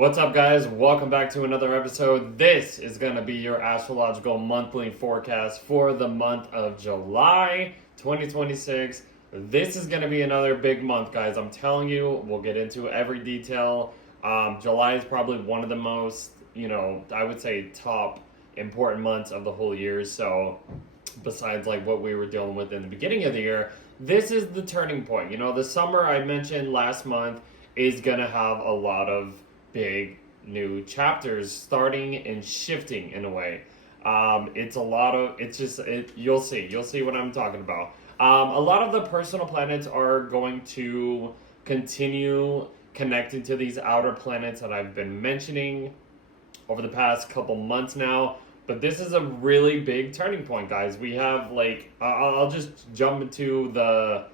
What's up, guys? Welcome back to another episode. This is going to be your astrological monthly forecast for the month of July 2026. This is going to be another big month, guys. I'm telling you, we'll get into every detail. July is probably one of the most, I would say top important months of the whole year. So besides like what we were dealing with in the beginning of the year, this is the turning point. The summer I mentioned last month is going to have a lot of big new chapters starting and shifting in a way. You'll see what I'm talking about. A lot of the personal planets are going to continue connecting to these outer planets that I've been mentioning over the past couple months now. But this is a really big turning point, guys. We have I'll just jump into the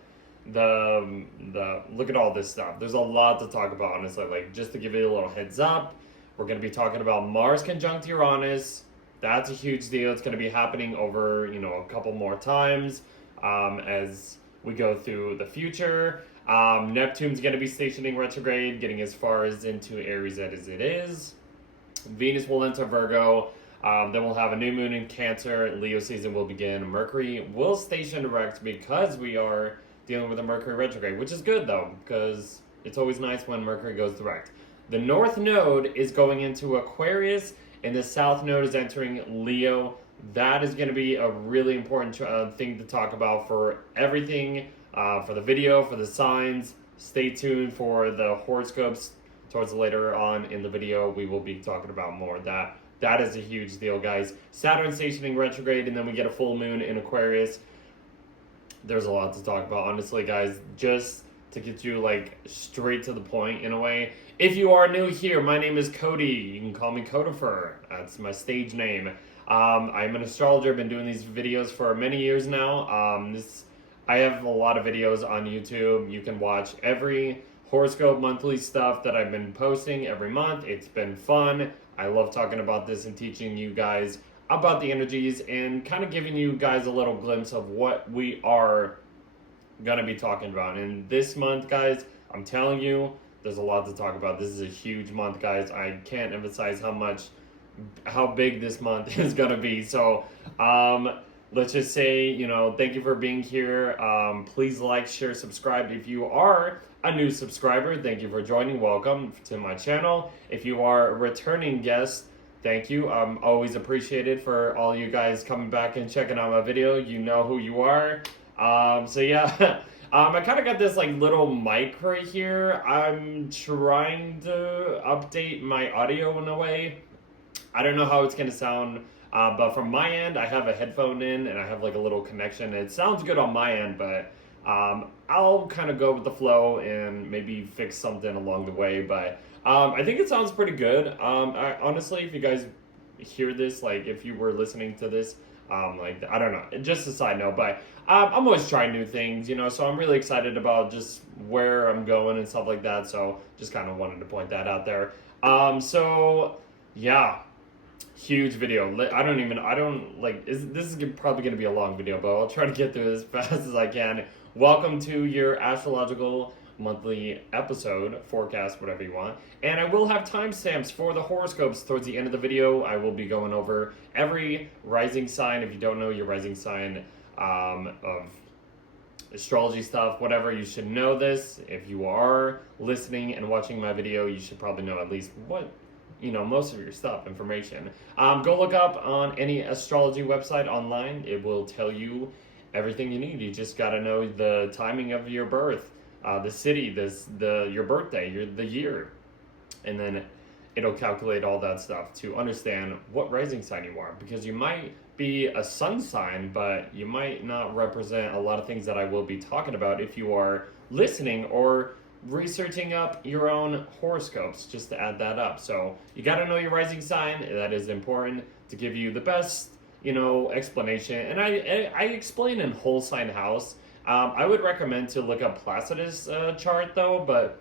look at all this stuff. There's a lot to talk about, honestly. Just to give you a little heads up, we're going to be talking about Mars conjunct Uranus. That's a huge deal. It's going to be happening over a couple more times as we go through the future. Neptune's going to be stationing retrograde, getting as far as into Aries as it is. Venus will enter Virgo. Then we'll have a new moon in Cancer. Leo season will begin. Mercury will station direct because we are dealing with a Mercury Retrograde, which is good though, because it's always nice when Mercury goes direct. The North Node is going into Aquarius, and the South Node is entering Leo. That is going to be a really important thing to talk about for everything, for the video, for the signs. Stay tuned for the horoscopes. Towards later on in the video, we will be talking about more of that. That is a huge deal, guys. Saturn stationing retrograde, and then we get a full moon in Aquarius. There's a lot to talk about, honestly, guys. Just to get you straight to the point in a way. If you are new here, my name is Cody. You can call me Codifer. That's my stage name. I'm an astrologer. I've been doing these videos for many years now. I have a lot of videos on YouTube. You can watch every horoscope monthly stuff that I've been posting every month. It's been fun. I love talking about this and teaching you guys about the energies and kind of giving you guys a little glimpse of what we are going to be talking about. And this month, guys, I'm telling you, there's a lot to talk about. This is a huge month, guys. I can't emphasize how big this month is going to be. So let's just say, thank you for being here. Please like, share, subscribe. If you are a new subscriber, thank you for joining. Welcome to my channel. If you are a returning guest, thank you. I'm always appreciated for all you guys coming back and checking out my video. You know who you are. So yeah, I kind of got this little mic right here. I'm trying to update my audio in a way. I don't know how it's going to sound, but from my end, I have a headphone in and I have a little connection. It sounds good on my end, but I'll kind of go with the flow and maybe fix something along the way. But I think it sounds pretty good. Honestly, if you guys hear this, if you were listening to this, I don't know, just a side note, but I'm always trying new things, so I'm really excited about just where I'm going and stuff like that. So just kind of wanted to point that out there. So yeah, huge video. This is probably going to be a long video, but I'll try to get through it as fast as I can. Welcome to your astrological monthly episode, forecast, whatever you want. And I will have timestamps for the horoscopes towards the end of the video. I will be going over every rising sign. If you don't know your rising sign of astrology stuff, whatever, you should know this. If you are listening and watching my video, you should probably know at least most of your stuff, information. Go look up on any astrology website online. It will tell you everything you need. You just got to know the timing of your birth, the city, your birthday, the year, and then it'll calculate all that stuff to understand what rising sign you are, because you might be a sun sign, but you might not represent a lot of things that I will be talking about if you are listening or researching up your own horoscopes, just to add that up. So you got to know your rising sign. That is important to give you the best explanation. And I explain in whole sign house. I would recommend to look up Placidus chart though, but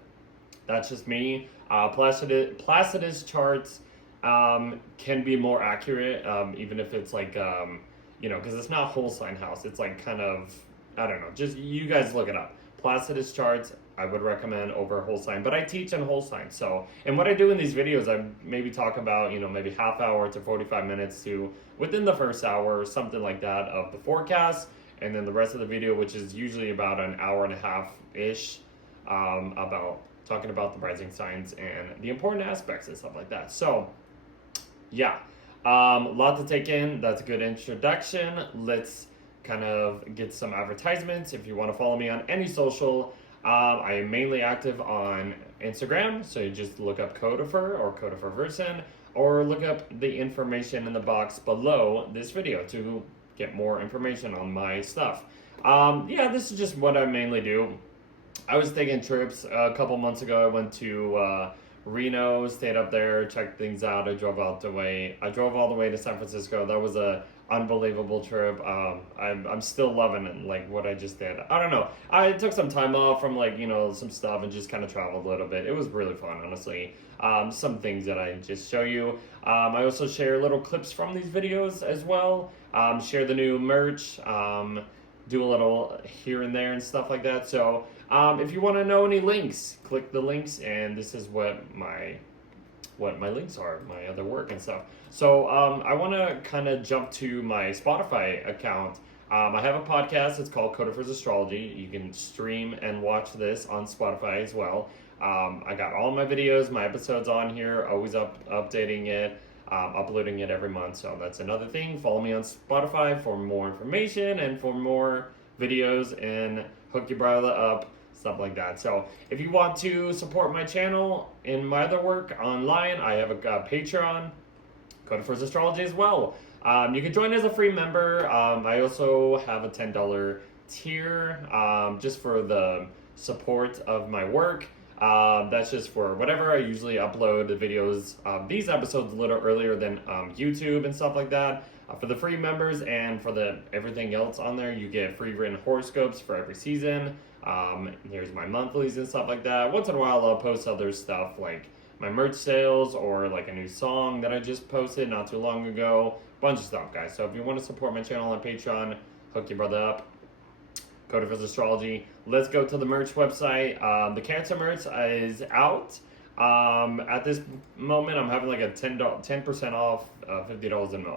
that's just me. Placidus charts can be more accurate, even if it's because it's not whole sign house. It's kind of, I don't know, just you guys look it up. Placidus charts I would recommend over whole sign, but I teach in whole sign. So, and what I do in these videos, I maybe talk about, maybe half hour to 45 minutes to within the first hour, something like that, of the forecast. And then the rest of the video, which is usually about an hour and a half-ish, about talking about the rising signs and the important aspects and stuff like that. So, yeah, a lot to take in. That's a good introduction. Let's kind of get some advertisements. If you want to follow me on any social, I am mainly active on Instagram, so you just look up Codifer or Codiferverson, or look up the information in the box below this video to get more information on my stuff. Yeah, this is just what I mainly do. I was taking trips a couple months ago. I went to Reno, stayed up there, checked things out. I drove all the way to San Francisco. That was a unbelievable trip. I'm still loving it, like what I just did. I don't know. I took some time off from some stuff and just kind of traveled a little bit. It was really fun, honestly. Some things that I just show you. I also share little clips from these videos as well. Share the new merch. Do a little here and there and stuff like that. So if you want to know any links, click the links, and this is what my links are, my other work and stuff. So I want to kind of jump to my Spotify account. I have a podcast. It's called Codifer's Astrology. You can stream and watch this on Spotify as well. I got all my videos, my episodes on here, always updating it, uploading it every month. So that's another thing. Follow me on Spotify for more information and for more videos, and hook your brother up, stuff like that. So if you want to support my channel and my other work online, I have a Patreon, Codifer's Astrology as well. You can join as a free member. I also have a $10 tier just for the support of my work. That's just for whatever. I usually upload the videos of these episodes a little earlier than YouTube and stuff like that. For the free members and for the everything else on there, you get free written horoscopes for every season. Here's my monthlies and stuff like that. Once in a while, I'll post other stuff like my merch sales or like a new song that I just posted not too long ago. Bunch of stuff, guys. So if you want to support my channel on Patreon, hook your brother up. Codifer's Astrology. Let's go to the merch website. The Cancer merch is out. At this moment, I'm having like a 10% off, $50 and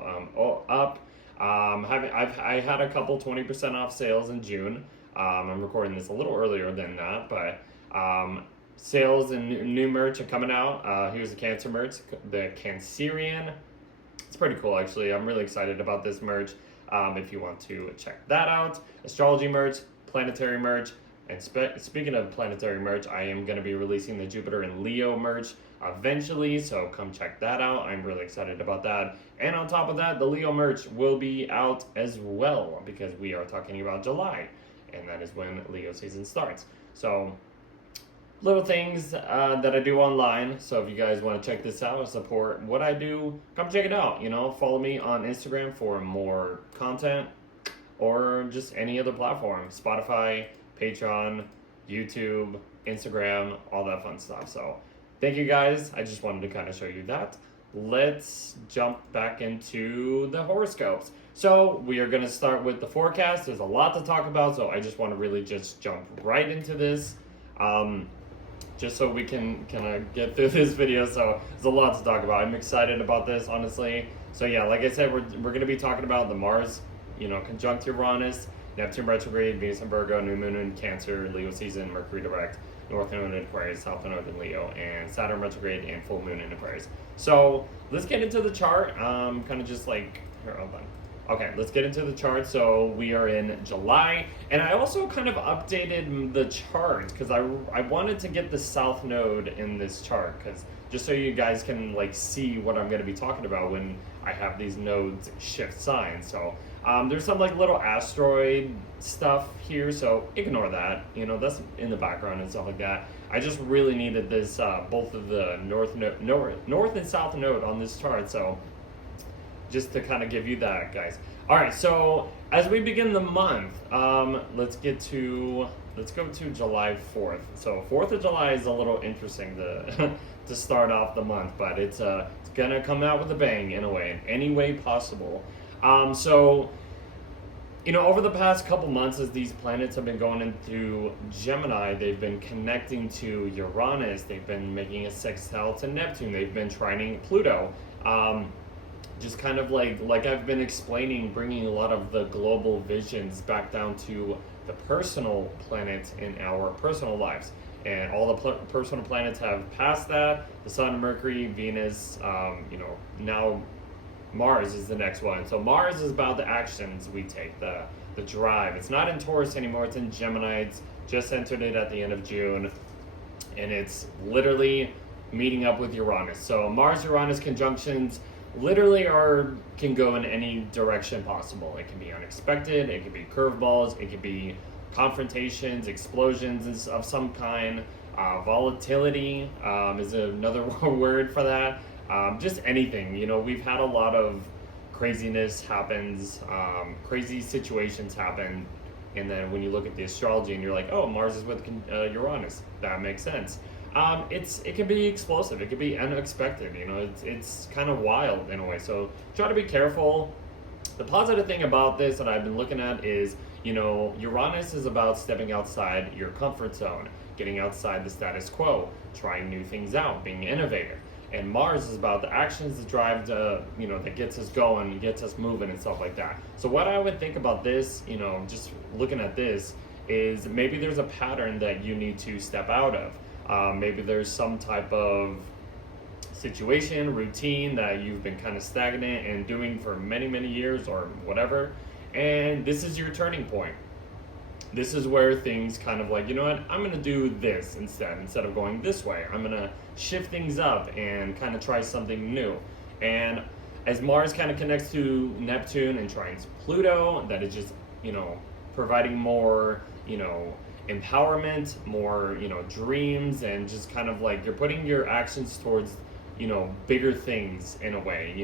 up. I had a couple 20% off sales in June. I'm recording this a little earlier than that, but sales and new merch are coming out. Here's the Cancer merch, the Cancerian. It's pretty cool, actually. I'm really excited about this merch. If you want to check that out. Astrology merch, planetary merch, and speaking of planetary merch, I am going to be releasing the Jupiter and Leo merch eventually, so come check that out. I'm really excited about that. And on top of that, the Leo merch will be out as well, because we are talking about July, and that is when Leo season starts. So little things that I do online. So if you guys want to check this out and support what I do, come check it out. Follow me on Instagram for more content, or just any other platform. Spotify, Patreon, YouTube, Instagram, all that fun stuff. So thank you guys. I just wanted to kind of show you that. Let's jump back into the horoscopes. So we are going to start with the forecast. There's a lot to talk about, so I just want to really just jump right into this. Just so we can kind of get through this video. So there's a lot to talk about. I'm excited about this, honestly. So yeah, like I said, we're going to be talking about the Mars, conjunct Uranus, Neptune retrograde, Venus in Virgo, new moon in Cancer, Leo season, Mercury direct, North Node in Aquarius, South Node in Leo, and Saturn retrograde and full moon in Aquarius. So let's get into the chart. Kind of just like, here, hold on. Okay, let's get into the chart. So we are in July, and I also kind of updated the chart because I wanted to get the South Node in this chart, because just so you guys can like see what I'm going to be talking about when I have these nodes shift signs. So there's some like little asteroid stuff here, so ignore that. That's in the background and stuff like that. I just really needed this both of the north and south node on this chart. So just to kind of give you that, guys. All right, so as we begin the month, let's go to July 4th. So 4th of July is a little interesting to to start off the month, but it's gonna come out with a bang in a way, in any way possible. So Over the past couple months, as these planets have been going into Gemini, they've been connecting to Uranus, they've been making a sextile to Neptune, they've been trining Pluto. Just kind of like I've been explaining, bringing a lot of the global visions back down to the personal planets in our personal lives. And all the personal planets have passed that. The Sun, Mercury, Venus, now Mars is the next one. So Mars is about the actions we take, the drive. It's not in Taurus anymore, it's in Gemini. It's just entered it at the end of June. And it's literally meeting up with Uranus. So Mars-Uranus conjunctions literally can go in any direction possible. It can be unexpected, it can be curveballs, it can be confrontations, explosions of some kind. Volatility is another word for that. Just anything. We've had a lot of craziness happens, crazy situations happen, and then when you look at the astrology and you're like, oh, Mars is with Uranus, that makes sense. It can be explosive, it can be unexpected, it's kind of wild in a way, so try to be careful. The positive thing about this that I've been looking at is, Uranus is about stepping outside your comfort zone, getting outside the status quo, trying new things out, being innovative. And Mars is about the actions that drive that gets us going, gets us moving and stuff like that. So what I would think about this, just looking at this, is maybe there's a pattern that you need to step out of. Maybe there's some type of situation, routine that you've been kind of stagnant and doing for many, many years or whatever. And this is your turning point. This is where things kind of like, I'm going to do this instead of going this way. I'm going to shift things up and kind of try something new. And as Mars kind of connects to Neptune and trines Pluto, that is just, providing more, empowerment, more, dreams, and just kind of like you're putting your actions towards, bigger things in a way.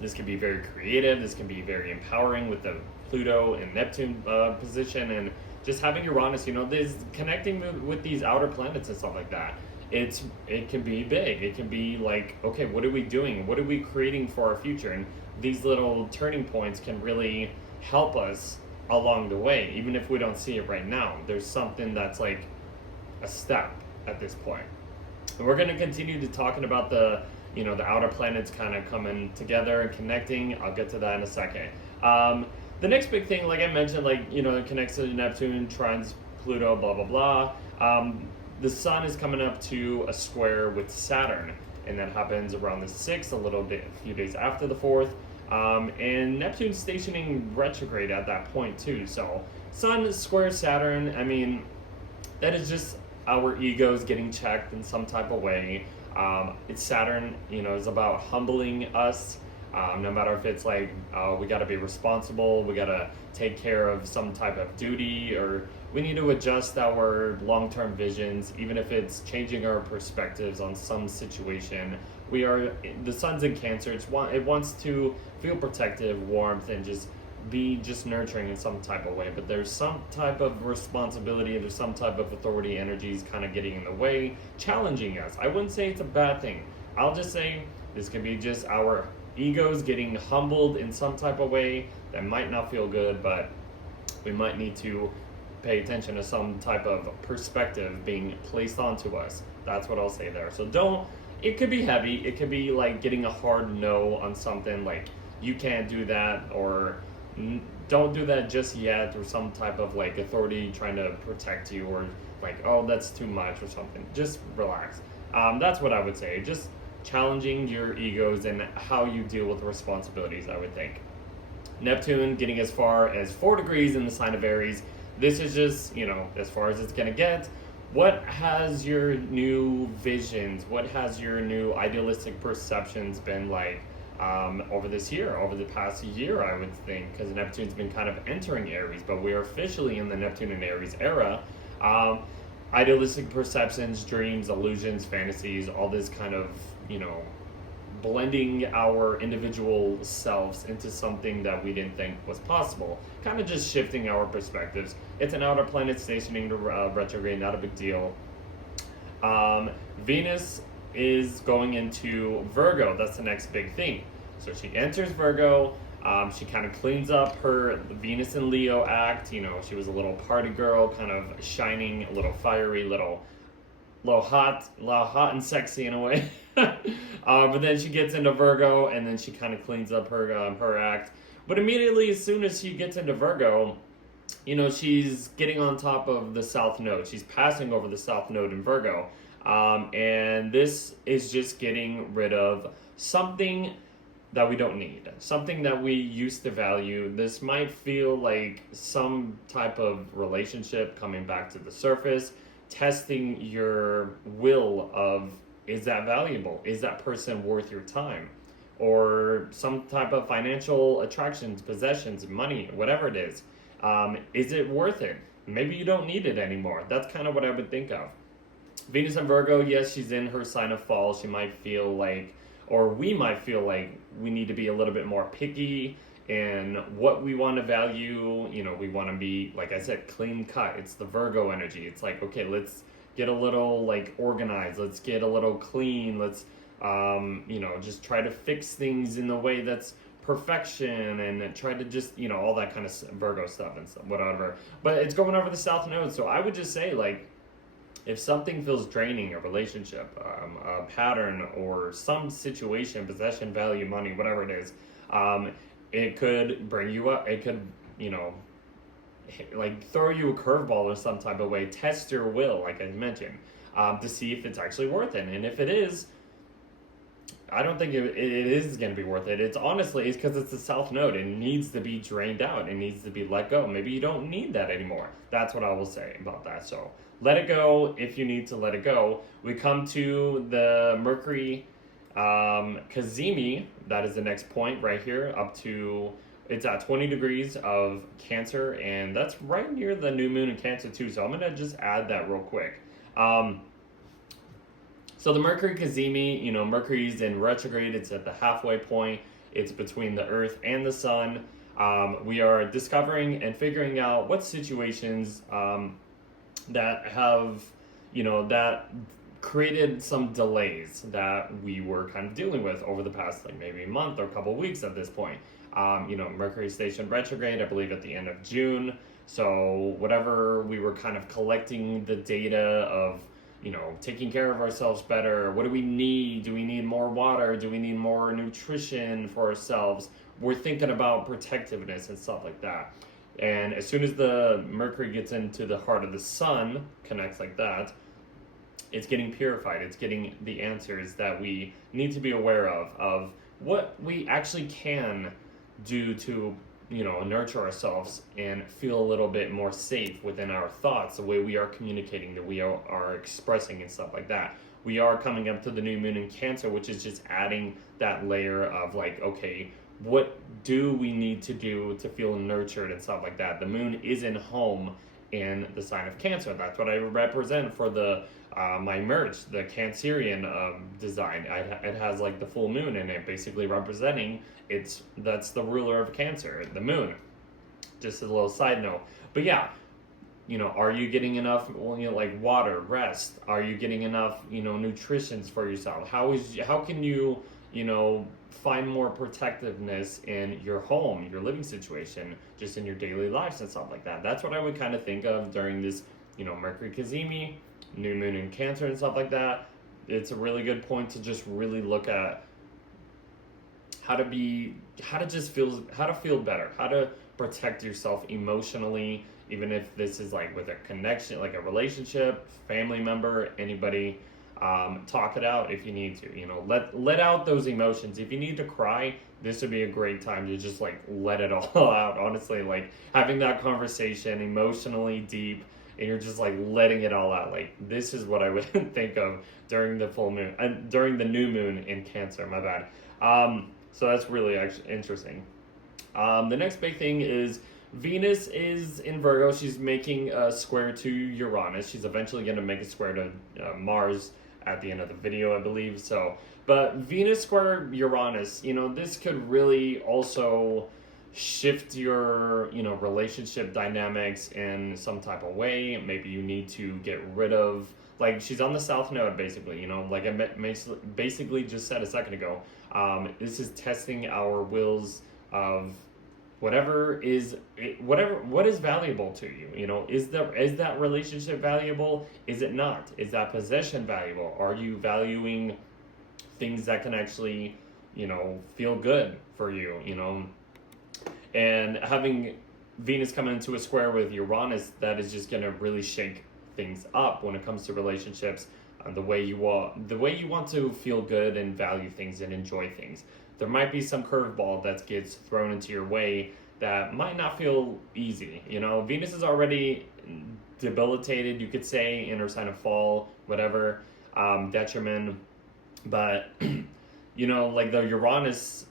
This can be very creative, this can be very empowering with the Pluto and Neptune position, and just having Uranus, this connecting with these outer planets and stuff like that. It can be big. It can be like, okay, what are we doing? What are we creating for our future? And these little turning points can really help us along the way, even if we don't see it right now. There's something that's like a step at this point. And we're going to continue to talking about the outer planets kind of coming together and connecting. I'll get to that in a second. The next big thing, like I mentioned, it connects to Neptune, trines Pluto, blah, blah, blah. The Sun is coming up to a square with Saturn, and that happens around the 6th, a few days after the 4th. And Neptune's stationing retrograde at that point too. So Sun square Saturn, that is just our egos getting checked in some type of way. It's Saturn, is about humbling us. No matter if it's like, we got to be responsible, we got to take care of some type of duty, or we need to adjust our long-term visions, even if it's changing our perspectives on some situation. The Sun's in Cancer, it wants to feel protective, warmth, and just be nurturing in some type of way, but there's some type of responsibility, there's some type of authority energies kind of getting in the way, challenging us. I wouldn't say it's a bad thing. I'll just say this could be just our egos getting humbled in some type of way that might not feel good, but we might need to pay attention to some type of perspective being placed onto us. That's what I'll say there. So it could be heavy, it could be like getting a hard no on something, like you can't do that, or don't do that just yet, or some type of like authority trying to protect you, or like, oh, that's too much or something. Just relax. That's what I would say. Just challenging your egos and how you deal with responsibilities, I would think. Neptune getting as far as 4 degrees in the sign of Aries. This is just, as far as it's going to get. What has your new visions, what has your new idealistic perceptions been like over this year, over the past year, I would think, because Neptune's been kind of entering Aries, but we are officially in the Neptune and Aries era. Idealistic perceptions, dreams, illusions, fantasies, all this kind of, blending our individual selves into something that we didn't think was possible. Kind of just shifting our perspectives. It's an outer planet stationing to retrograde, not a big deal. Venus is going into Virgo. That's the next big thing. So she enters Virgo. She kind of cleans up her Venus and Leo act. She was a little party girl, kind of shining, a little fiery, little hot and sexy in a way. But then she gets into Virgo, and then she kind of cleans up her act. But immediately, as soon as she gets into Virgo, she's getting on top of the South Node. She's passing over the South Node in Virgo. And this is just getting rid of something that we don't need, something that we used to value. This might feel like some type of relationship coming back to the surface, testing your will of, is that valuable? Is that person worth your time? Or some type of financial attractions, possessions, money, whatever it is. Is it worth it? Maybe you don't need it anymore. That's kind of what I would think of. Venus and Virgo, yes, she's in her sign of fall. She might feel like, or we might feel like, we need to be a little bit more picky in what we want to value. We want to be, like I said, clean cut. It's the Virgo energy. It's like, okay, let's get a little like organized. Let's get a little clean. Let's, just try to fix things in the way that's perfection, and try to just, all that kind of Virgo stuff and stuff, whatever. But it's going over the South Node. So I would just say, like, if something feels draining, a relationship, a pattern, or some situation, possession, value, money, whatever it is, it could bring you up. It could, like throw you a curveball or some type of way, test your will, like I mentioned, to see if it's actually worth it. And if it is, I don't think it is going to be worth it. It's because it's the South Node. It needs to be drained out. It needs to be let go. Maybe you don't need that anymore. That's what I will say about that. So let it go if you need to let it go. We come to the Mercury Cazimi. That is the next point right here, it's at 20 degrees of Cancer, and that's right near the new moon in Cancer too. So I'm going to just add that real quick. So the Mercury Cazimi, Mercury's in retrograde. It's at the halfway point. It's between the Earth and the Sun. We are discovering and figuring out what situations that have, that created some delays that we were kind of dealing with over the past, like maybe a month or a couple of weeks at this point. Mercury stationed retrograde, I believe, at the end of June. So whatever we were kind of collecting the data of, taking care of ourselves better. What do we need? Do we need more water? Do we need more nutrition for ourselves? We're thinking about protectiveness and stuff like that. And as soon as the Mercury gets into the heart of the Sun, connects like that, it's getting purified. It's getting the answers that we need to be aware of what we actually can do to, nurture ourselves and feel a little bit more safe within our thoughts, the way we are communicating, that we are expressing and stuff like that. We are coming up to the new moon in Cancer, which is just adding that layer of like, okay, what do we need to do to feel nurtured and stuff like that? The moon is in home in the sign of Cancer. That's what I represent for the my merch, the Cancerian design. It has like the full moon in it, basically representing that's the ruler of Cancer, the moon. Just as a little side note. But yeah, are you getting enough, like water, rest? Are you getting enough, nutrition for yourself? How can you, find more protectiveness in your home, your living situation, just in your daily lives and stuff like that? That's what I would kind of think of during this, Mercury Cazimi, new moon in Cancer and stuff like that. It's a really good point to just really look at how to feel better, how to protect yourself emotionally, even if this is like with a connection, like a relationship, family member, anybody. Talk it out if you need to, let out those emotions. If you need to cry, this would be a great time to just like let it all out, honestly, like having that conversation emotionally deep, and you're just like letting it all out. Like, this is what I would think of during the full moon, during the new moon in Cancer, my bad. So that's really actually interesting. The next big thing is Venus is in Virgo. She's making a square to Uranus. She's eventually going to make a square to Mars at the end of the video, I believe. So, but Venus square Uranus, this could really also shift your, relationship dynamics in some type of way. Maybe you need to get rid of, like, she's on the South Node, basically, like I basically just said a second ago. This is testing our wills of what is valuable to you. Is that relationship valuable? Is it not? Is that possession valuable? Are you valuing things that can actually feel good for you? And having Venus coming into a square with Uranus, that is just going to really shake things up when it comes to relationships, the way you want to feel good and value things and enjoy things. There might be some curveball that gets thrown into your way that might not feel easy. Venus is already debilitated, you could say, in her sign of fall, whatever, detriment. But like the Uranus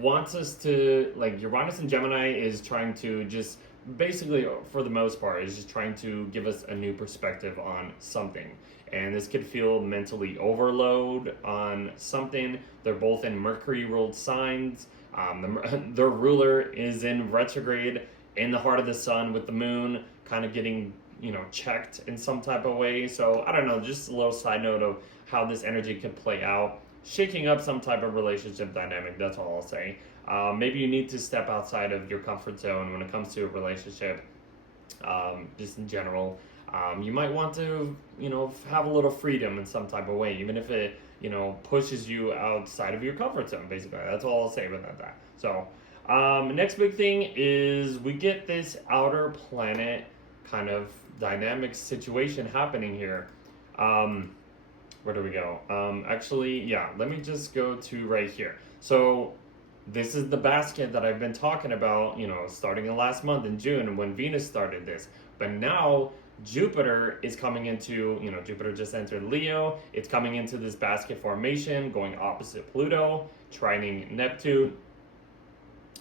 wants us to, like, Uranus and Gemini is trying to just basically, for the most part, is just trying to give us a new perspective on something. And this could feel mentally overload on something. They're both in Mercury ruled signs. Their ruler is in retrograde in the heart of the sun with the moon kind of getting checked in some type of way. So I don't know, just a little side note of how this energy could play out, shaking up some type of relationship dynamic. That's all I'll say. Maybe you need to step outside of your comfort zone when it comes to a relationship, just in general. You might want to, have a little freedom in some type of way, even if it, pushes you outside of your comfort zone, basically. That's all I'll say about that. So, next big thing is we get this outer planet kind of dynamic situation happening here. Where do we go? Actually, yeah, let me just go to right here. So, this is the basket that I've been talking about, starting in last month in June when Venus started this. But now Jupiter is coming into, Jupiter just entered Leo. It's coming into this basket formation, going opposite Pluto, trining Neptune,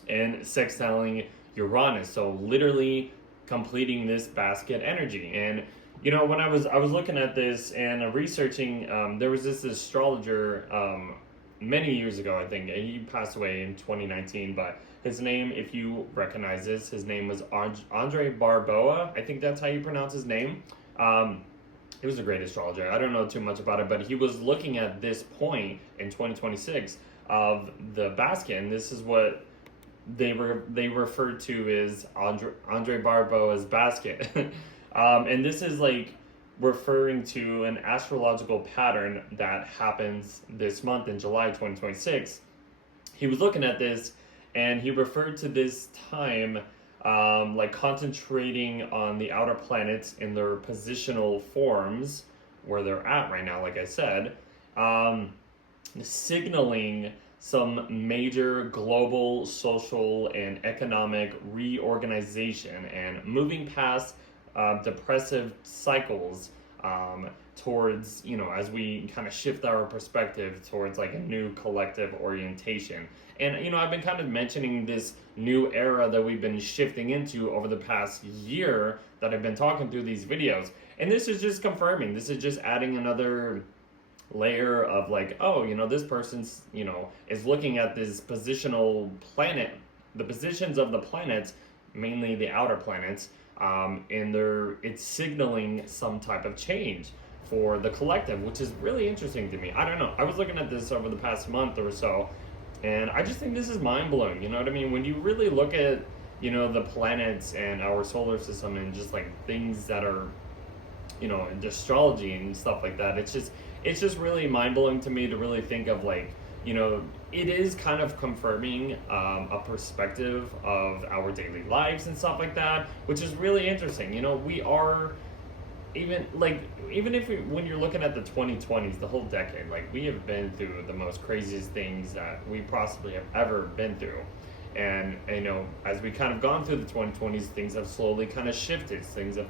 and sextiling Uranus. So literally completing this basket energy. And when I was looking at this and researching, there was this astrologer many years ago, I think, and he passed away in 2019, but his name, if you recognize this, his name was Andre Barboa. I think that's how you pronounce his name. He was a great astrologer. I don't know too much about it, but he was looking at this point in 2026 of the basket, and this is what they referred to as Andre Barboa's basket. And this is like referring to an astrological pattern that happens this month in July 2026. He was looking at this and he referred to this time like concentrating on the outer planets in their positional forms where they're at right now, like I said, signaling some major global social and economic reorganization and moving past depressive cycles towards, as we kind of shift our perspective towards like a new collective orientation. And, I've been kind of mentioning this new era that we've been shifting into over the past year that I've been talking through these videos. And this is just confirming, this is just adding another layer of like, oh, this person's, is looking at this positional planet, the positions of the planets, mainly the outer planets, and it's signaling some type of change for the collective, which is really interesting to me. I don't know. I was looking at this over the past month or so, and I just think this is mind-blowing, you know what I mean? When you really look at, the planets and our solar system and just like things that are, in astrology and stuff like that, it's just really mind-blowing to me to really think of like, it is kind of confirming a perspective of our daily lives and stuff like that, which is really interesting. We are, even if when you're looking at the 2020s, the whole decade, like we have been through the most craziest things that we possibly have ever been through. And, as we kind of gone through the 2020s, things have slowly kind of shifted. Things have,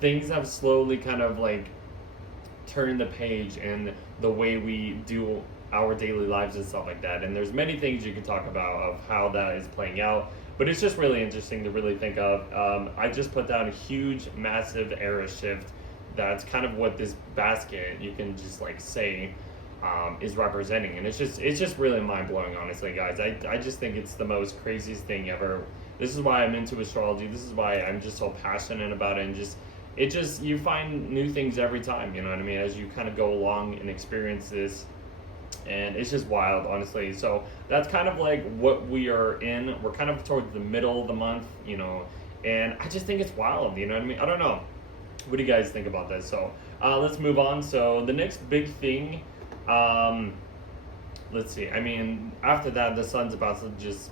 things have slowly kind of like turn the page in the way we do our daily lives and stuff like that. And there's many things you can talk about of how that is playing out, but it's just really interesting to really think of. I just put down a huge, massive era shift. That's kind of what this basket, you can just like say, is representing. And it's just really mind-blowing, honestly, guys. I just think it's the most craziest thing ever. This is why I'm into astrology. This is why I'm just so passionate about it, and you find new things every time, you know what I mean, as you kind of go along and experience this And it's just wild, honestly. So that's kind of like what we are in. We're kind of towards the middle of the month, and I just think it's wild, you know what I mean? I don't know. What do you guys think about this? So let's move on. So the next big thing, let's see. I mean, after that, the sun's about to just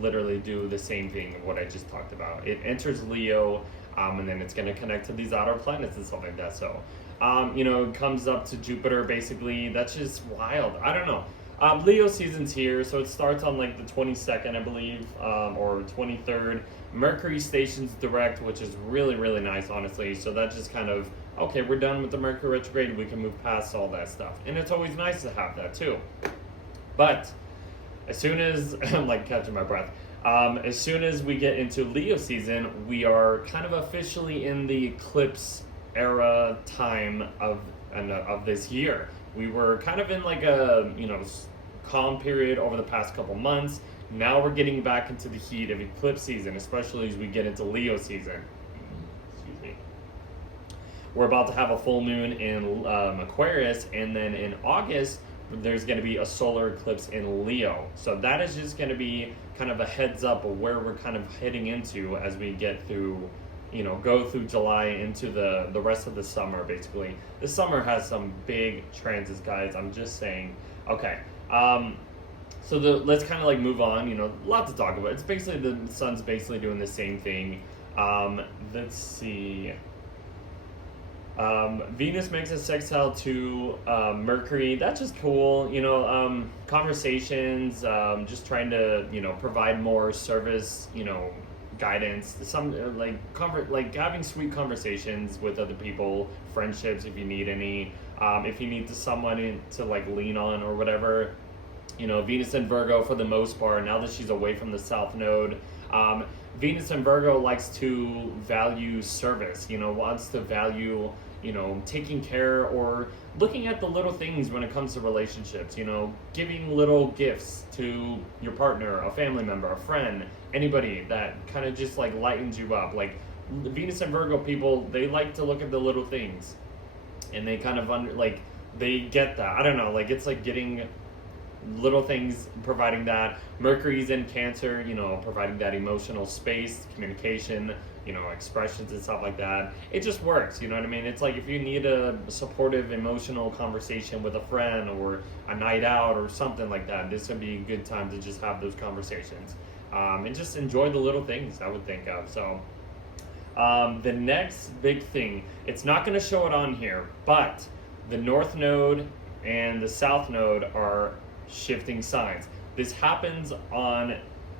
literally do the same thing of what I just talked about. It enters Leo, and then it's going to connect to these outer planets and stuff like that. So, it comes up to Jupiter, basically. That's just wild. I don't know. Leo season's here, so it starts on like the 22nd, I believe, or 23rd. Mercury stations direct, which is really, really nice, honestly. So that just kind of, okay, we're done with the Mercury Retrograde. We can move past all that stuff. And it's always nice to have that, too. But as soon as, I'm like catching my breath, as soon as we get into Leo season, we are kind of officially in the eclipse era time of this year. We were kind of in like a, calm period over the past couple months. Now we're getting back into the heat of eclipse season, especially as we get into Leo season. Excuse me. We're about to have a full moon in Aquarius, and then in August, there's going to be a solar eclipse in Leo. So that is just going to be kind of a heads up of where we're kind of heading into as we get through, go through July into the rest of the summer, basically. The summer has some big transits, guys. I'm just saying. Okay. So let's kind of like move on, a lot to talk about. It's basically, the sun's basically doing the same thing. Let's see. Venus makes a sextile to Mercury. That's just cool. Conversations, just trying to, provide more service, guidance, some like having sweet conversations with other people, friendships if you need any, if you need someone to like lean on or whatever. Venus and Virgo for the most part, now that she's away from the South Node, Venus and Virgo likes to value service, wants to value, taking care or looking at the little things when it comes to relationships, giving little gifts to your partner, a family member, a friend, anybody that kind of just like lightens you up. Like Venus and Virgo people, they like to look at the little things and they kind of they get that. I don't know, like it's like getting little things, providing that. Mercury's in Cancer, providing that emotional space, communication, expressions and stuff like that. It just works, you know what I mean? It's like if you need a supportive emotional conversation with a friend or a night out or something like that, this would be a good time to just have those conversations, and just enjoy the little things, I would think of. So the next big thing, it's not going to show it on here, but the North Node and the South Node are shifting signs. This happens on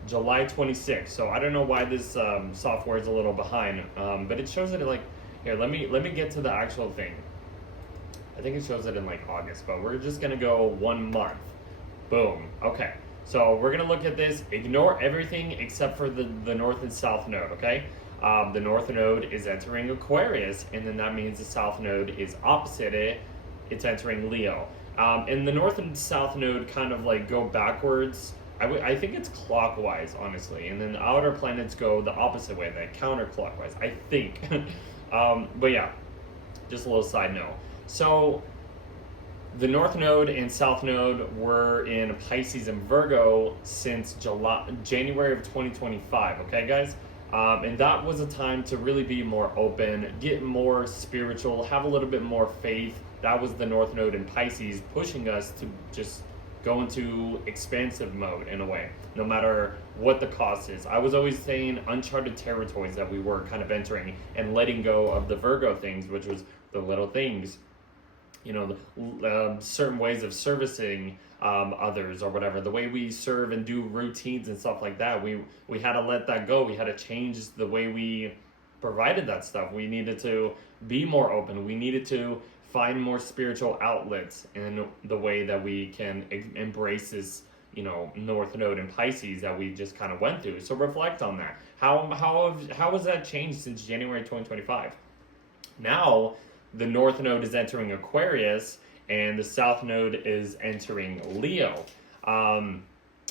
July 26th, so I don't know why this software is a little behind, but it shows it like, here, let me get to the actual thing. I think it shows it in like August, but we're just gonna go 1 month. Boom. Okay, so we're gonna look at this. Ignore everything except for the North and South Node, okay? The North Node is entering Aquarius, and then that means the South Node is opposite it. It's entering Leo. And the North and South Node kind of like go backwards. I think it's clockwise, honestly. And then the outer planets go the opposite way, like counterclockwise, I think. But yeah, just a little side note. So the North Node and South Node were in Pisces and Virgo since January of 2025, okay, guys? And that was a time to really be more open, get more spiritual, have a little bit more faith. That was the North Node in Pisces pushing us to just go into expansive mode in a way, no matter what the cost is. I was always saying uncharted territories that we were kind of entering and letting go of the Virgo things, which was the little things, certain ways of servicing others or whatever, the way we serve and do routines and stuff like that. We had to let that go. We had to change the way we provided that stuff. We needed to be more open. We needed to find more spiritual outlets in the way that we can embrace this, North Node in Pisces that we just kind of went through. So reflect on that. How has that changed since January 2025? Now, the North Node is entering Aquarius, and the South Node is entering Leo.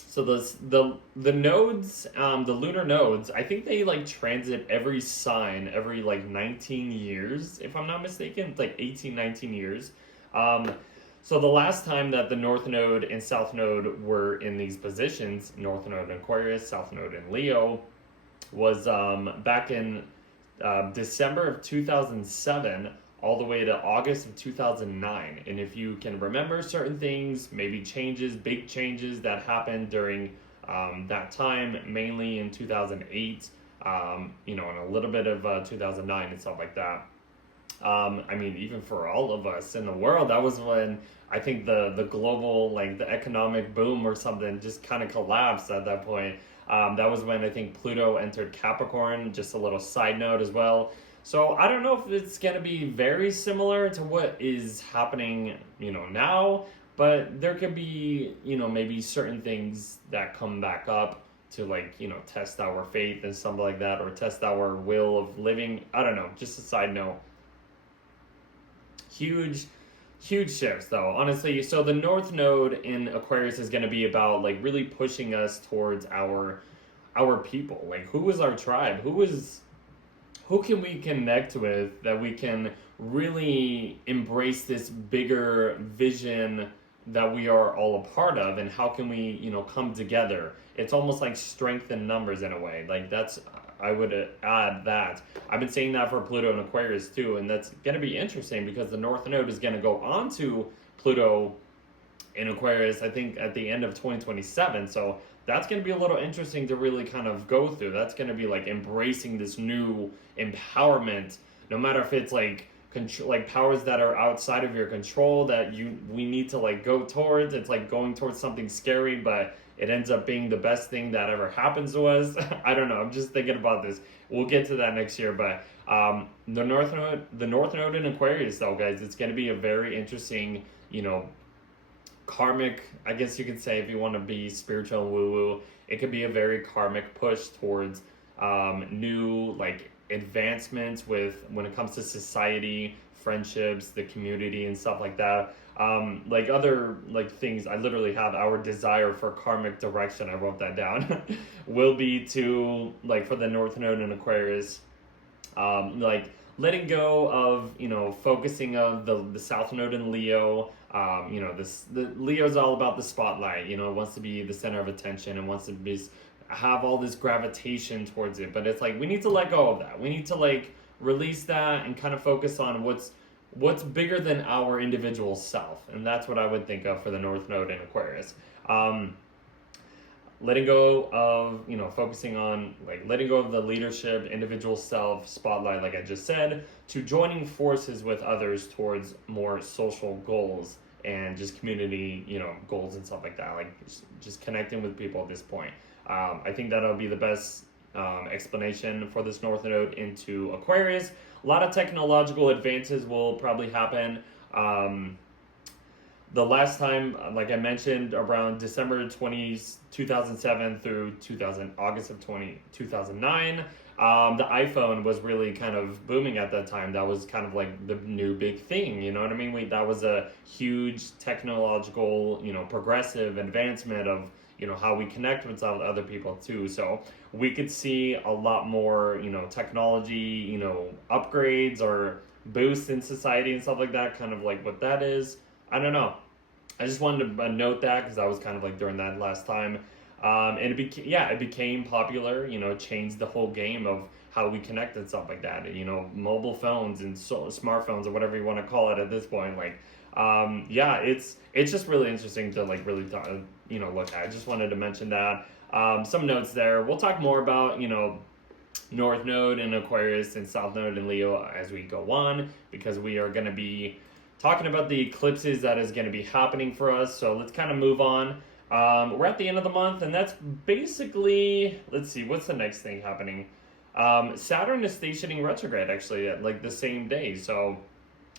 So the nodes, the lunar nodes, I think they like transit every sign every like 19 years, if I'm not mistaken. It's like 18, 19 years. So the last time that the North Node and South Node were in these positions, North Node in Aquarius, South Node in Leo, was back in December of 2007 all the way to August of 2009. And if you can remember certain things, maybe changes, big changes that happened during that time, mainly in 2008, and a little bit of 2009 and stuff like that. I mean, even for all of us in the world, that was when I think the global, like the economic boom or something just kind of collapsed at that point. That was when I think Pluto entered Capricorn, just a little side note as well. So I don't know if it's going to be very similar to what is happening, now, but there could be, maybe certain things that come back up to test our faith and something like that, or test our will of living. I don't know, just a side note. Huge shifts though, honestly. So the North Node in Aquarius is going to be about really pushing us towards our people. Who is our tribe? Who can we connect with that we can really embrace this bigger vision that we are all a part of, and how can we come together? It's almost like strength in numbers in a way. I would add that. I've been saying that for Pluto and Aquarius too, and that's going to be interesting because the North Node is going to go on to Pluto in Aquarius, I think, at the end of 2027. So that's going to be a little interesting to really kind of go through. That's going to be embracing this new empowerment, no matter if it's powers that are outside of your control that we need to go towards. It's going towards something scary, but it ends up being the best thing that ever happens to us. I don't know. I'm just thinking about this. We'll get to that next year. But the North Node in Aquarius, though, guys, it's going to be a very interesting, karmic, I guess you could say, if you want to be spiritual and woo-woo, it could be a very karmic push towards new, advancements when it comes to society, friendships, the community, and stuff like that. Other things, I literally have our desire for karmic direction, I wrote that down, will be to, for the North Node in Aquarius, letting go of, focusing of the South Node in Leo. The Leo's all about the spotlight, it wants to be the center of attention and wants to have all this gravitation towards it. But it's we need to let go of that. We need to release that and kind of focus on what's bigger than our individual self. And that's what I would think of for the North Node in Aquarius. Letting go of, focusing on letting go of the leadership, individual self, spotlight, like I just said, to joining forces with others towards more social goals and just community, goals and stuff like that. Just connecting with people at this point. I think that'll be the best explanation for this North Node into Aquarius. A lot of technological advances will probably happen. The last time, like I mentioned, around December 2007 through August of 2009, the iPhone was really kind of booming at that time. That was kind of the new big thing, you know what I mean? That was a huge technological, progressive advancement of, how we connect with other people too. So we could see a lot more, technology, upgrades or boosts in society and stuff like that, kind of what that is. I don't know. I just wanted to note that because I was kind of during that last time. And it became popular, changed the whole game of how we connect and stuff like that. Mobile phones and smartphones or whatever you want to call it at this point. It's just really interesting to really look at. I just wanted to mention that. Some notes there. We'll talk more about, North Node in Aquarius and South Node in Leo as we go on, because we are going to be talking about the eclipses that is going to be happening for us. So let's kind of move on. We're at the end of the month, and that's basically, let's see, what's the next thing happening? Saturn is stationing retrograde, actually, at the same day. So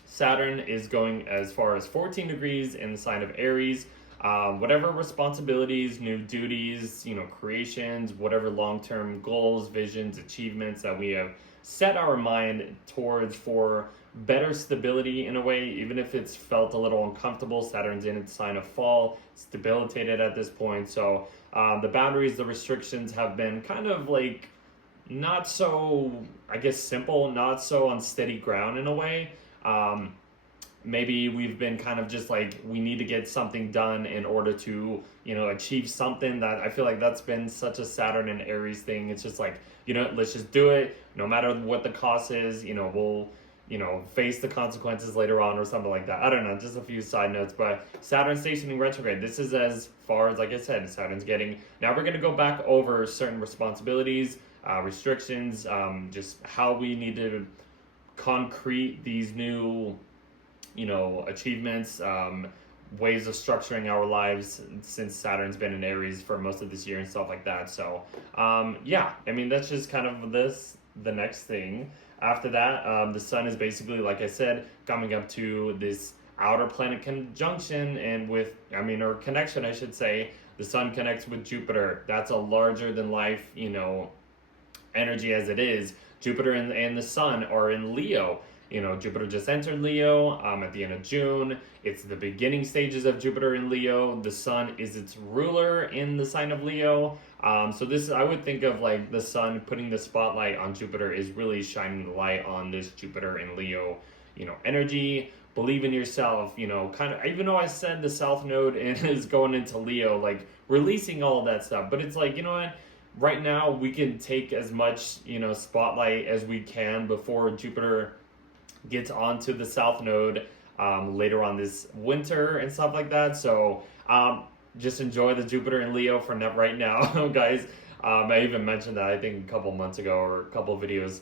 Saturn is going as far as 14 degrees in the sign of Aries. Whatever responsibilities, new duties, creations, whatever long-term goals, visions, achievements that we have set our mind towards for better stability in a way, even if it's felt a little uncomfortable. Saturn's in its sign of fall, it's debilitated at this point. So the boundaries, the restrictions have been kind of not so, I guess, simple, not so on steady ground in a way. maybe we've been kind of just like, we need to get something done in order to, achieve something. That I feel like that's been such a Saturn and Aries thing. It's just like, let's just do it no matter what the cost is. We'll face the consequences later on or something like that. I don't know, just a few side notes. But Saturn stationing retrograde, this is as far as, like I said, Saturn's getting. Now we're going to go back over certain responsibilities, restrictions, just how we need to concrete these new, achievements, ways of structuring our lives, since Saturn's been in Aries for most of this year and stuff like that. So, that's just kind of the next thing. After that, the sun is basically, like I said, coming up to this outer planet conjunction, and or connection, I should say. The sun connects with Jupiter. That's a larger than life, energy as it is. Jupiter and the sun are in Leo. Jupiter just entered Leo at the end of June. It's the beginning stages of Jupiter in Leo. The sun is its ruler in the sign of Leo. So this, I would think of like the sun putting the spotlight on Jupiter, is really shining the light on this Jupiter in Leo, energy. Believe in yourself, kind of, even though I said the South Node is going into Leo, like releasing all of that stuff. But it's like, what? Right now we can take as much, spotlight as we can before Jupiter gets onto the South Node later on this winter and stuff like that. So just enjoy the Jupiter in Leo for right now, guys. I even mentioned that, I think, a couple months ago or a couple videos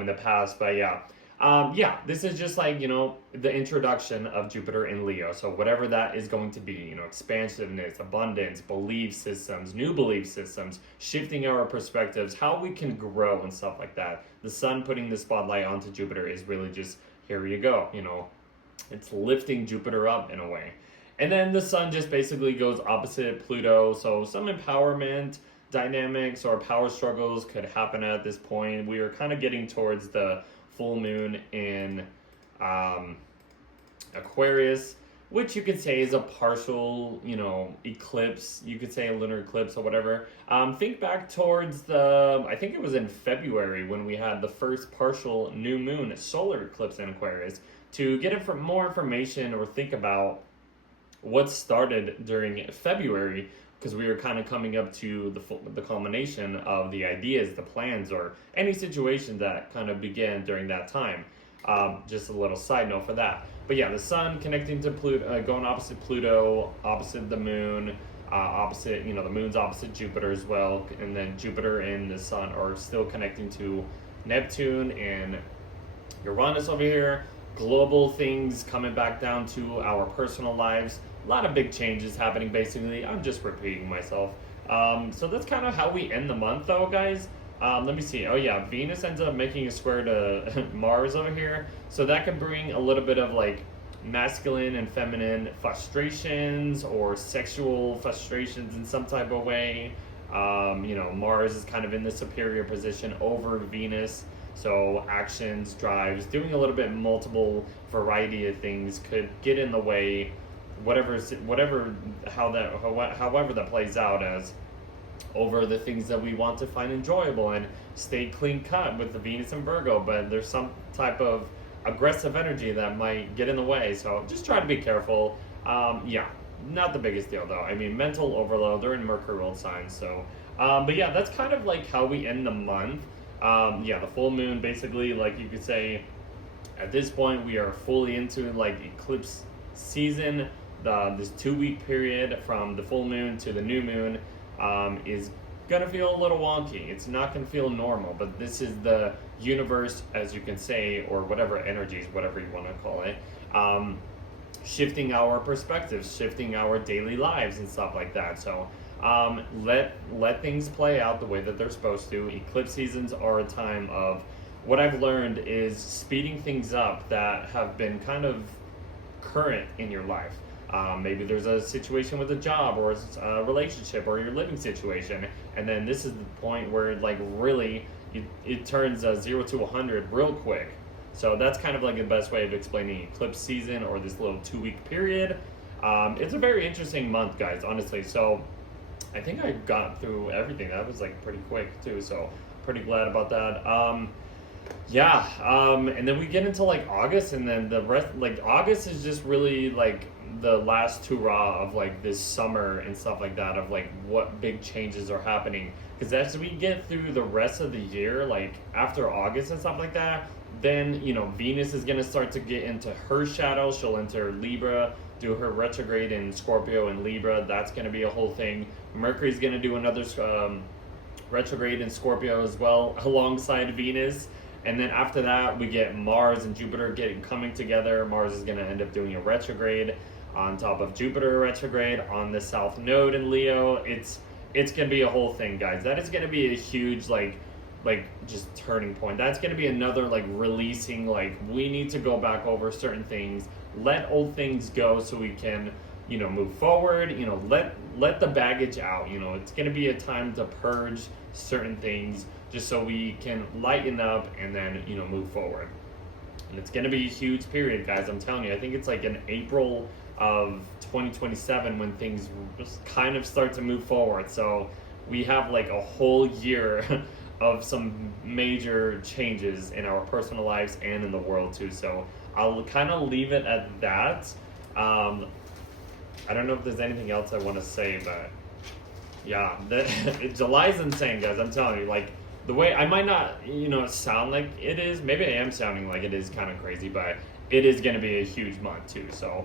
in the past. But this is just like, the introduction of Jupiter in Leo. So whatever that is going to be, expansiveness, abundance, belief systems, new belief systems, shifting our perspectives, how we can grow and stuff like that. The sun putting the spotlight onto Jupiter is really just, here you go, it's lifting Jupiter up in a way. And then the sun just basically goes opposite Pluto. So some empowerment dynamics or power struggles could happen at this point. We are kind of getting towards the full moon in Aquarius, which you could say is a partial, eclipse. You could say a lunar eclipse or whatever. Think back towards I think it was in February when we had the first partial new moon solar eclipse in Aquarius. To get more information or think about what started during February, because we were kind of coming up to the culmination of the ideas, the plans, or any situation that kind of began during that time. Just a little side note for that. But yeah, the sun connecting to Pluto, going opposite Pluto, opposite the moon, opposite, the moon's opposite Jupiter as well. And then Jupiter and the sun are still connecting to Neptune and Uranus over here. Global things coming back down to our personal lives. A lot of big changes happening, basically. I'm just repeating myself. So that's kind of how we end the month, though, guys. Let me see. Oh, yeah. Venus ends up making a square to Mars over here. So that can bring a little bit of, like, masculine and feminine frustrations or sexual frustrations in some type of way. Mars is kind of in the superior position over Venus. So actions, drives, doing a little bit multiple variety of things could get in the way, however that plays out as over the things that we want to find enjoyable and stay clean cut with the Venus and Virgo. But there's some type of aggressive energy that might get in the way. So just try to be careful. Not the biggest deal though. I mean, mental overload, they're in Mercury world signs. So, but yeah, that's kind of like how we end the month. The full moon, basically, like you could say, at this point we are fully into like eclipse season. This 2-week period from the full moon to the new moon is gonna feel a little wonky. It's not gonna feel normal, but this is the universe, as you can say, or whatever energies, whatever you want to call it, shifting our perspectives, shifting our daily lives and stuff like that. So let things play out the way that they're supposed to. Eclipse seasons are a time of, what I've learned is speeding things up that have been kind of current in your life. Maybe there's a situation with a job or a relationship or your living situation, and then this is the point where like really it turns 0 to 100 real quick. So that's kind of like the best way of explaining eclipse season or this little 2-week period. It's a very interesting month, guys, honestly. So I think I got through everything. That was like pretty quick too, so pretty glad about that. Yeah, and then we get into like August, and then the rest, like August is just really like the last hurrah of like this summer and stuff like that, of like what big changes are happening. Because as we get through the rest of the year, like after August and stuff like that, then Venus is gonna start to get into her shadow. She'll enter Libra, do her retrograde in Scorpio and Libra. That's gonna be a whole thing. Mercury's gonna do another retrograde in Scorpio as well, alongside Venus. And then after that, we get Mars and Jupiter coming together. Mars is going to end up doing a retrograde on top of Jupiter retrograde on the South Node in Leo. It's going to be a whole thing, guys. That is going to be a huge like just turning point. That's going to be another like releasing, like we need to go back over certain things, let old things go so we can move forward. Let the baggage out. It's going to be a time to purge certain things just so we can lighten up and then move forward. And it's going to be a huge period, guys. I'm telling you, I think it's like in April of 2027 when things just kind of start to move forward. So we have like a whole year of some major changes in our personal lives and in the world too. So I'll kind of leave it at that. I don't know if there's anything else I want to say, but yeah, July's insane, guys. I'm telling you, like the way I might not, sound like it is. Maybe I am sounding like it is kind of crazy, but it is going to be a huge month too. So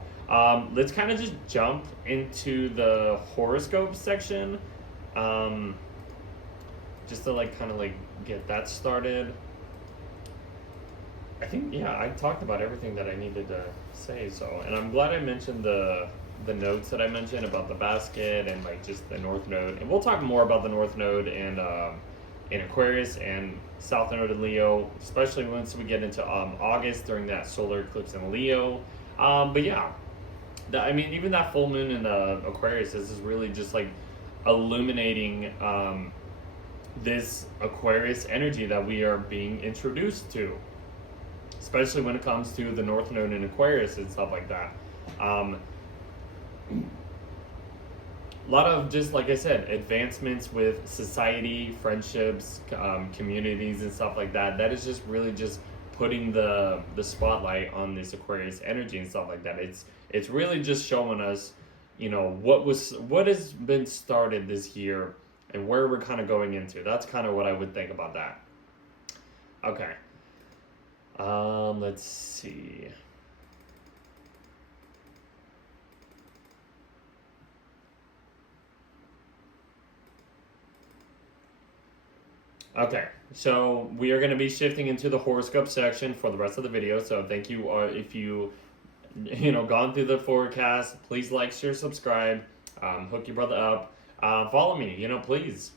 let's kind of just jump into the horoscope section, just to like kind of like get that started. I think I talked about everything that I needed to say. So, and I'm glad I mentioned the nodes that I mentioned about the basket and like just the North Node, and we'll talk more about the North Node and in Aquarius and South Node in Leo, especially once we get into August during that solar eclipse in Leo. But yeah, even that full moon in Aquarius, this is really just like illuminating this Aquarius energy that we are being introduced to, especially when it comes to the North Node in Aquarius and stuff like that. A lot of, just like I said, advancements with society, friendships, communities and stuff like that. That is just really just putting the spotlight on this Aquarius energy and stuff like that. It's really just showing us, what has been started this year and where we're kind of going into. That's kind of what I would think about that. Okay. Let's see. Okay, so we are going to be shifting into the horoscope section for the rest of the video. So thank you if you gone through the forecast. Please like, share, subscribe, hook your brother up, follow me. Please.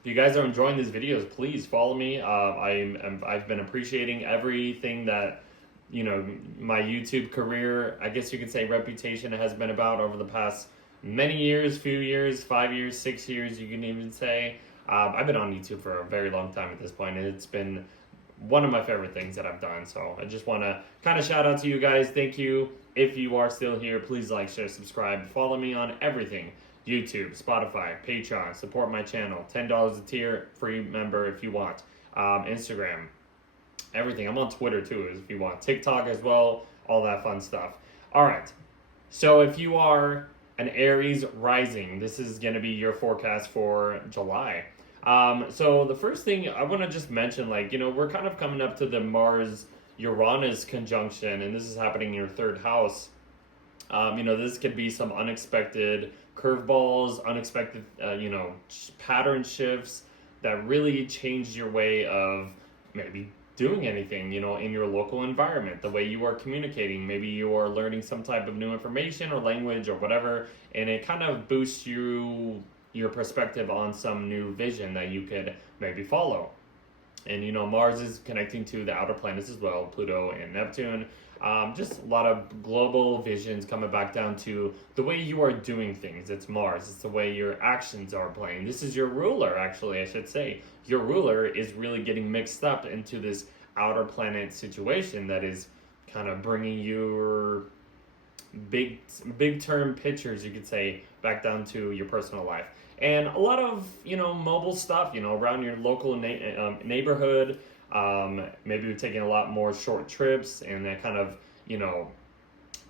If you guys are enjoying these videos, please follow me. I've been appreciating everything that my YouTube career, I guess you could say reputation, has been about over the past many years, few years, 5 years, 6 years, you can even say. I've been on YouTube for a very long time at this point, and it's been one of my favorite things that I've done. So I just want to kind of shout out to you guys. Thank you. If you are still here, please like, share, subscribe. Follow me on everything. YouTube, Spotify, Patreon. Support my channel. $10 a tier. Free member if you want. Instagram. Everything. I'm on Twitter too if you want. TikTok as well. All that fun stuff. All right. So if you are an Aries Rising, this is going to be your forecast for July. So the first thing I want to just mention, we're kind of coming up to the Mars-Uranus conjunction, and this is happening in your third house. This could be some unexpected curveballs, unexpected, pattern shifts that really change your way of maybe doing anything, in your local environment, the way you are communicating. Maybe you are learning some type of new information or language or whatever, and it kind of boosts your perspective on some new vision that you could maybe follow. And Mars is connecting to the outer planets as well, Pluto and Neptune. Just a lot of global visions coming back down to the way you are doing things. It's Mars. It's the way your actions are playing. This is your ruler, actually, I should say. Your ruler is really getting mixed up into this outer planet situation that is kind of bringing your big term pictures, you could say, back down to your personal life. And a lot of, mobile stuff, around your local neighborhood, Maybe you're taking a lot more short trips, and that kind of,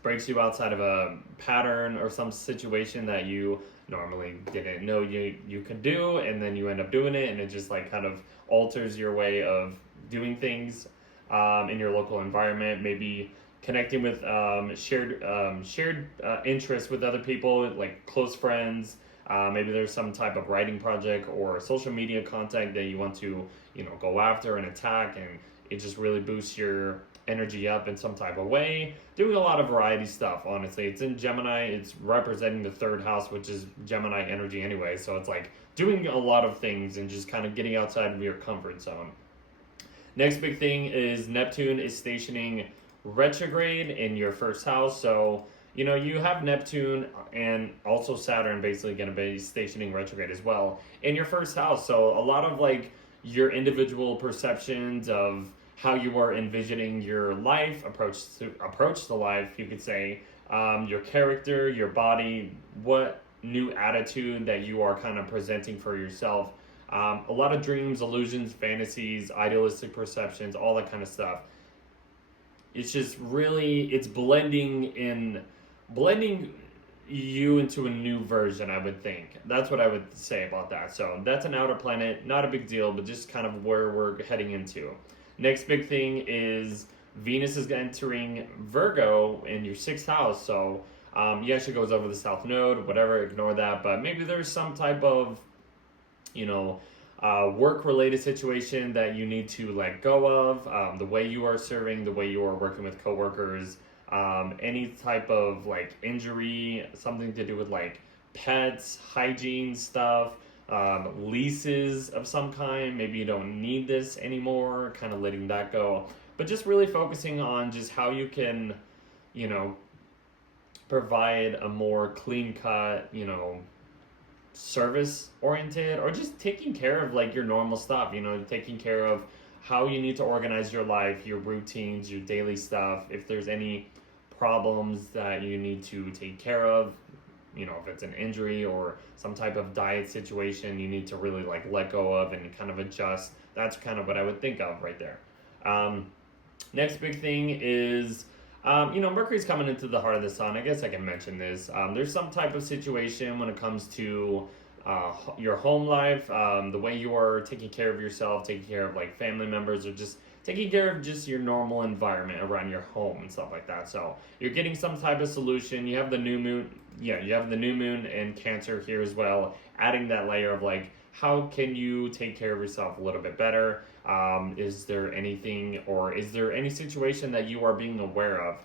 breaks you outside of a pattern or some situation that you normally didn't know you could do, and then you end up doing it, and it just like kind of alters your way of doing things in your local environment. Maybe connecting with shared interests with other people, like close friends. Maybe there's some type of writing project or social media content that you want to, go after and attack, and it just really boosts your energy up in some type of way. Doing a lot of variety stuff, honestly. It's in Gemini, it's representing the third house, which is Gemini energy anyway. So it's like doing a lot of things and just kind of getting outside of your comfort zone. Next big thing is Neptune is stationing retrograde in your first house. So, you have Neptune and also Saturn basically going to be stationing retrograde as well in your first house. So a lot of like your individual perceptions of how you are envisioning your life, approach to life, you could say, your character, your body, what new attitude that you are kind of presenting for yourself. A lot of dreams, illusions, fantasies, idealistic perceptions, all that kind of stuff. It's just really, it's blending you into a new version, I would think. That's what I would say about that. So that's an outer planet, not a big deal, but just kind of where we're heading into. Next big thing is Venus is entering Virgo in your sixth house. So yes, it goes over the south node, whatever, ignore that. But maybe there's some type of, work-related situation that you need to let go of. The way you are serving, the way you are working with coworkers, any type of like injury, something to do with like pets, hygiene stuff, leases of some kind. Maybe you don't need this anymore, kind of letting that go. But just really focusing on just how you can, provide a more clean cut, service oriented, or just taking care of like your normal stuff, taking care of how you need to organize your life, your routines, your daily stuff. If there's any problems that you need to take care of, if it's an injury or some type of diet situation you need to really like let go of and kind of adjust. That's kind of what I would think of right there. Next big thing is, Mercury's coming into the heart of the sun. I guess I can mention this. There's some type of situation when it comes to your home life, the way you are taking care of yourself, taking care of like family members, or just taking care of just your normal environment around your home and stuff like that. So you're getting some type of solution. You have the new moon. Yeah, you have the new moon and Cancer here as well, adding that layer of like, how can you take care of yourself a little bit better? Is there anything, or is there any situation that you are being aware of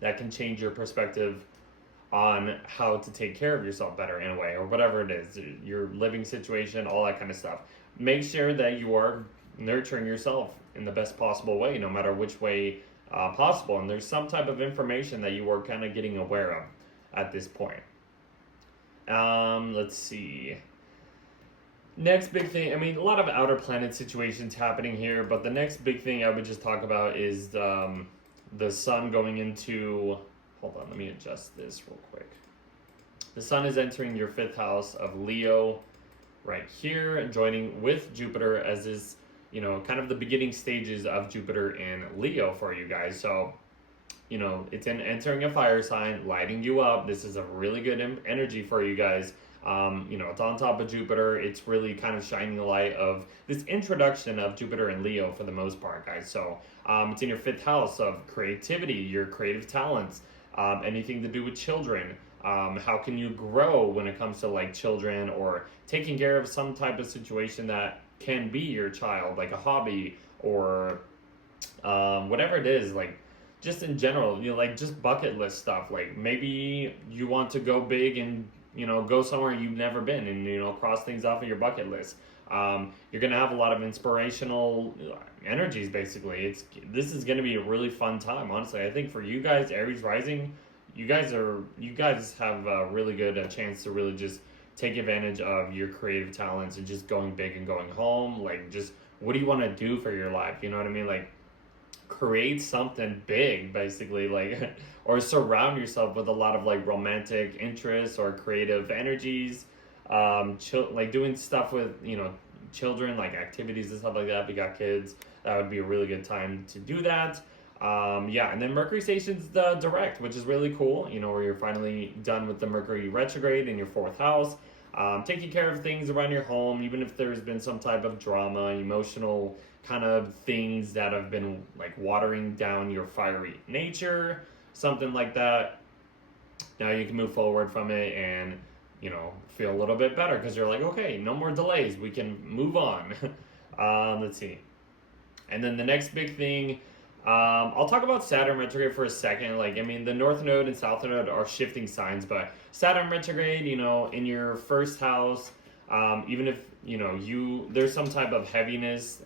that can change your perspective on how to take care of yourself better in a way, or whatever it is, your living situation, all that kind of stuff. Make sure that you are nurturing yourself in the best possible way, no matter which way possible. And there's some type of information that you are kind of getting aware of at this point. Let's see. Next big thing, a lot of outer planet situations happening here, but the next big thing I would just talk about is the sun going into, hold on, let me adjust this real quick. The sun is entering your fifth house of Leo right here, joining with Jupiter as is, kind of the beginning stages of Jupiter in Leo for you guys. So, it's entering a fire sign, lighting you up. This is a really good energy for you guys. It's on top of Jupiter. It's really kind of shining the light of this introduction of Jupiter and Leo for the most part, guys. So it's in your fifth house of creativity, your creative talents, anything to do with children. How can you grow when it comes to like children, or taking care of some type of situation that can be your child, like a hobby, or whatever it is, like just in general, like just bucket list stuff. Like maybe you want to go big and go somewhere you've never been and, cross things off of your bucket list. You're going to have a lot of inspirational energies, basically. This is going to be a really fun time, honestly. I think for you guys, Aries Rising, you guys have a really good chance to really just take advantage of your creative talents and just going big and going home. Like, just what do you want to do for your life? You know what I mean? Like, create something big, basically, like, or surround yourself with a lot of like romantic interests or creative energies, like doing stuff with children, like activities and stuff like that if you got kids. that would be a really good time to do that. Yeah, and then Mercury stations the direct, which is really cool, where you're finally done with the Mercury retrograde in your fourth house. Taking care of things around your home, even if there's been some type of drama, emotional kind of things that have been like watering down your fiery nature, something like that. Now you can move forward from it and, feel a little bit better because you're like, okay, no more delays. We can move on. Let's see. And then the next big thing, I'll talk about Saturn retrograde for a second. The North Node and South Node are shifting signs, but Saturn retrograde, in your first house, even if, there's some type of heaviness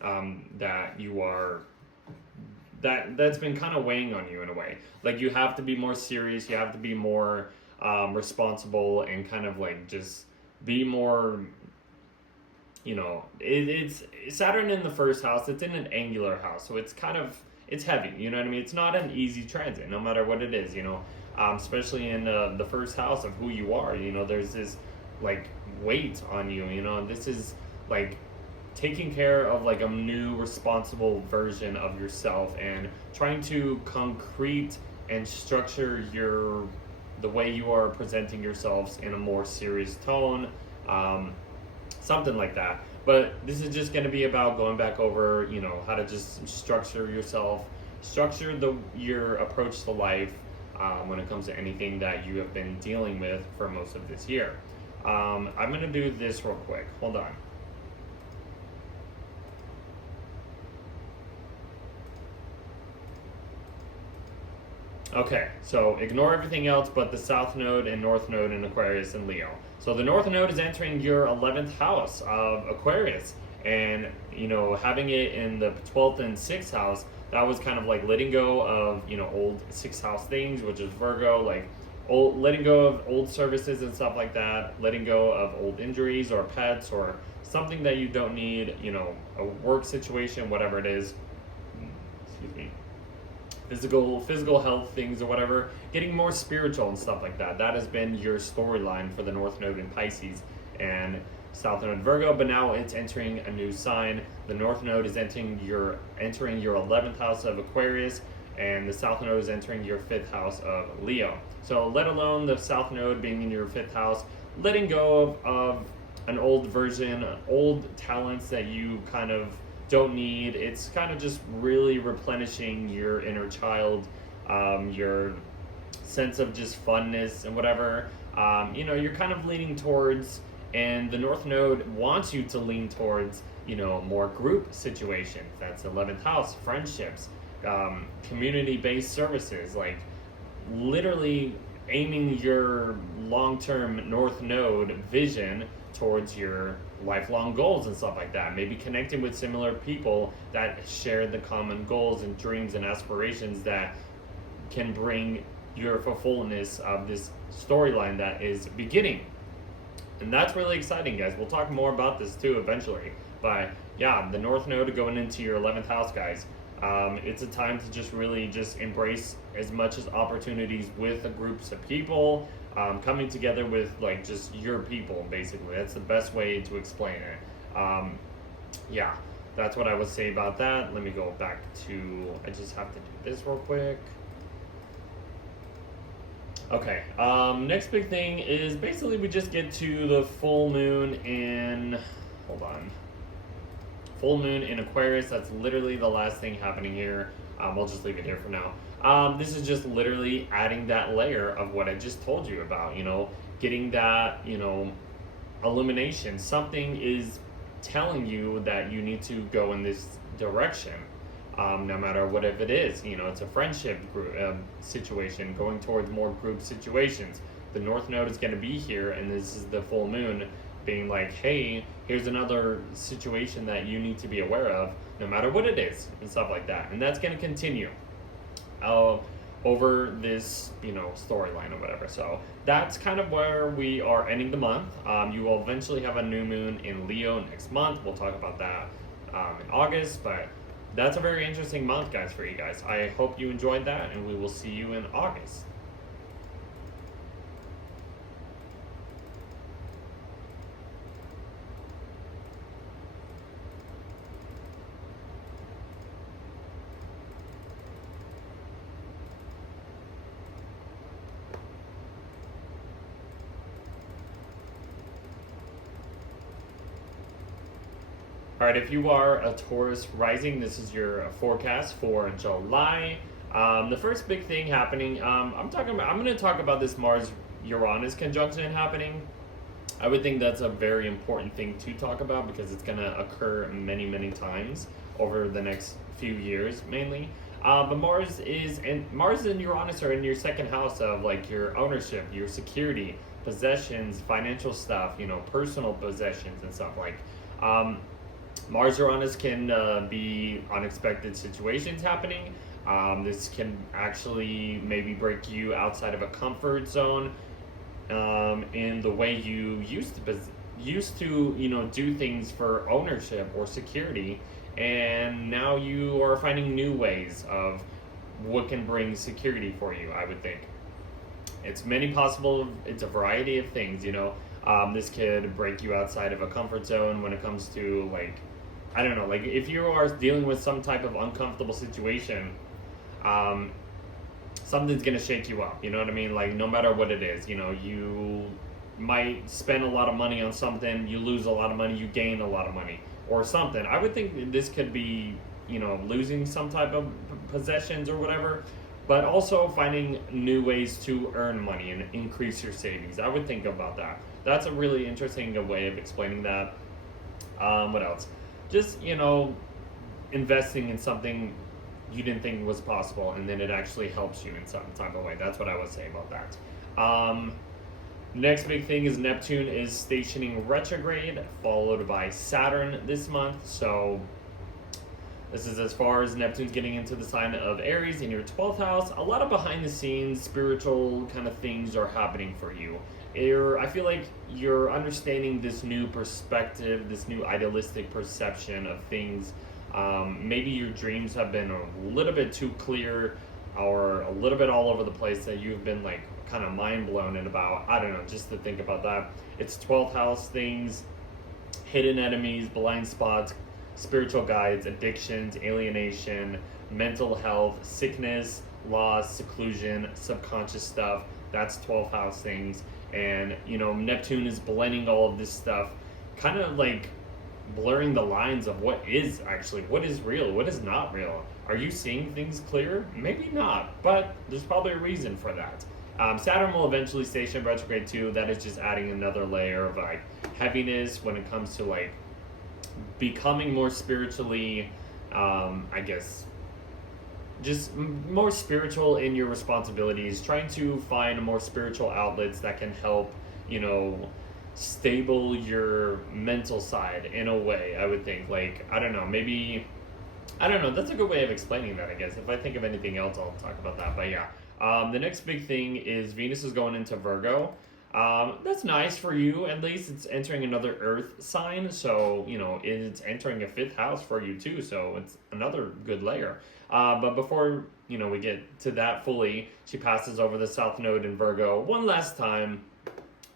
that you are, that's been kind of weighing on you in a way. Like, you have to be more serious, you have to be more responsible, and kind of like just be more, it's Saturn in the first house, it's in an angular house, so it's kind of, it's heavy, you know what I mean? It's not an easy transit, no matter what it is, especially in the first house of who you are, there's this like weight on you, this is like taking care of like a new responsible version of yourself and trying to concrete and structure the way you are presenting yourselves in a more serious tone, something like that. But this is just going to be about going back over, how to just structure yourself, structure your approach to life when it comes to anything that you have been dealing with for most of this year. I'm going to do this real quick. Hold on. Okay, so ignore everything else but the South Node and North Node in Aquarius and Leo. So the North Node is entering your 11th house of Aquarius, and having it in the 12th and 6th house, that was kind of like letting go of old 6th house things, which is Virgo, like letting go of old services and stuff like that, letting go of old injuries or pets or something that you don't need, a work situation, whatever it is. Excuse me. Physical health things or whatever, getting more spiritual and stuff like that. That has been your storyline for the North Node in Pisces and South Node in Virgo, but now it's entering a new sign. The North Node is entering your 11th house of Aquarius, and the South Node is entering your 5th house of Leo. So let alone the South Node being in your 5th house, letting go of an old version, old talents that you kind of don't need. It's kind of just really replenishing your inner child, your sense of just funness and whatever. You're kind of leaning towards, and the North Node wants you to lean towards, more group situations. That's 11th house, friendships, community-based services, like literally aiming your long-term North Node vision towards your lifelong goals and stuff like that. Maybe connecting with similar people that share the common goals and dreams and aspirations that can bring your fulfillment of this storyline that is beginning. And that's really exciting, guys. We'll talk more about this too eventually. But yeah, the North Node going into your 11th house, guys. It's a time to just really just embrace as much as opportunities with the groups of people, coming together with like just your people, basically. That's the best way to explain it. Yeah, that's what I would say about that. Let me go back to, I just have to do this real quick. Okay, next big thing is basically we just get to the full moon in, hold on. Full moon in Aquarius, that's literally the last thing happening here. I'll just leave it here for now. This is just literally adding that layer of what I just told you about, getting that, illumination. Something is telling you that you need to go in this direction, no matter what if it is. It's a friendship group situation, going towards more group situations. The North Node is going to be here, and this is the full moon being like, hey, here's another situation that you need to be aware of, no matter what it is, and stuff like that. And that's going to continue over this, storyline or whatever. So that's kind of where we are ending the month. You will eventually have a new moon in Leo next month. We'll talk about that in August, but that's a very interesting month, guys, for you guys. I hope you enjoyed that, and we will see you in August. All right, if you are a Taurus Rising, this is your forecast for July. The first big thing happening, I'm going to talk about this Mars Uranus conjunction happening. I would think that's a very important thing to talk about because it's going to occur many, many times over the next few years, mainly. But Mars and Uranus are in your second house of like your ownership, your security, possessions, financial stuff, personal possessions and stuff like. Mars Uranus can be unexpected situations happening. This can actually maybe break you outside of a comfort zone in the way you used to do things for ownership or security, and now you are finding new ways of what can bring security for you. I would think it's a variety of things. This could break you outside of a comfort zone when it comes to like, I don't know, like if you are dealing with some type of uncomfortable situation, something's gonna shake you up. You know what I mean? Like no matter what it is, you might spend a lot of money on something, you lose a lot of money, you gain a lot of money, or something. I would think this could be, losing some type of possessions or whatever, but also finding new ways to earn money and increase your savings. I would think about that. That's a really interesting way of explaining that. What else? Just, investing in something you didn't think was possible, and then it actually helps you in some type of way. That's what I would say about that. Next big thing is Neptune is stationing retrograde, followed by Saturn this month. So this is as far as Neptune's getting into the sign of Aries in your 12th house. A lot of behind the scenes spiritual kind of things are happening for you. I feel like you're understanding this new perspective, this new idealistic perception of things. Maybe your dreams have been a little bit too clear or a little bit all over the place that you've been like kind of mind blown and about. I don't know, just to think about that. It's 12th house things, hidden enemies, blind spots, spiritual guides, addictions, alienation, mental health, sickness, loss, seclusion, subconscious stuff. That's 12th house things. And, Neptune is blending all of this stuff, kind of like blurring the lines of what is real, what is not real. Are you seeing things clear? Maybe not, but there's probably a reason for that. Saturn will eventually station retrograde too. That is just adding another layer of like heaviness when it comes to like becoming more spiritually, I guess, just more spiritual in your responsibilities, trying to find more spiritual outlets that can help, stable your mental side in a way. I would think, like, I don't know, that's a good way of explaining that, I guess. If I think of anything else, I'll talk about that. But yeah, the next big thing is Venus is going into Virgo. That's nice for you. At least it's entering another earth sign, so it's entering a 5th house for you too, so it's another good layer. But before we get to that fully, she passes over the south node in Virgo one last time.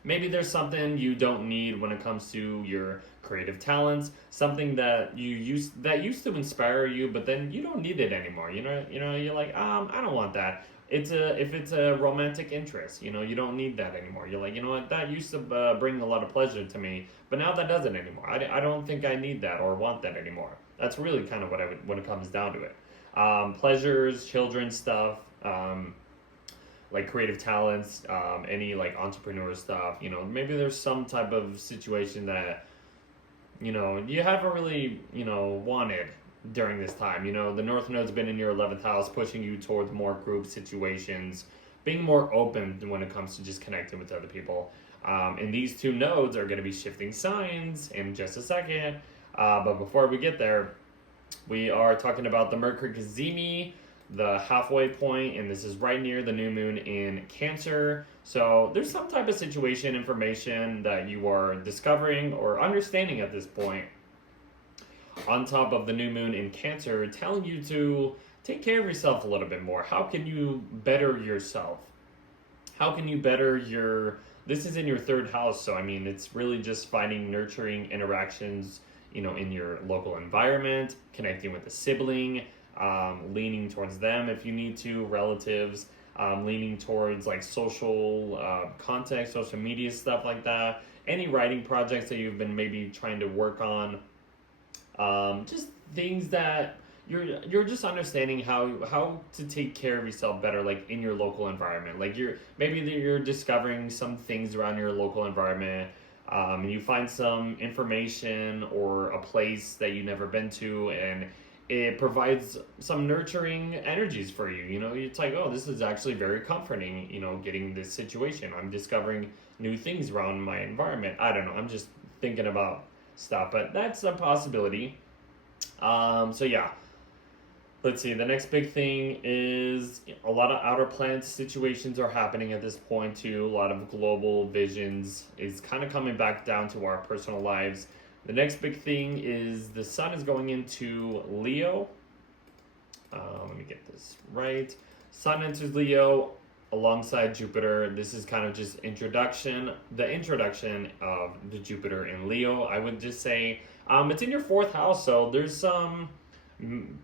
Maybe there's something you don't need when it comes to your creative talents, something that used to inspire you, but then you don't need it anymore. You're like, I don't want that. If it's a romantic interest, you don't need that anymore. You're like, what, that used to bring a lot of pleasure to me, but now that doesn't anymore. I don't think I need that or want that anymore. That's really kind of when it comes down to it. Pleasures, children's stuff, like creative talents, any like entrepreneur stuff, maybe there's some type of situation that, you haven't really, wanted during this time. The North Node's been in your 11th house, pushing you towards more group situations, being more open when it comes to just connecting with other people. And these two nodes are going to be shifting signs in just a second. But before we get there, we are talking about the Mercury Cazimi, the halfway point, and this is right near the new moon in Cancer. So there's some type of situation information that you are discovering or understanding at this point, on top of the new moon in Cancer, telling you to take care of yourself a little bit more. How can you better yourself? How can you better this is in your 3rd house, so I mean, it's really just finding nurturing interactions, in your local environment, connecting with a sibling, leaning towards them if you need to, relatives, leaning towards like social context, social media, stuff like that. Any writing projects that you've been maybe trying to work on, just things that you're just understanding how to take care of yourself better, like in your local environment. Like you're discovering some things around your local environment. And you find some information or a place that you've never been to, and it provides some nurturing energies for you. You know, it's like, oh, this is actually very comforting, you know, getting this situation. I'm discovering new things around my environment. I don't know. I'm just thinking about stuff, but that's a possibility. So yeah, let's see. The next big thing is a lot of outer planet situations are happening at this point too. A lot of global visions is kind of coming back down to our personal lives. The next big thing is the sun is going into Leo. Let me get this right. Sun enters Leo alongside Jupiter. This is kind of just the introduction of the Jupiter in Leo. I would just say it's in your fourth house, so there's some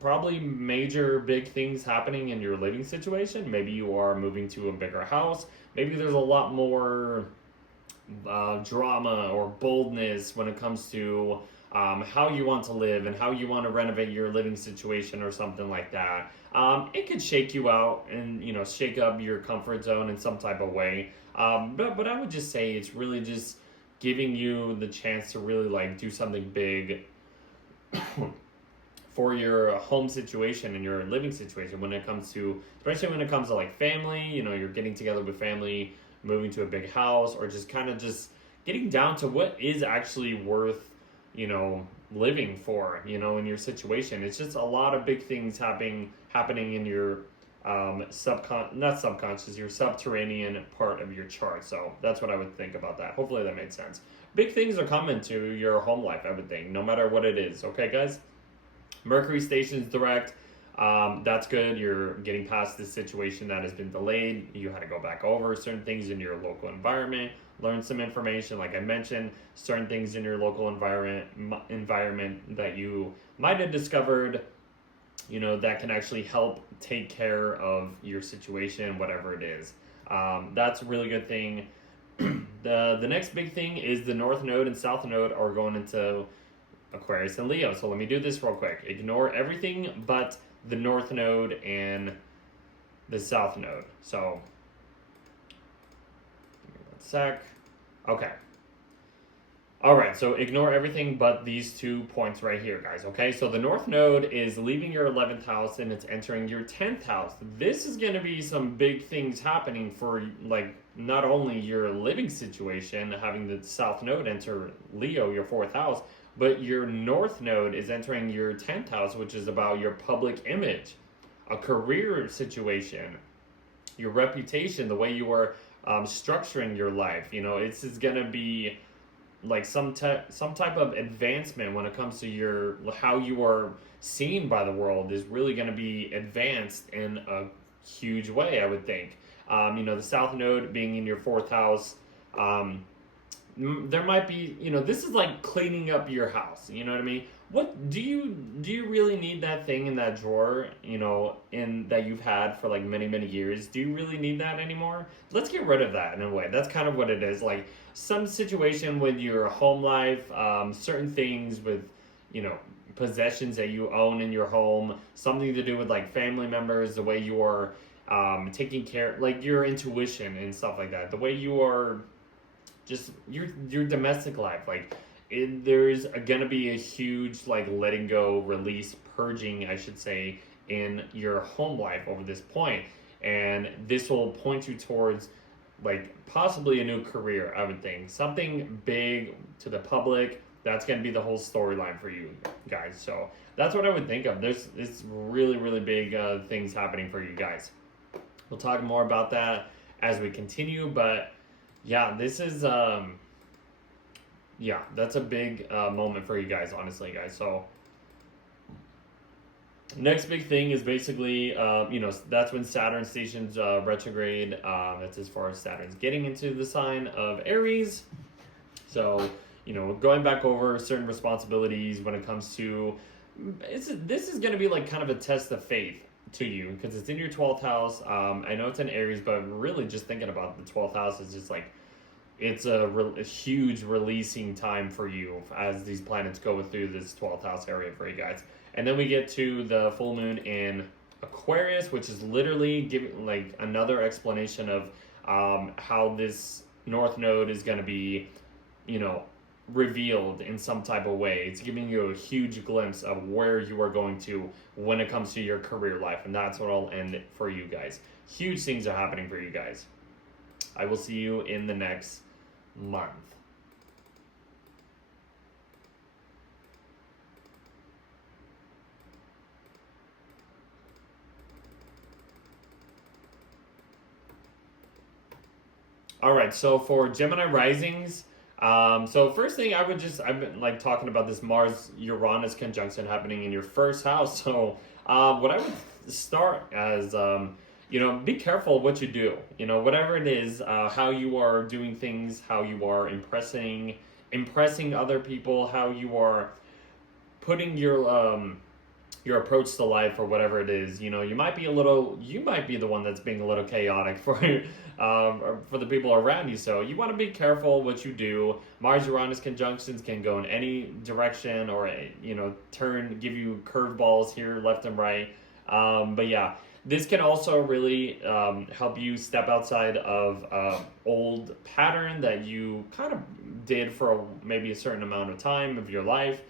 probably major big things happening in your living situation. Maybe you are moving to a bigger house. Maybe there's a lot more drama or boldness when it comes to how you want to live and how you want to renovate your living situation or something like that. It could shake you out and, you know, shake up your comfort zone in some type of way. But I would just say it's really just giving you the chance to really like do something big for your home situation and your living situation when it comes to, especially when it comes to like family, you know, you're getting together with family, moving to a big house, or just kind of just getting down to what is actually worth, you know, living for, you know, in your situation. It's just a lot of big things happening in your not subconscious, your subterranean part of your chart. So that's what I would think about that. Hopefully that made sense. Big things are coming to your home life, I would think, no matter what it is. Okay, guys? Mercury stations direct. That's good. You're getting past this situation that has been delayed. You had to go back over certain things in your local environment, learn some information. Like I mentioned, certain things in your local environment that you might have discovered, you know, that can actually help take care of your situation, whatever it is. That's a really good thing. The next big thing is the North Node and South Node are going into Aquarius and Leo. So let me do this real quick. Ignore everything but the North Node and the South Node. So, give me 1 sec. Okay. Alright, so ignore everything but these 2 points right here, guys, okay? So the North Node is leaving your 11th house and it's entering your 10th house. This is going to be some big things happening for, like, not only your living situation, having the South Node enter Leo, your 4th house, but your North Node is entering your 10th house, which is about your public image, a career situation, your reputation, the way you are structuring your life. You know, it's going to be like some type of advancement when it comes to how you are seen by the world is really going to be advanced in a huge way, I would think. You know, the South Node being in your 4th house, there might be, you know, this is like cleaning up your house, you know what I mean? What do you really need that thing in that drawer, you know, in that you've had for like many years? Do you really need that anymore? Let's get rid of that in a way. That's kind of what it is. Like some situation with your home life, certain things with, you know, possessions that you own in your home, something to do with like family members, the way you are taking care, like your intuition and stuff like that, the way you are just your domestic life. Like there's gonna be a huge like letting go, release, purging, I should say, in your home life over this point, and this will point you towards like possibly a new career, I would think, something big to the public. That's gonna be the whole storyline for you guys. So that's what I would think of. It's really big things happening for you guys. We'll talk more about that as we continue, but yeah, this is yeah, that's a big moment for you guys, honestly, guys. So next big thing is basically, you know, that's when Saturn stations retrograde. That's as far as Saturn's getting into the sign of Aries. So, you know, going back over certain responsibilities when it comes to, this is going to be like kind of a test of faith to you because it's in your 12th house. I know it's in Aries, but really just thinking about the 12th house is just like, it's a huge releasing time for you as these planets go through this 12th house area for you guys. And then we get to the full moon in Aquarius, which is literally giving like another explanation of how this North Node is going to be, you know, revealed in some type of way. It's giving you a huge glimpse of where you are going to when it comes to your career life. And that's what I'll end for you guys. Huge things are happening for you guys. I will see you in the next month. All right, so for Gemini risings, so first thing I've been like talking about this Mars Uranus conjunction happening in your first house. So what I would start as, you know, be careful what you do. You know, whatever it is, how you are doing things, how you are impressing other people, how you are putting your approach to life or whatever it is. You know, you might be the one that's being a little chaotic for the people around you. So you want to be careful what you do. Mars Uranus conjunctions can go in any direction, or you know, give you curveballs here, left and right. But yeah, this can also really help you step outside of old pattern that you kind of did for maybe a certain amount of time of your life.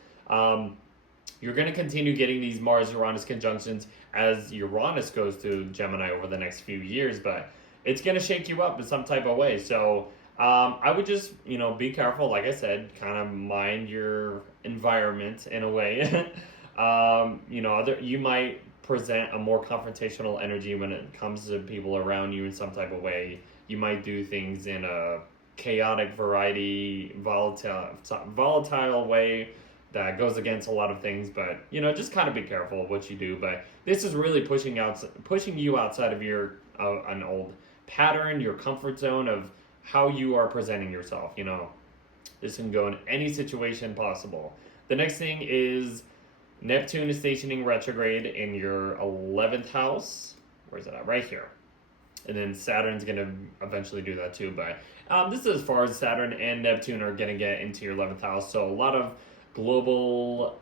You're going to continue getting these Mars-Uranus conjunctions as Uranus goes through Gemini over the next few years, but it's going to shake you up in some type of way. So I would just, you know, be careful. Like I said, kind of mind your environment in a way. You know, you might present a more confrontational energy when it comes to people around you in some type of way. You might do things in a chaotic, volatile way that goes against a lot of things, but you know, just kind of be careful of what you do. But this is really pushing you outside of your an old pattern, your comfort zone of how you are presenting yourself. You know, this can go in any situation possible. The next thing is Neptune is stationing retrograde in your 11th house. Where's it at? Right here. And then Saturn's going to eventually do that too. But this is as far as Saturn and Neptune are going to get into your 11th house. So a lot of global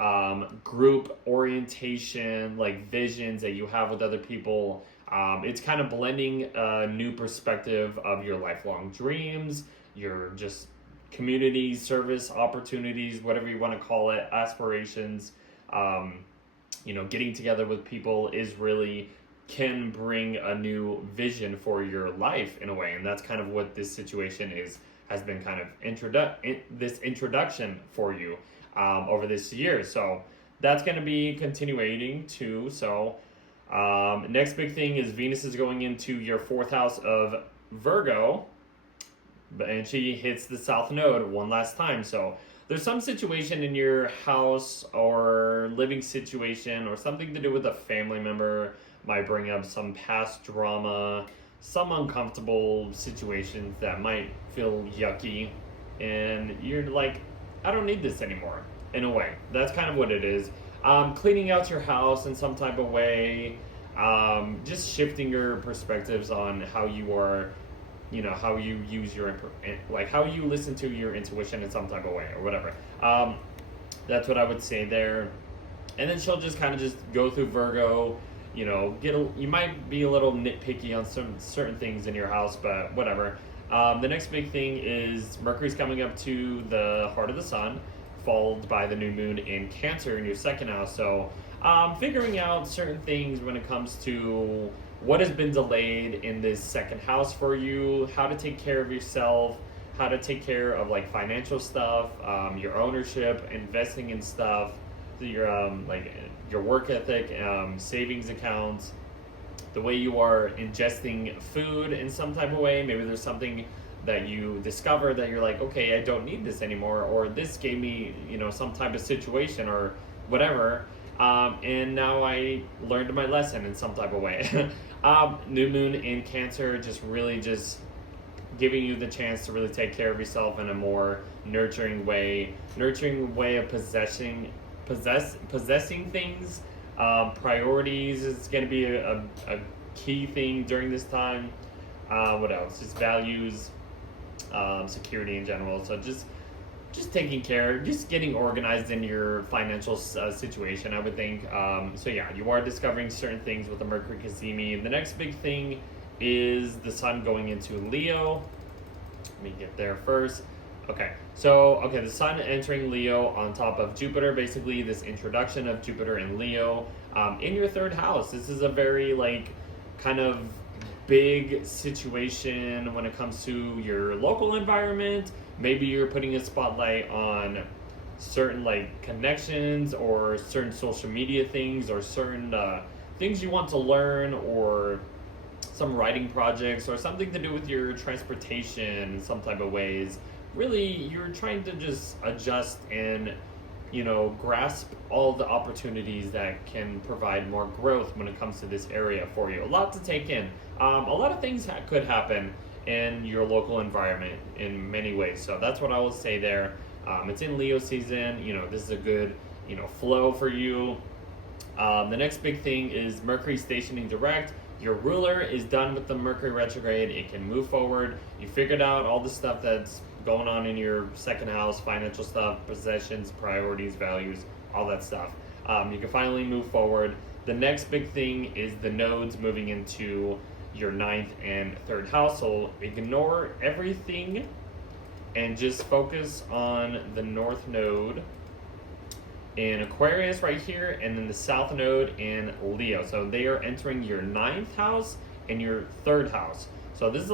group orientation, like visions that you have with other people. It's kind of blending a new perspective of your lifelong dreams, your just community service opportunities, whatever you want to call it, aspirations. You know, getting together with people can bring a new vision for your life in a way. And that's kind of what this situation has been kind of this introduction for you over this year. So that's going to be continuing too. So next big thing is Venus is going into your 4th house of Virgo, and she hits the South Node one last time. So there's some situation in your house or living situation or something to do with a family member might bring up some past drama, some uncomfortable situations that might feel yucky, and you're like, I don't need this anymore, in a way. That's kind of what it is. Cleaning out your house in some type of way, just shifting your perspectives on how you are, you know, how you use how you listen to your intuition in some type of way or whatever. That's what I would say there. And then she'll just kind of just go through Virgo, you know, you might be a little nitpicky on some certain things in your house, but whatever. The next big thing is Mercury's coming up to the heart of the sun, followed by the new moon in Cancer in your 2nd house. So figuring out certain things when it comes to what has been delayed in this 2nd house for you, how to take care of yourself, how to take care of like financial stuff, your ownership, investing in stuff, your work ethic, savings accounts, the way you are ingesting food in some type of way. Maybe there's something that you discover that you're like, okay, I don't need this anymore, or this gave me, you know, some type of situation or whatever, and now I learned my lesson in some type of way. New moon in Cancer, just giving you the chance to really take care of yourself in a more nurturing way of possessing things. Priorities is going to be a key thing during this time. What else? Just values. security in general. So just taking care, just getting organized in your financial situation, I would think. So yeah, you are discovering certain things with the Mercury Casimi. The next big thing is the Sun going into Leo. Let me get there first. Okay, the Sun entering Leo on top of Jupiter, basically this introduction of Jupiter in Leo in your third house. This is a very kind of big situation when it comes to your local environment. Maybe you're putting a spotlight on certain connections or certain social media things or certain things you want to learn, or some writing projects or something to do with your transportation in some type of ways. Really, you're trying to just adjust and grasp all the opportunities that can provide more growth when it comes to this area for you. A lot to take in. A lot of things could happen in your local environment in many ways. So that's what I will say there. It's in Leo season. This is a good flow for you. The next big thing is Mercury stationing direct. Your ruler is done with the Mercury retrograde. It can move forward. You figured out all the stuff that's going on in your second house, financial stuff, possessions, priorities, values, all that stuff. You can finally move forward. The next big thing is the nodes moving into your 9th and 3rd house. So ignore everything and just focus on the North node in Aquarius right here, and then the South node in Leo. So they are entering your 9th house and your 3rd house. So this is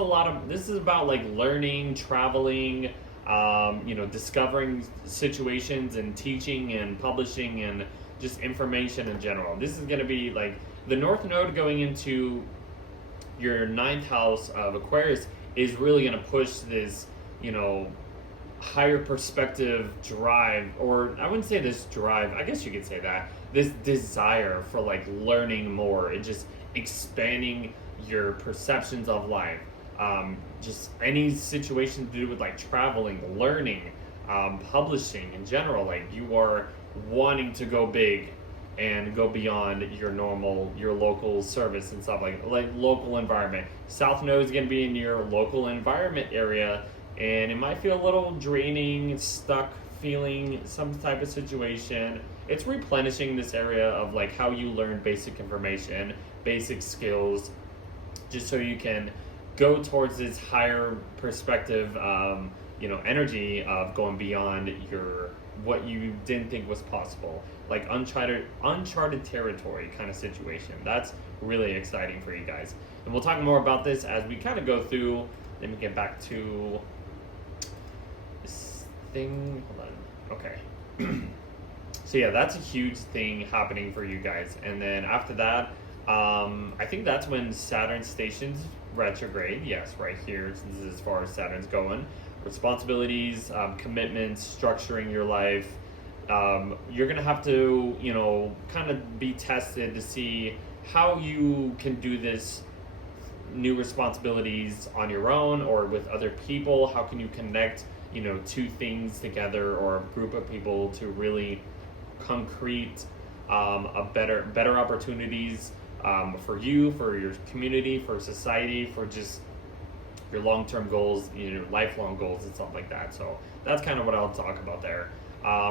about learning, traveling, discovering situations and teaching and publishing and just information in general. This is going to be the North node going into your 9th house of Aquarius is really going to push this, higher perspective drive, or I wouldn't say this drive, I guess you could say that, this desire for learning more and just expanding your perceptions of life. Just any situation to do with traveling, learning, publishing in general. You are wanting to go big and go beyond your local service and stuff, like local environment. South node is going to be in your local environment area, and it might feel a little draining, stuck feeling, some type of situation. It's replenishing this area of how you learn basic information, basic skills, just so you can go towards this higher perspective, energy of going beyond what you didn't think was possible, uncharted territory kind of situation. That's really exciting for you guys, and we'll talk more about this as we kind of go through. Let me get back to this thing. Hold on. Okay. So yeah, that's a huge thing happening for you guys, and then after that, I think that's when Saturn stations retrograde. Yes, right here. This is as far as Saturn's going. Responsibilities, commitments, structuring your life. You're going to have to, kind of be tested to see how you can do this new responsibilities on your own or with other people. How can you connect, two things together or a group of people to really concrete better opportunities for you, for your community, for society, for just your long-term goals, your lifelong goals and stuff like that. So that's kind of what I'll talk about there.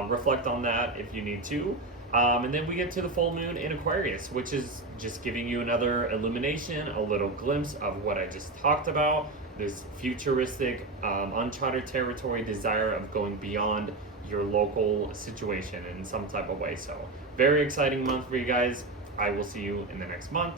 Reflect on that if you need to. And then we get to the full moon in Aquarius, which is just giving you another illumination, a little glimpse of what I just talked about, this futuristic, uncharted territory desire of going beyond your local situation in some type of way. So very exciting month for you guys. I will see you in the next month.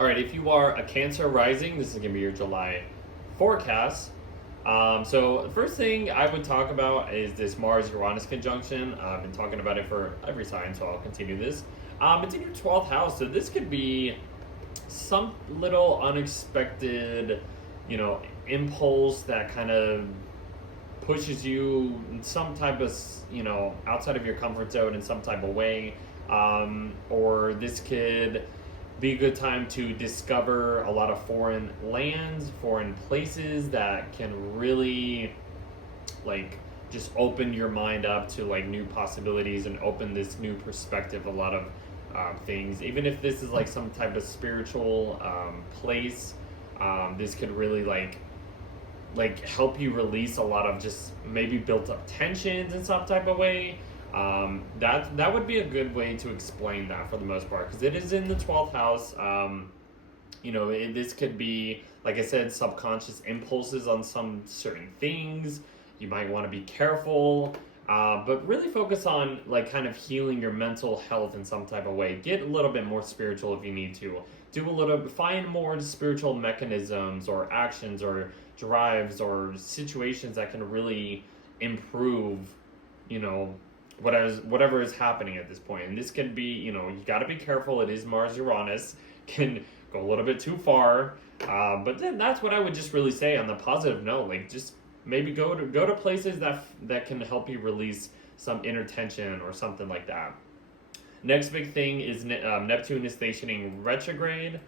All right, if you are a Cancer rising, this is going to be your July forecast. So the first thing I would talk about is this Mars-Uranus conjunction. I've been talking about it for every sign, so I'll continue this. It's in your 12th house, so this could be some little unexpected, impulse that kind of pushes you in some type of, outside of your comfort zone in some type of way. Or this could be a good time to discover a lot of foreign lands, foreign places that can really like just open your mind up to like new possibilities and open this new perspective, a lot of things. Even if this is like some type of spiritual place, this could really help you release a lot of just maybe built up tensions in some type of way. That would be a good way to explain that for the most part, because it is in the 12th house. This could be, like I said, subconscious impulses on some certain things. You might want to be careful, but really focus on like kind of healing your mental health in some type of way. Get a little bit more spiritual if you need to. Find more spiritual mechanisms or actions or drives or situations that can really improve, whatever is happening at this point. And this can be, you got to be careful. It is Mars Uranus, can go a little bit too far. But then that's what I would just really say on the positive note. Like, just maybe go to places that can help you release some inner tension or something like that. Next big thing is Neptune is stationing retrograde.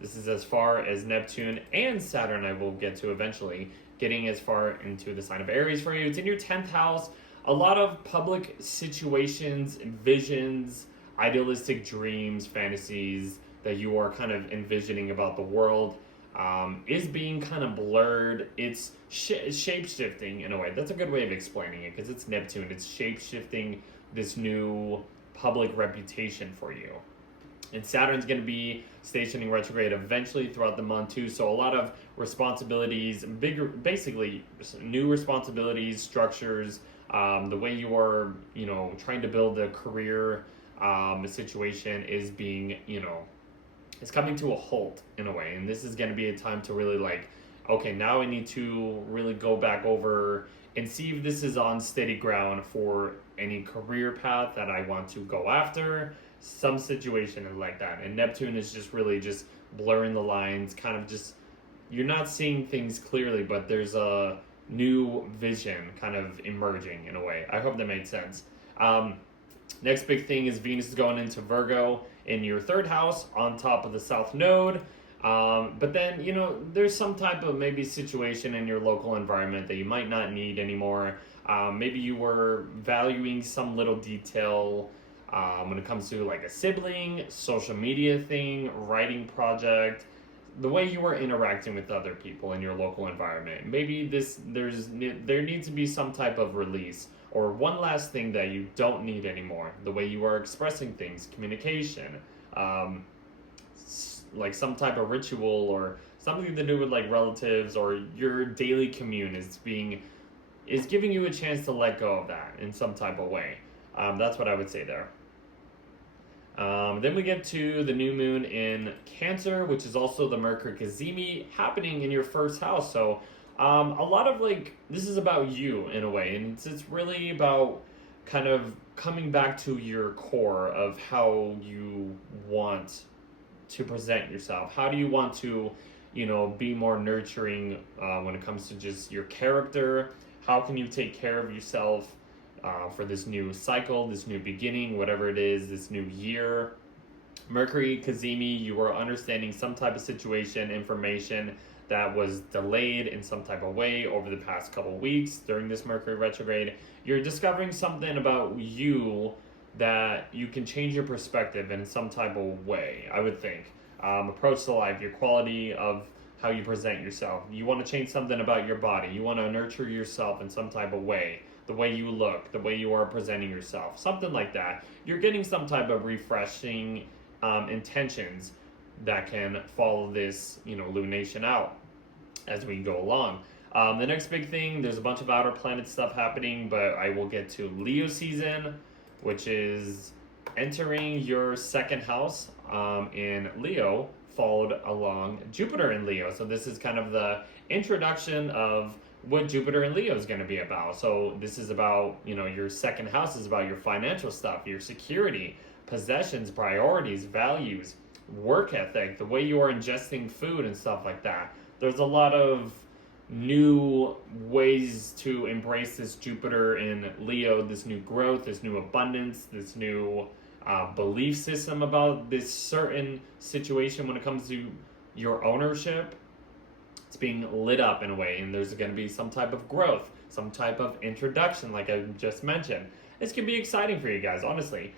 This is as far as Neptune and Saturn I will get to eventually, getting as far into the sign of Aries for you. It's in your 10th house. A lot of public situations, visions, idealistic dreams, fantasies that you are kind of envisioning about the world is being kind of blurred. It's shape-shifting in a way. That's a good way of explaining it, because it's Neptune. It's shape-shifting this new public reputation for you. And Saturn's going to be stationing retrograde eventually throughout the month too. So a lot of responsibilities, basically new responsibilities, structures, the way you are, trying to build a career situation is being, it's coming to a halt in a way. And this is going to be a time to really okay, now I need to really go back over and see if this is on steady ground for any career path that I want to go after, some situation like that. And Neptune is just really just blurring the lines, kind of just, you're not seeing things clearly, but there's a new vision kind of emerging in a way. I hope that made sense. Next big thing is Venus is going into Virgo in your 3rd house on top of the South Node. But then, there's some type of maybe situation in your local environment that you might not need anymore. Maybe you were valuing some little detail when it comes to like a sibling, social media thing, writing project, the way you are interacting with other people in your local environment. Maybe there needs to be some type of release, or one last thing that you don't need anymore. The way you are expressing things, communication, like some type of ritual or something to do with like relatives, or your daily commune is giving you a chance to let go of that in some type of way. That's what I would say there. Then we get to the new moon in Cancer, which is also the Mercury Cazimi happening in your 1st house. So a lot of this is about you in a way, and it's really about kind of coming back to your core of how you want to present yourself. How do you want to, be more nurturing when it comes to just your character? How can you take care of yourself for this new cycle, this new beginning, whatever it is, this new year? Mercury Cazimi, you are understanding some type of situation, information that was delayed in some type of way over the past couple of weeks during this Mercury retrograde. You're discovering something about you that you can change your perspective in some type of way, I would think. Approach to life, your quality of how you present yourself. You want to change something about your body. You want to nurture yourself in some type of way. The way you look, the way you are presenting yourself, something like that. You're getting some type of refreshing intentions that can follow this, lunation out as we go along. The next big thing, there's a bunch of outer planet stuff happening, but I will get to Leo season, which is entering your 2nd house in Leo, followed along Jupiter in Leo. So this is kind of the introduction of what Jupiter in Leo is going to be about. So this is about, your 2nd house is about your financial stuff, your security, possessions, priorities, values, work ethic, the way you are ingesting food and stuff like that. There's a lot of new ways to embrace this Jupiter in Leo, this new growth, this new abundance, this new belief system about this certain situation when it comes to your ownership. It's being lit up in a way, and there's going to be some type of growth, some type of introduction, like I just mentioned. This could be exciting for you guys, honestly.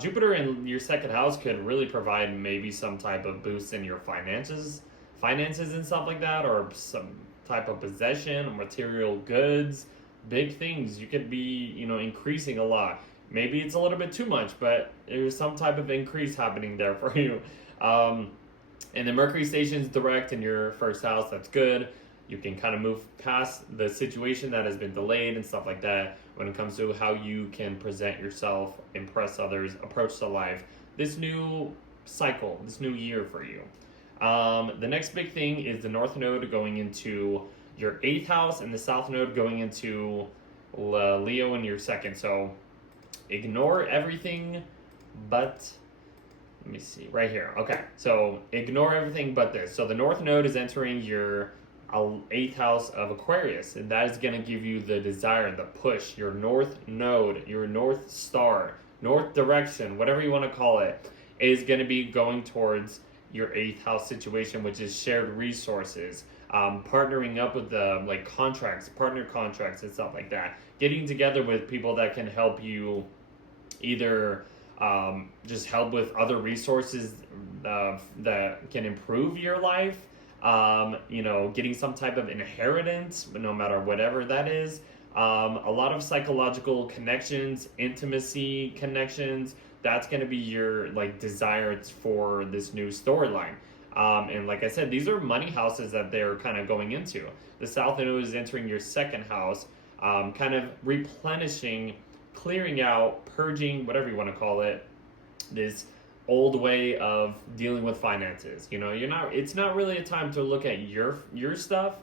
Jupiter in your second house could really provide maybe some type of boost in your finances and stuff like that, or some type of possession or material goods, big things. You could be, increasing a lot. Maybe it's a little bit too much, but there's some type of increase happening there for you. And the Mercury station's direct in your first house. That's good. You can kind of move past the situation that has been delayed and stuff like that when it comes to how you can present yourself, impress others, approach to life. This new cycle, this new year for you. The next big thing is the North Node going into your 8th house and the South Node going into Leo in your 2nd. So ignore everything but, let me see, right here. Okay, so ignore everything but this. So the North Node is entering your 8th house of Aquarius, and that is going to give you the desire, the push, your North Node, your North Star, North Direction, whatever you want to call it, is going to be going towards your 8th house situation, which is shared resources, partnering up with the partner contracts and stuff like that, getting together with people that can help you either just help with other resources that can improve your life, getting some type of inheritance, no matter whatever that is. A lot of psychological connections, intimacy connections. That's going to be your desires for this new storyline. And like I said, these are money houses that they're kind of going into. The South Node is entering your 2nd house, kind of replenishing, clearing out, purging, whatever you want to call it, this old way of dealing with finances. It's not really a time to look at your stuff.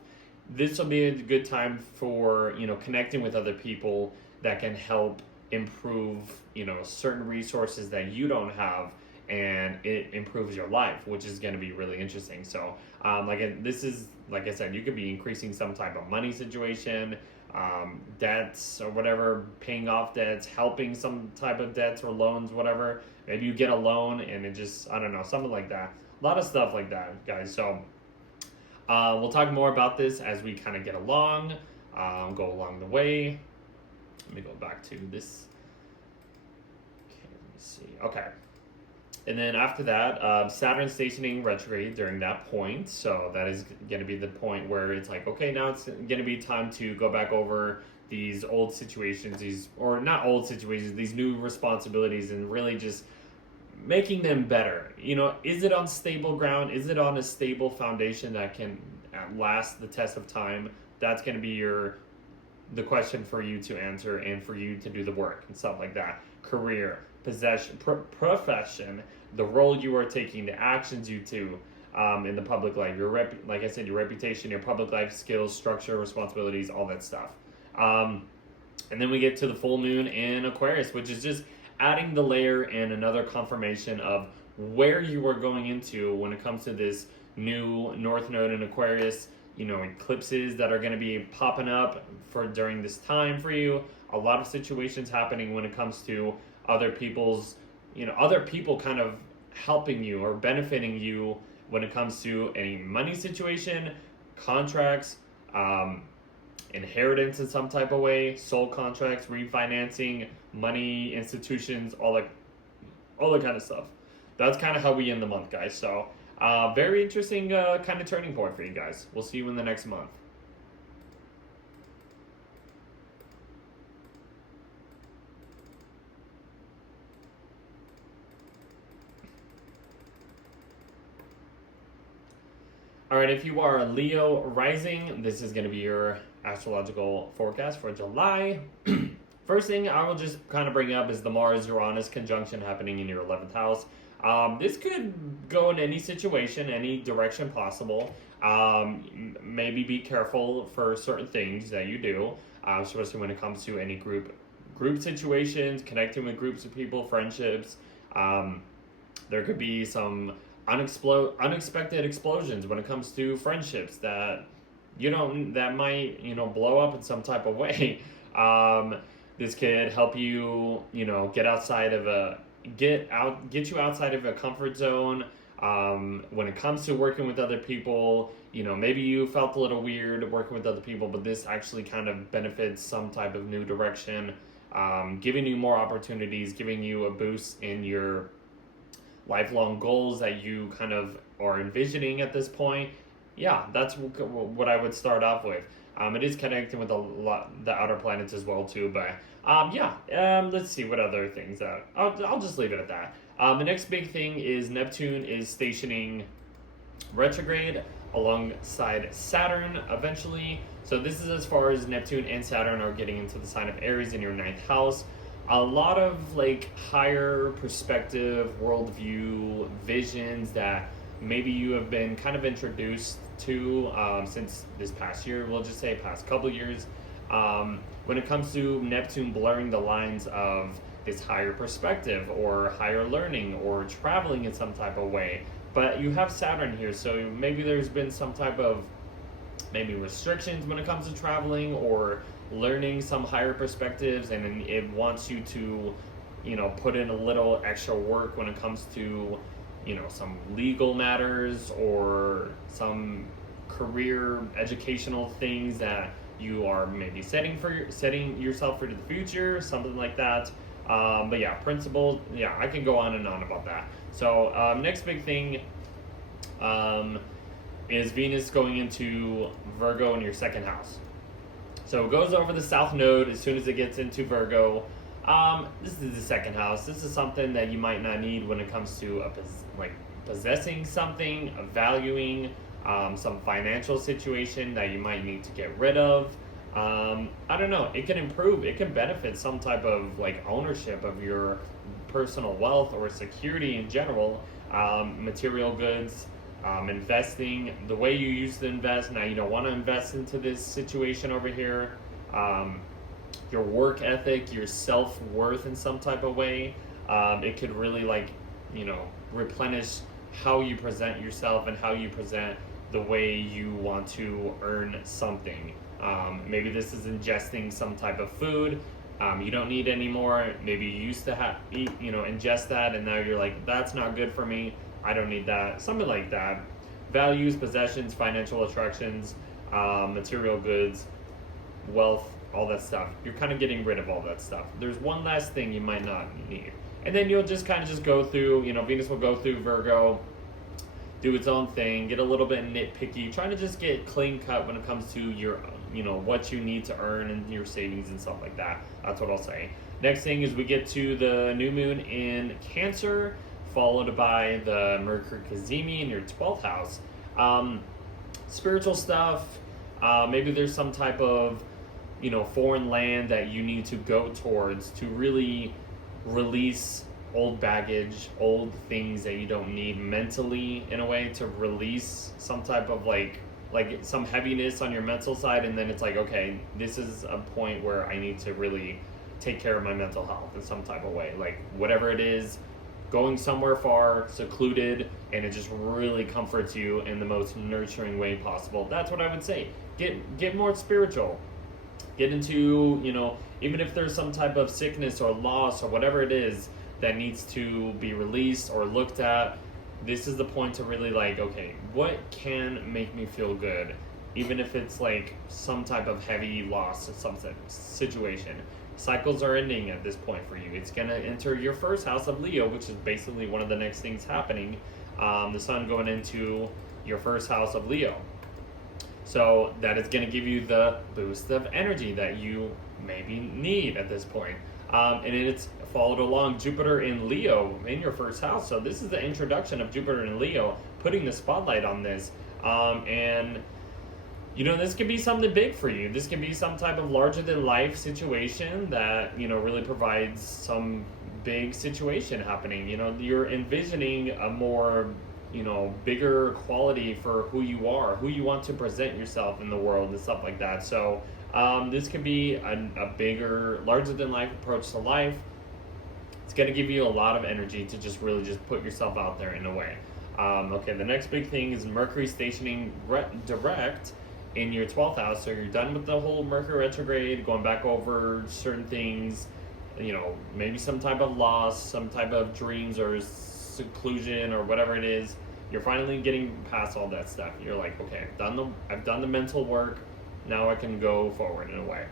This will be a good time for, connecting with other people that can help improve, certain resources that you don't have, and it improves your life, which is going to be really interesting. So, this is, like I said, you could be increasing some type of money situation, debts or whatever, paying off debts, helping some type of debts or loans, whatever. Maybe you get a loan and it just, I don't know, something like that. A lot of stuff like that, guys. So we'll talk more about this as we kind of get along, go along the way. Let me go back to this. Okay, let me see. Okay. And then after that, Saturn stationing retrograde during that point. So that is going to be the point where it's like, okay, now it's going to be time to go back over these old situations, these new responsibilities, and really just making them better. Is it on stable ground? Is it on a stable foundation that can last the test of time? That's going to be the question for you to answer and for you to do the work and stuff like that. Career, possession, profession, the role you are taking, the actions you do in the public life, like I said, your reputation, your public life skills, structure, responsibilities, all that stuff. And then we get to the full moon in Aquarius, which is just adding the layer and another confirmation of where you are going into when it comes to this new North Node in Aquarius. Eclipses that are going to be popping up during this time for you. A lot of situations happening when it comes to other people kind of helping you or benefiting you when it comes to any money situation, contracts, inheritance in some type of way, soul contracts, refinancing, money, institutions, all that kind of stuff. That's kind of how we end the month, guys. So very interesting kind of turning point for you guys. We'll see you in the next month. All right, if you are a Leo rising, this is going to be your astrological forecast for July. First thing I will just kind of bring up is the Mars-Uranus conjunction happening in your 11th house. This could go in any situation, any direction possible. Maybe be careful for certain things that you do, especially when it comes to any group situations, connecting with groups of people, friendships. There could be some unexpected explosions when it comes to friendships that might blow up in some type of way. This could help you get outside of get you outside of a comfort zone. When it comes to working with other people, maybe you felt a little weird working with other people, but this actually kind of benefits some type of new direction, giving you more opportunities, giving you a boost in your lifelong goals that you kind of are envisioning at this point. Yeah, that's what I would start off with. It is connecting with the outer planets as well too, but let's see what other things. I'll just leave it at that. The next big thing is Neptune is stationing retrograde alongside Saturn eventually. So this is as far as Neptune and Saturn are getting into the sign of Aries in your 9th house. A lot of higher perspective, worldview, visions that maybe you have been kind of introduced to since this past year, we'll just say past couple years. When it comes to Neptune blurring the lines of this higher perspective or higher learning or traveling in some type of way. But you have Saturn here, so maybe there's been some type of maybe restrictions when it comes to traveling or learning some higher perspectives, and it wants you to, put in a little extra work when it comes to, some legal matters or some career educational things that you are maybe setting yourself for the future, something like that. But yeah, principles, I can go on and on about that. So next big thing is Venus going into Virgo in your 2nd house. So it goes over the south node as soon as it gets into Virgo. This is the 2nd house. This is something that you might not need when it comes to possessing something, valuing some financial situation that you might need to get rid of. I don't know. It can improve. It can benefit some type of ownership of your personal wealth or security in general. Material goods, investing, the way you used to invest. Now you don't want to invest into this situation over here. Your work ethic, your self-worth in some type of way. It could really replenish how you present yourself and how you present the way you want to earn something. Maybe this is ingesting some type of food you don't need anymore. Maybe you used to ingest that, and now you're that's not good for me. I don't need that. Something like that. Values, possessions, financial attractions, material goods, wealth, all that stuff. You're kind of getting rid of all that stuff. There's one last thing you might not need. And then you'll just kind of go through, Venus will go through Virgo, do its own thing, get a little bit nitpicky, trying to just get clean cut when it comes to your, what you need to earn and your savings and stuff like that. That's what I'll say. Next thing is we get to the new moon in Cancer, followed by the Mercury Cazimi in your 12th house. Spiritual stuff, maybe there's some type of, foreign land that you need to go towards to really release old baggage, old things that you don't need mentally, in a way, to release some type of some heaviness on your mental side. And then it's okay, this is a point where I need to really take care of my mental health in some type of way. Whatever it is, going somewhere far, secluded, and it just really comforts you in the most nurturing way possible. That's what I would say. Get more spiritual. Get into, even if there's some type of sickness or loss or whatever it is that needs to be released or looked at, this is the point to really okay, what can make me feel good? Even if it's some type of heavy loss or some situation. Cycles are ending at this point for you. It's going to enter your 1st house of Leo, which is basically one of the next things happening. The sun going into your 1st house of Leo. So that is going to give you the boost of energy that you maybe need at this point. And it's followed along Jupiter in Leo in your 1st house. So this is the introduction of Jupiter in Leo, putting the spotlight on this. And this could be something big for you. This could be some type of larger than life situation that, really provides some big situation happening. You're envisioning a more, bigger quality for who you are, who you want to present yourself in the world and stuff like that. So this could be a bigger, larger than life approach to life. It's going to give you a lot of energy to just really just put yourself out there in a way. Okay, the next big thing is Mercury stationing direct in your 12th house. So you're done with the whole Mercury retrograde, going back over certain things, maybe some type of loss, some type of dreams or seclusion or whatever it is. You're finally getting past all that stuff. You're like, okay, I've done the mental work. Now I can go forward in a way.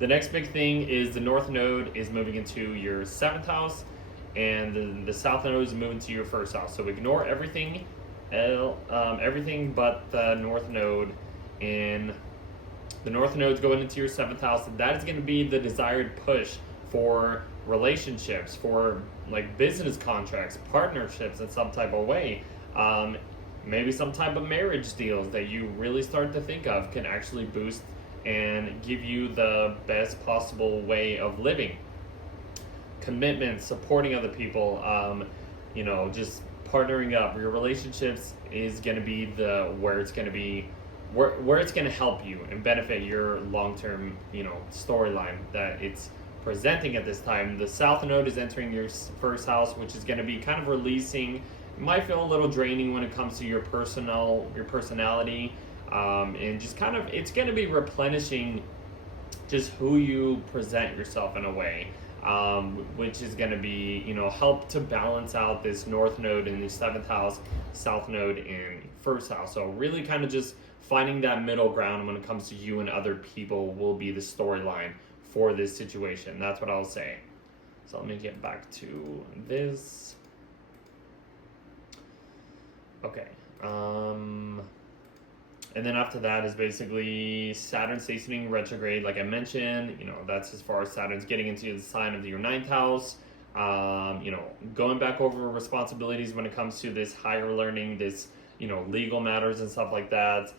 The next big thing is the North Node is moving into your 7th house, and the South Node is moving to your 1st house. So ignore everything but the North Node. And the North Node is going into your 7th house. And that is going to be the desired push for relationships, for like business contracts, partnerships in some type of way. Maybe some type of marriage deals that you really start to think of can actually boost and give you the best possible way of living. Commitment, supporting other people, just partnering up. Your relationships is going to be where it's going to help you and benefit your long-term, storyline that it's presenting at this time. The South Node is entering your 1st house, which is going to be kind of releasing. It might feel a little draining when it comes to your personality. And just kind of, it's going to be replenishing just who you present yourself in a way, which is going to be, help to balance out this North Node in the 7th house, South Node in 1st house. So really kind of just finding that middle ground when it comes to you and other people will be the storyline for this situation. That's what I'll say. So let me get back to this. Okay. And then after that is basically Saturn stationing retrograde. Like I mentioned, that's as far as Saturn's getting into the sign of your 9th house. Going back over responsibilities when it comes to this higher learning, this, legal matters and stuff like that.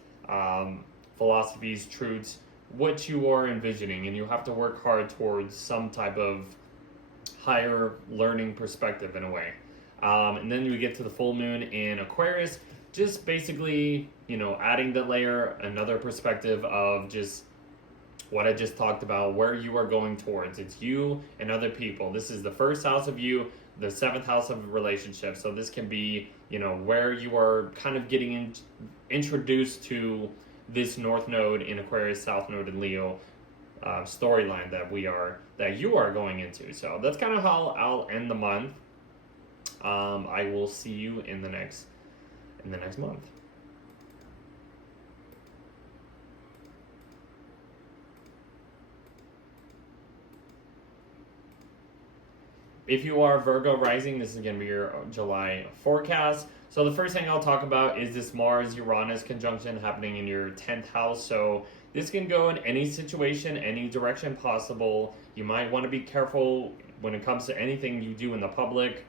Philosophies, truths, what you are envisioning. And you have to work hard towards some type of higher learning perspective in a way. And then we get to the full moon in Aquarius. Just basically, adding the layer, another perspective of just what I just talked about, where you are going towards. It's you and other people. This is the 1st house of you, the 7th house of relationships. So this can be, where you are kind of getting introduced to this North Node in Aquarius, South Node in Leo storyline that you are going into. So that's kind of how I'll end the month. I will see you in the next month. If you are Virgo Rising, this is going to be your July forecast. So the first thing I'll talk about is this Mars-Uranus conjunction happening in your 10th house. So this can go in any situation, any direction possible. You might want to be careful when it comes to anything you do in the public.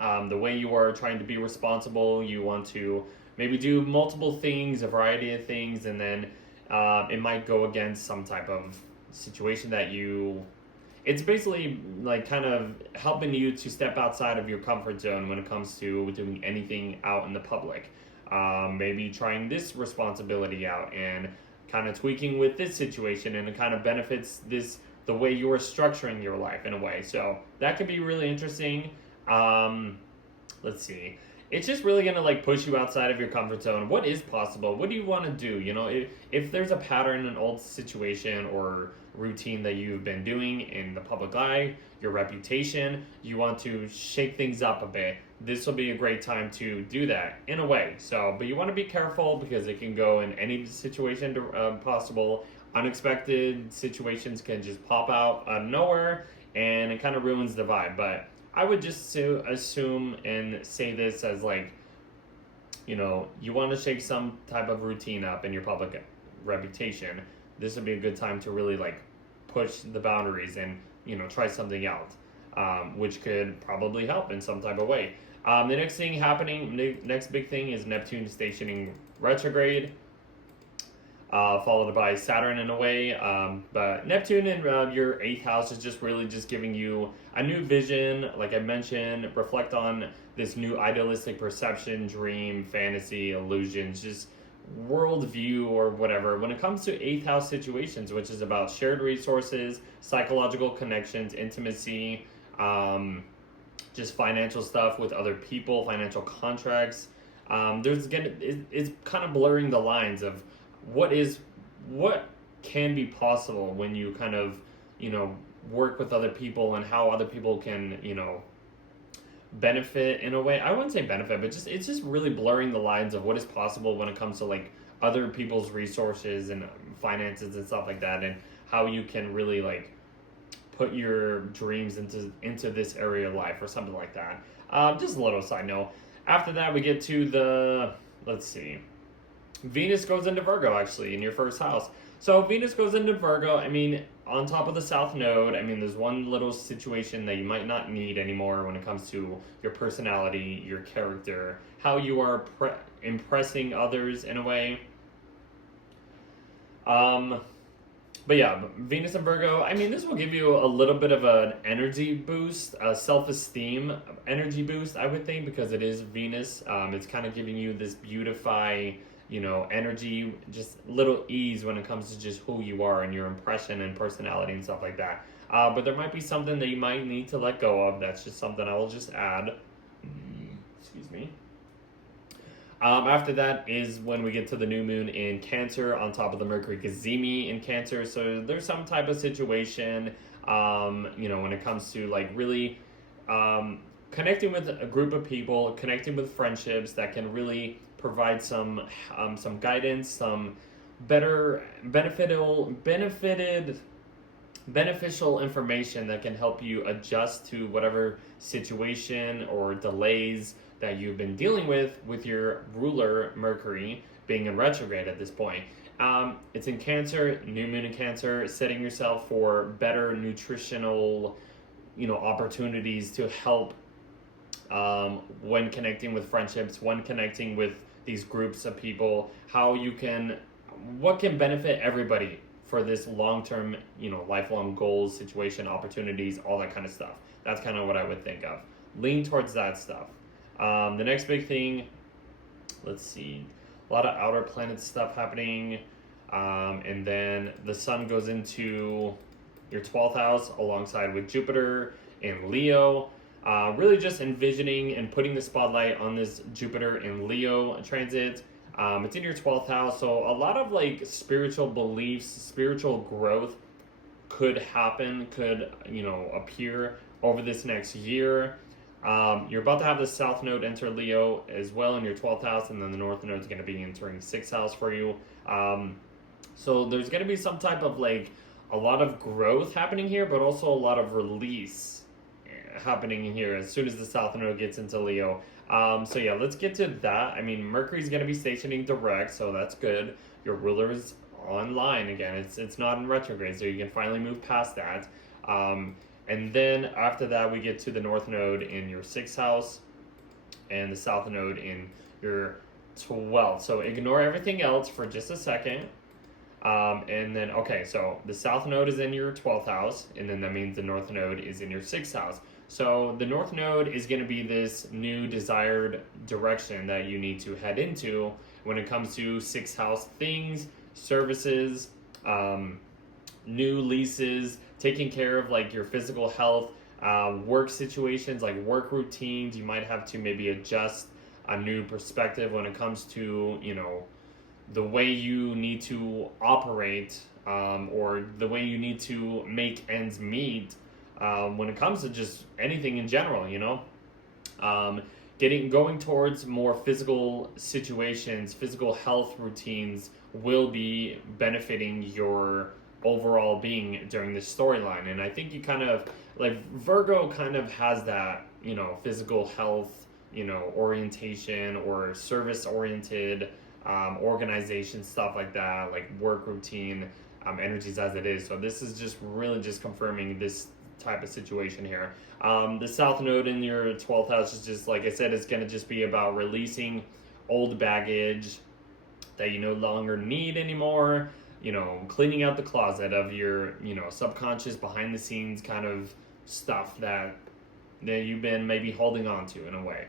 The way you are trying to be responsible, you want to maybe do multiple things, a variety of things, and then it might go against some type of situation that it's basically like kind of helping you to step outside of your comfort zone when it comes to doing anything out in the public. Maybe trying this responsibility out and kind of tweaking with this situation, and it kind of benefits the way you are structuring your life in a way. So that could be really interesting. Let's see. It's just really going to push you outside of your comfort zone. What is possible? What do you want to do? If there's a pattern, an old situation or routine that you've been doing in the public eye, your reputation, you want to shake things up a bit. This will be a great time to do that in a way. So, but you want to be careful because it can go in any situation possible. Unexpected situations can just pop out of nowhere and it kind of ruins the vibe. But I would just assume and say this as you want to shake some type of routine up in your public reputation. This would be a good time to really push the boundaries and try something out, which could probably help in some type of way. The next thing happening, the next big thing is Neptune stationing retrograde, followed by Saturn in a way. But Neptune in your 8th house is just really just giving you a new vision. Like I mentioned, reflect on this new idealistic perception, dream, fantasy, illusions, just worldview or whatever. When it comes to 8th house situations, which is about shared resources, psychological connections, intimacy, just financial stuff with other people, financial contracts. It's kind of blurring the lines of what can be possible when you kind of work with other people and how other people can, benefit in a way. I wouldn't say benefit, but it's just really blurring the lines of what is possible when it comes to like other people's resources and finances and stuff like that, and how you can really like put your dreams into this area of life or something like that. Just a little side note. After that, we get to let's see, Venus goes into Virgo actually in your first house. So Venus goes into Virgo. I mean, on top of the South Node, I mean, there's one little situation that you might not need anymore when it comes to your personality, your character, how you are impressing others in a way. But yeah, Venus and Virgo, I mean, this will give you a little bit of an energy boost, a self-esteem energy boost, I would think, because it is Venus. It's kind of giving you this beautify, energy, just little ease when it comes to just who you are and your impression and personality and stuff like that. But there might be something that you might need to let go of. That's just something I will just add. Excuse me. After that is when we get to the new moon in Cancer on top of the Mercury Gazimi in Cancer. So there's some type of situation, when it comes to like really connecting with a group of people, connecting with friendships that can really provide some guidance, some beneficial information that can help you adjust to whatever situation or delays that you've been dealing with your ruler Mercury being in retrograde at this point. It's in Cancer, new moon in Cancer, setting yourself for better nutritional, opportunities to help when connecting with friendships, when connecting with these groups of people, what can benefit everybody for this long-term, lifelong goals, situation, opportunities, all that kind of stuff. That's kind of what I would think of. Lean towards that stuff. The next big thing, let's see, a lot of outer planet stuff happening, and then the sun goes into your 12th house alongside with Jupiter in Leo, really just envisioning and putting the spotlight on this Jupiter in Leo transit. It's in your 12th house, so a lot of like spiritual beliefs, spiritual growth could appear over this next year. You're about to have the South Node enter Leo as well in your 12th house, and then the North Node is going to be entering 6th house for you. So there's going to be some type of like a lot of growth happening here, but also a lot of release happening here as soon as the South Node gets into Leo. So yeah, let's get to that. I mean, Mercury's going to be stationing direct, so that's good. Your ruler is online again. It's not in retrograde, so you can finally move past that. And then after that, we get to the North Node in your 6th house and the South Node in your 12th. So ignore everything else for just a second. And then, okay, so the South Node is in your 12th house, and then that means the North Node is in your 6th house. So the North Node is going to be this new desired direction that you need to head into when it comes to 6th house things, services, new leases, taking care of like your physical health, work situations, like work routines. You might have to maybe adjust a new perspective when it comes to, the way you need to operate, or the way you need to make ends meet, when it comes to just anything in general, going towards more physical situations, physical health routines will be benefiting your overall being during this storyline. And I think you kind of like Virgo kind of has that, physical health, orientation or service oriented, organization, stuff like that, like work routine, energies as it is. So this is just really just confirming this type of situation here. The South Node in your 12th house is just, like I said, it's going to just be about releasing old baggage that you no longer need anymore, cleaning out the closet of your, subconscious behind the scenes kind of stuff that you've been maybe holding on to in a way.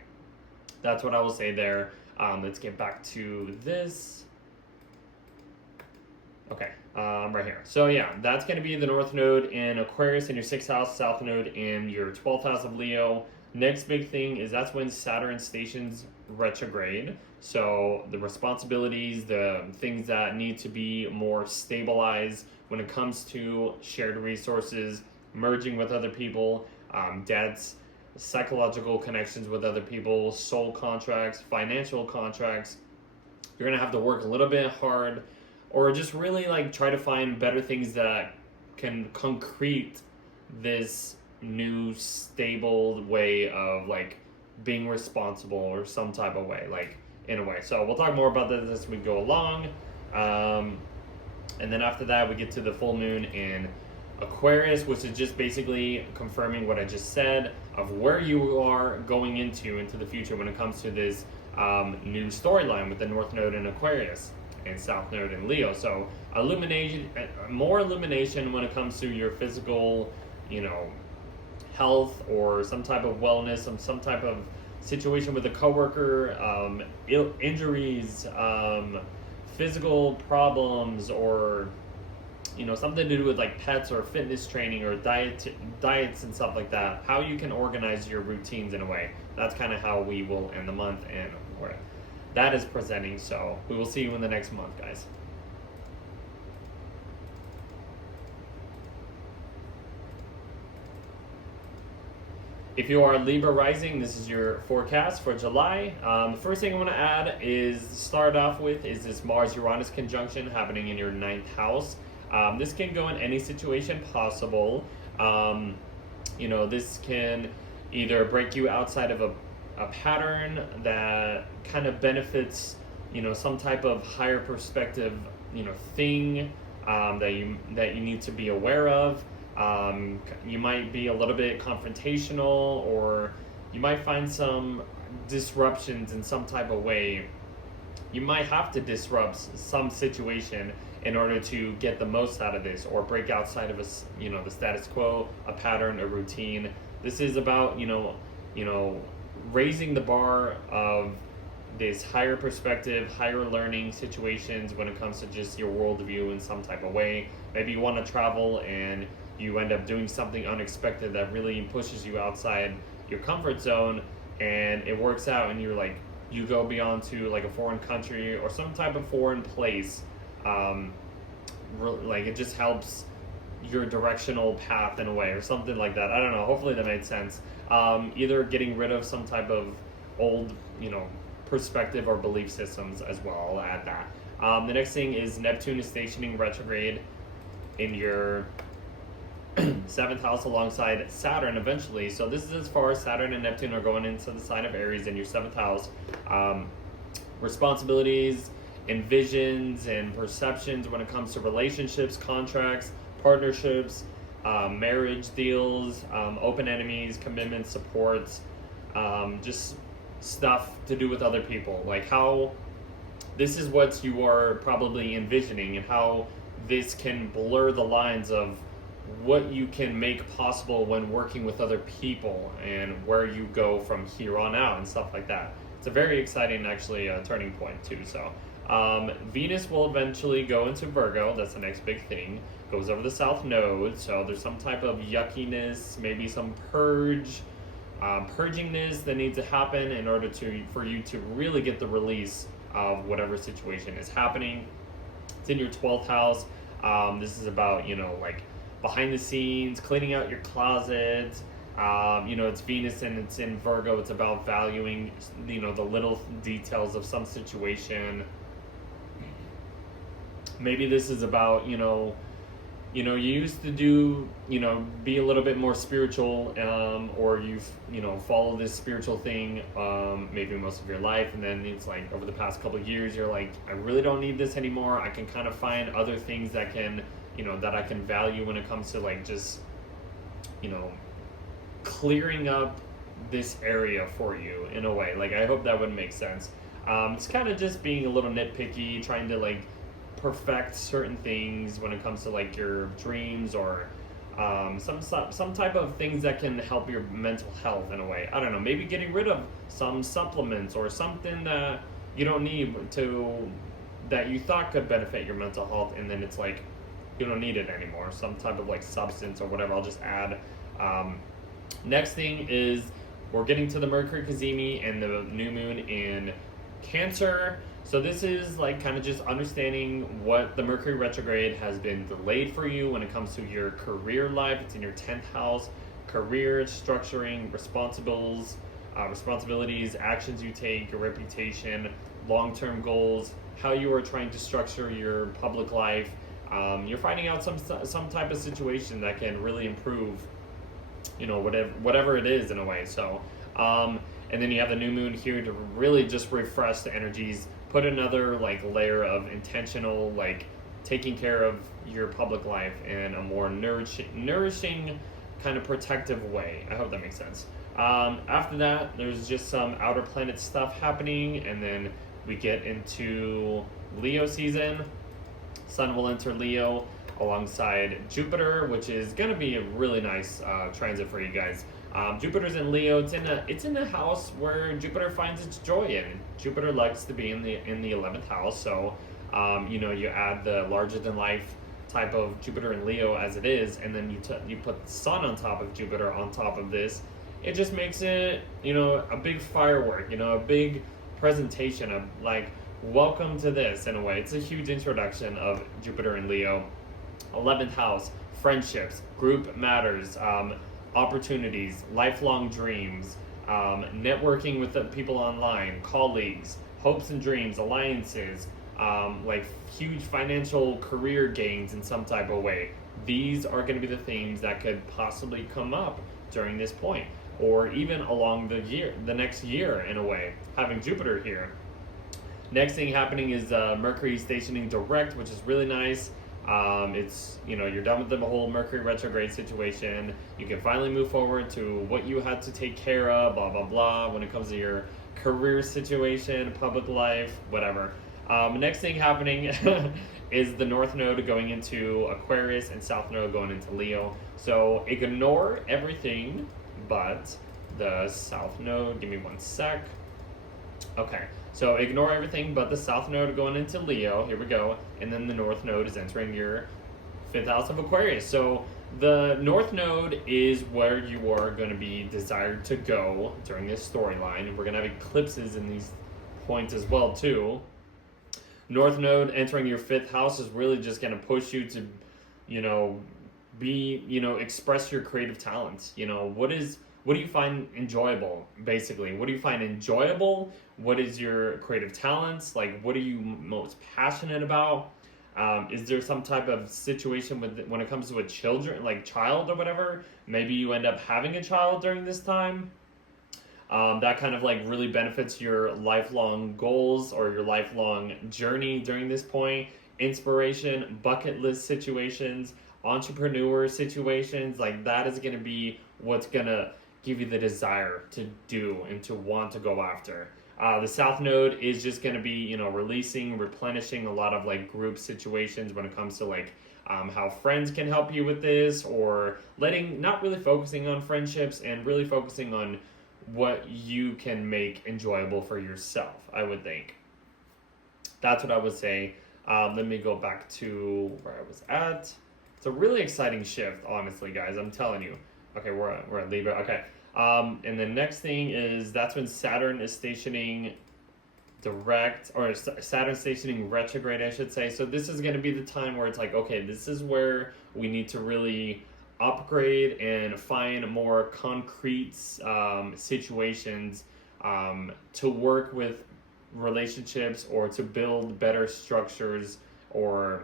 That's what I will say there. Let's get back to this. Okay, right here. So yeah, that's going to be the North Node in Aquarius in your 6th house, South Node in your 12th house of Leo. Next big thing is that's when Saturn stations retrograde. So the responsibilities, the things that need to be more stabilized when it comes to shared resources, merging with other people, debts, psychological connections with other people, soul contracts, financial contracts. You're going to have to work a little bit hard, or just really like try to find better things that can concrete this new stable way of like being responsible, or some type of way, like in a way. So we'll talk more about this as we go along. And then after that, we get to the full moon in Aquarius, which is just basically confirming what I just said of where you are going into the future when it comes to this new storyline with the North Node in Aquarius and South Node in Leo. So more illumination when it comes to your physical, health, or some type of wellness, some type of situation with a coworker, injuries, physical problems, or something to do with like pets or fitness training or diets and stuff like that. How you can organize your routines in a way. That's kind of how we will end the month, and where that is presenting. So we will see you in the next month, guys. If you are Libra Rising, this is your forecast for July. The first thing I want to add is start off with is this Mars-Uranus conjunction happening in your 9th house. This can go in any situation possible. This can either break you outside of a pattern that kind of benefits, some type of higher perspective, thing that you need to be aware of. You might be a little bit confrontational, or you might find some disruptions in some type of way. You might have to disrupt some situation in order to get the most out of this, or break outside of the status quo, a pattern, a routine. This is about raising the bar of this higher perspective, higher learning situations when it comes to just your worldview in some type of way. Maybe you want to travel and you end up doing something unexpected that really pushes you outside your comfort zone, and it works out, and you go beyond to like a foreign country or some type of foreign place. It just helps your directional path in a way, or something like that. I don't know. Hopefully that made sense. Either getting rid of some type of old, perspective or belief systems as well. I'll add that. The next thing is Neptune is stationing retrograde in your 7th house alongside Saturn eventually. So this is as far as Saturn and Neptune are going into the sign of Aries in your 7th house. Responsibilities and visions and perceptions when it comes to relationships, contracts, partnerships, marriage deals, open enemies, commitments, supports, just stuff to do with other people. Like how this is what you are probably envisioning, and how this can blur the lines of what you can make possible when working with other people, and where you go from here on out and stuff like that. It's a very exciting, actually, turning point too. So Venus will eventually go into Virgo. That's the next big thing. Goes over the South Node. So there's some type of yuckiness, maybe some purgingness that needs to happen in order for you to really get the release of whatever situation is happening. It's in your 12th house. This is about, behind the scenes, cleaning out your closet. It's Venus and it's in Virgo. It's about valuing, the little details of some situation. Maybe this is about, you used to do, be a little bit more spiritual, or you've, follow this spiritual thing, maybe most of your life. And then it's like over the past couple of years, you're like, I really don't need this anymore. I can kind of find other things that can, that I can value when it comes to like just, clearing up this area for you in a way. Like, I hope that would make sense. It's kind of just being a little nitpicky, trying to like perfect certain things when it comes to like your dreams, or some type of things that can help your mental health in a way. I don't know, maybe getting rid of some supplements or something that you don't need that you thought could benefit your mental health, and then it's like you don't need it anymore, some type of like substance or whatever. I'll just add. Next thing is we're getting to the Mercury cazimi and the new moon in Cancer. So this is like kind of just understanding what the Mercury retrograde has been delayed for you when it comes to your career life. It's in your 10th house, career structuring, responsibilities, actions you take, your reputation, long-term goals, how you are trying to structure your public life. You're finding out some type of situation that can really improve, whatever it is in a way. So, and then you have the new moon here to really just refresh the energies, put another like layer of intentional like taking care of your public life in a more nourishing kind of protective way. I hope that makes sense. After that, there's just some outer planet stuff happening, and then we get into Leo season. Sun will enter Leo alongside Jupiter, which is going to be a really nice transit for you guys. Jupiter's in Leo. It's in a house where Jupiter finds its joy in. Jupiter likes to be in the 11th house, so you add the larger than life type of Jupiter in Leo as it is, and then you put the Sun on top of Jupiter on top of this. It just makes it a big firework, a big presentation of like, welcome to this in a way. It's a huge introduction of Jupiter in Leo. 11th house, friendships, group matters, opportunities, lifelong dreams, networking with the people online, colleagues, hopes and dreams, alliances, like huge financial career gains in some type of way. These are going to be the themes that could possibly come up during this point, or even along the next year in a way, having Jupiter here. Next thing happening is Mercury stationing direct, which is really nice. It's, you're done with the whole Mercury retrograde situation. You can finally move forward to what you had to take care of, blah, blah, blah, when it comes to your career situation, public life, whatever. Next thing happening is the North Node going into Aquarius and South Node going into Leo. So ignore everything but the South Node. Give me one sec. Okay, so ignore everything but the South Node going into Leo. Here we go. And then the North Node is entering your 5th house of Aquarius. So the North Node is where you are going to be desired to go during this storyline. And we're going to have eclipses in these points as well, too. North Node entering your 5th house is really just going to push you to, express your creative talents. What do you find enjoyable, basically? What do you find enjoyable? What is your creative talents? Like, what are you most passionate about? Is there some type of situation when it comes to a child or whatever? Maybe you end up having a child during this time. That kind of like really benefits your lifelong goals or your lifelong journey during this point. Inspiration, bucket list situations, entrepreneur situations, like that is going to be what's going to give you the desire to do and to want to go after. The South Node is just going to be, releasing, replenishing a lot of like group situations when it comes to like how friends can help you with this, or not really focusing on friendships and really focusing on what you can make enjoyable for yourself, I would think. That's what I would say. Let me go back to where I was at. It's a really exciting shift, honestly, guys. I'm telling you. Okay, we're at Libra. Okay. And the next thing is that's when Saturn is stationing direct, or Saturn stationing retrograde, I should say. So this is going to be the time where it's like, okay, this is where we need to really upgrade and find more concrete situations to work with relationships, or to build better structures, or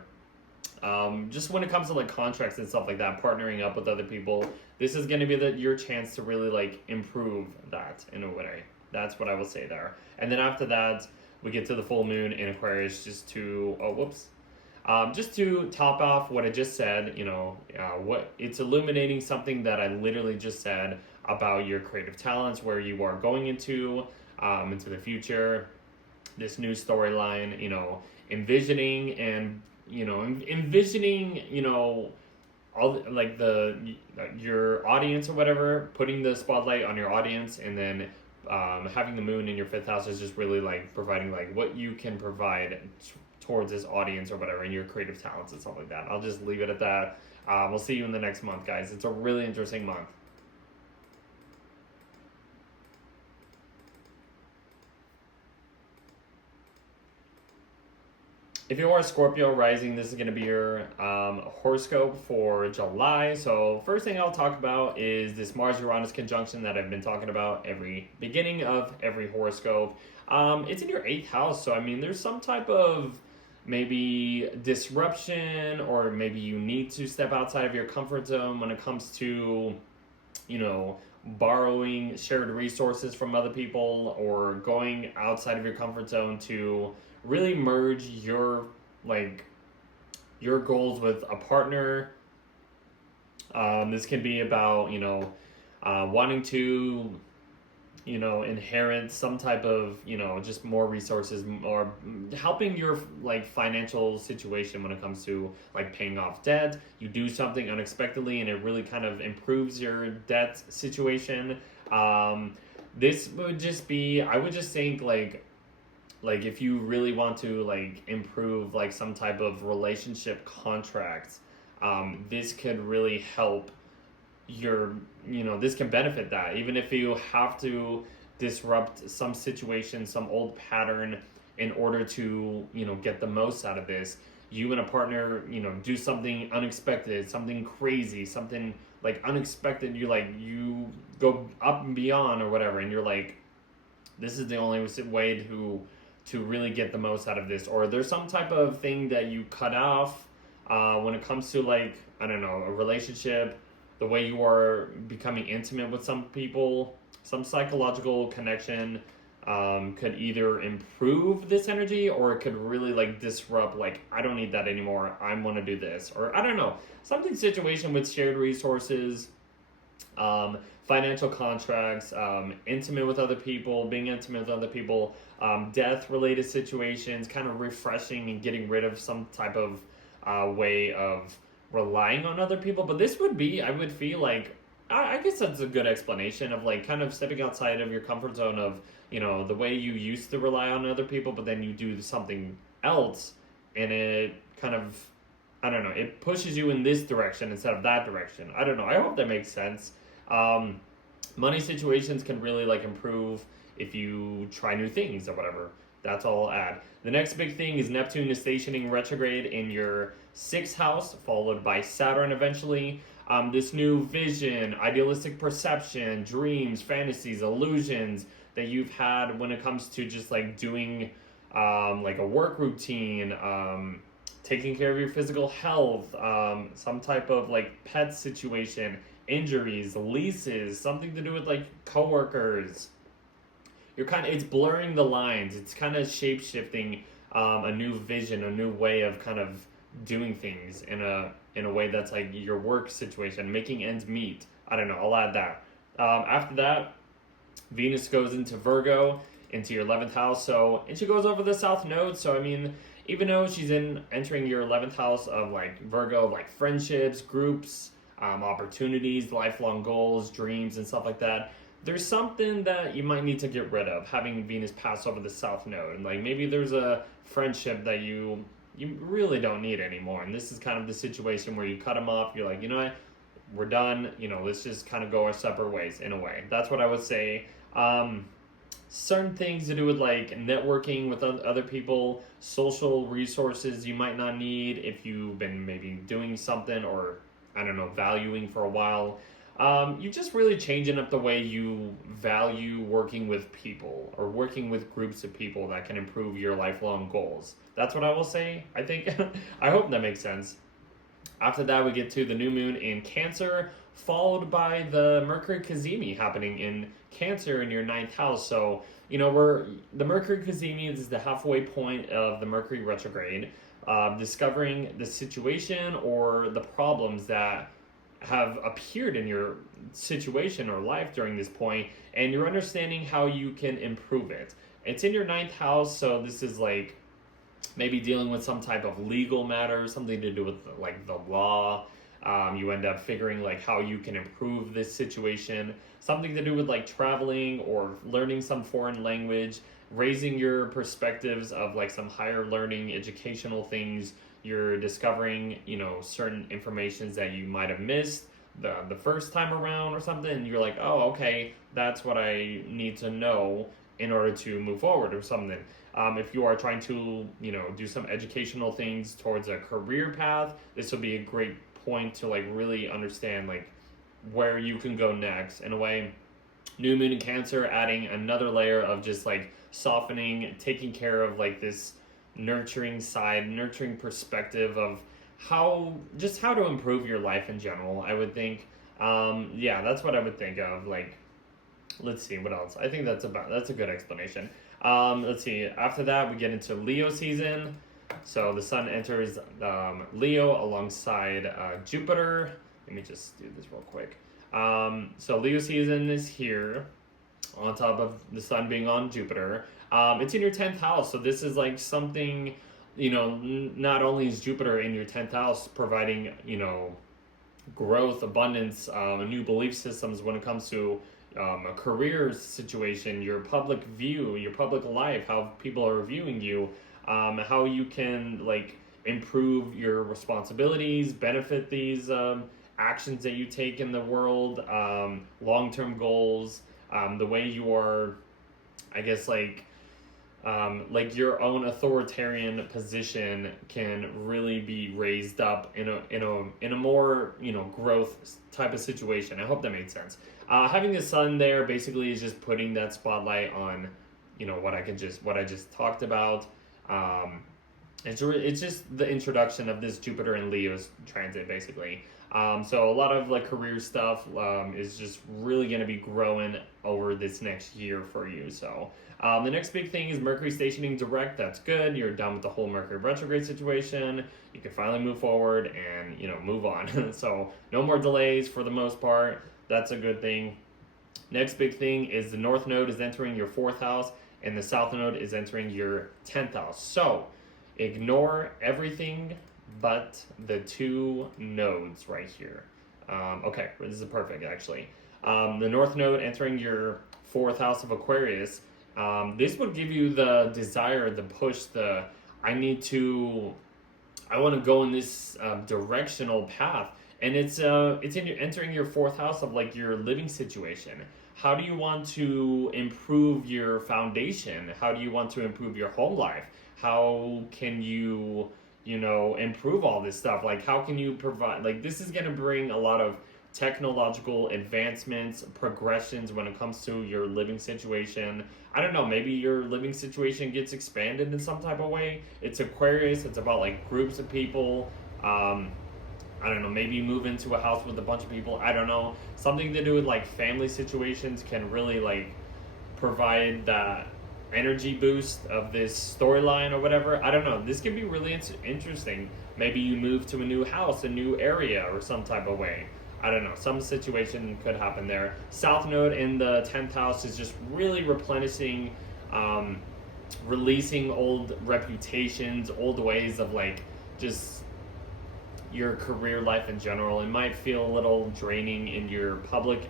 just when it comes to like contracts and stuff like that, partnering up with other people. This is going to be your chance to really like improve that in a way. That's what I will say there. And then after that, we get to the full moon in Aquarius, just to top off what I just said. What it's illuminating something that I literally just said about your creative talents, where you are going into the future, this new storyline, envisioning all like your audience or whatever, putting the spotlight on your audience, and then having the moon in your 5th house is just really like providing like what you can provide towards this audience or whatever, and your creative talents and stuff like that. I'll just leave it at that. We'll see you in the next month, guys. It's a really interesting month. If you are a Scorpio rising, this is going to be your horoscope for July. So first thing I'll talk about is this Mars-Uranus conjunction that I've been talking about every beginning of every horoscope. It's in your 8th house, so I mean there's some type of maybe disruption, or maybe you need to step outside of your comfort zone when it comes to, you know, borrowing shared resources from other people, or going outside of your comfort zone to really merge your your goals with a partner. This can be about, you know, wanting to, you know, inherit some type of, you know, just more resources, or helping your like financial situation when it comes to like paying off debt. You do something unexpectedly and it really kind of improves your debt situation. This would just be, I would just think like if you really want to like improve like some type of relationship contracts, this could really help your, you know, this can benefit that, even if you have to disrupt some situation, some old pattern, in order to, you know, get the most out of this. You and a partner, you know, do something unexpected, something crazy, something like unexpected, you go up and beyond or whatever, and you're like, this is the only way to really get the most out of this. Or there's some type of thing that you cut off when it comes to, like, I don't know, a relationship, the way you are becoming intimate with some people. Some psychological connection could either improve this energy, or it could really like disrupt, like, I don't need that anymore, I want to do this. Or I don't know, something situation with shared resources, financial contracts, intimate with other people, being intimate with other people, death related situations, kind of refreshing and getting rid of some type of way of relying on other people. But this would be, I would feel like, I guess that's a good explanation of like kind of stepping outside of your comfort zone of, you know, the way you used to rely on other people, but then you do something else and it kind of, I don't know, it pushes you in this direction instead of that direction. I don't know, I hope that makes sense. Money situations can really like improve if you try new things or whatever. That's all I'll add. The next big thing is Neptune is stationing retrograde in your 6th house, followed by Saturn eventually. This new vision, idealistic perception, dreams, fantasies, illusions that you've had when it comes to just like doing like a work routine, taking care of your physical health, some type of like pet situation, injuries, leases, something to do with like coworkers. You're kind of, it's blurring the lines. It's kind of shape shifting, a new vision, a new way of kind of doing things in a way that's like your work situation, making ends meet. I don't know, I'll add that. After that, Venus goes into Virgo, into your 11th house. So, and she goes over the South Node. So, I mean, even though she's entering your 11th house of like Virgo, of like friendships, groups, opportunities, lifelong goals, dreams, and stuff like that, there's something that you might need to get rid of, having Venus pass over the South Node. And like maybe there's a friendship that you really don't need anymore. And this is kind of the situation where you cut them off. You're like, you know what, we're done. You know, let's just kind of go our separate ways in a way. That's what I would say. Certain things to do with like networking with other people, social resources you might not need if you've been maybe doing something, or I don't know, valuing for a while. You're just really changing up the way you value working with people, or working with groups of people that can improve your lifelong goals. That's what I will say, I think. I hope that makes sense. After that, we get to the new moon in Cancer, followed by the Mercury Cazimi happening in Cancer in your 9th house. So, you know, the Mercury Cazimi is the halfway point of the Mercury Retrograde, discovering the situation or the problems that have appeared in your situation or life during this point, and you're understanding how you can improve it. It's in your 9th house, so this is like maybe dealing with some type of legal matter, something to do with like the law. You end up figuring like how you can improve this situation, something to do with like traveling or learning some foreign language, raising your perspectives of like some higher learning educational things. You're discovering, you know, certain informations that you might have missed the first time around or something, and you're like, oh, okay, that's what I need to know in order to move forward or something. If you are trying to, do some educational things towards a career path, this will be a great point to like really understand like where you can go next. In a way, new moon in Cancer adding another layer of just like softening, taking care of like this nurturing side, nurturing perspective of how to improve your life in general, I would think. Yeah, that's what I would think of. Like, let's see what else. I think that's a good explanation. Let's see. After that, we get into Leo season. So the sun enters Leo alongside Jupiter. Let me just do this real quick. So Leo season is here on top of the sun being on Jupiter. It's in your 10th house. So this is like something, not only is Jupiter in your 10th house providing, growth, abundance, new belief systems when it comes to a career situation, your public view, your public life, how people are viewing you, how you can like improve your responsibilities, benefit these actions that you take in the world, long-term goals, the way you are, I guess like your own authoritarian position can really be raised up in a more growth type of situation. I hope that made sense. Having the sun there basically is just putting that spotlight on what I just talked about. It's just the introduction of this Jupiter and Leo's transit basically. So a lot of like career stuff is just really going to be growing over this next year for you. So the next big thing is Mercury stationing direct. That's good. You're done with the whole Mercury retrograde situation. You can finally move forward and move on. So no more delays for the most part. That's a good thing. Next big thing is the North Node is entering your 4th house and the South Node is entering your 10th house. So ignore everything but the 2 nodes right here. Okay, this is perfect actually. The North Node entering your 4th house of Aquarius. This would give you the desire, the push, I want to go in this directional path. And it's entering your 4th house of like your living situation. How do you want to improve your foundation? How do you want to improve your home life? How can you, improve all this stuff? Like, how can you provide, like, this is going to bring a lot of technological advancements, progressions when it comes to your living situation. I don't know, maybe your living situation gets expanded in some type of way. It's Aquarius, it's about like groups of people. I don't know, maybe you move into a house with a bunch of people. I don't know. Something to do with like family situations can really like provide that energy boost of this storyline or whatever. I don't know. This can be really interesting. Maybe you move to a new house, a new area or some type of way. I don't know. Some situation could happen there. South Node in the 10th house is just really replenishing, releasing old reputations, old ways of like just your career life in general. It might feel a little draining in your public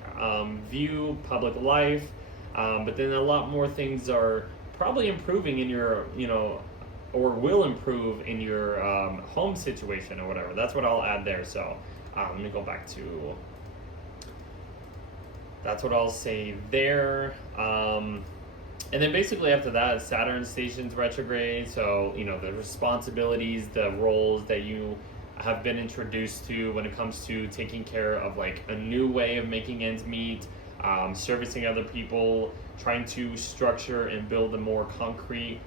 view, public life, but then a lot more things are probably improving in your, or will improve in your home situation or whatever. That's what I'll add there. So let me go back to, that's what I'll say there. And then basically after that, Saturn stations retrograde. So, the responsibilities, the roles that you have been introduced to when it comes to taking care of like a new way of making ends meet, servicing other people, trying to structure and build a more concrete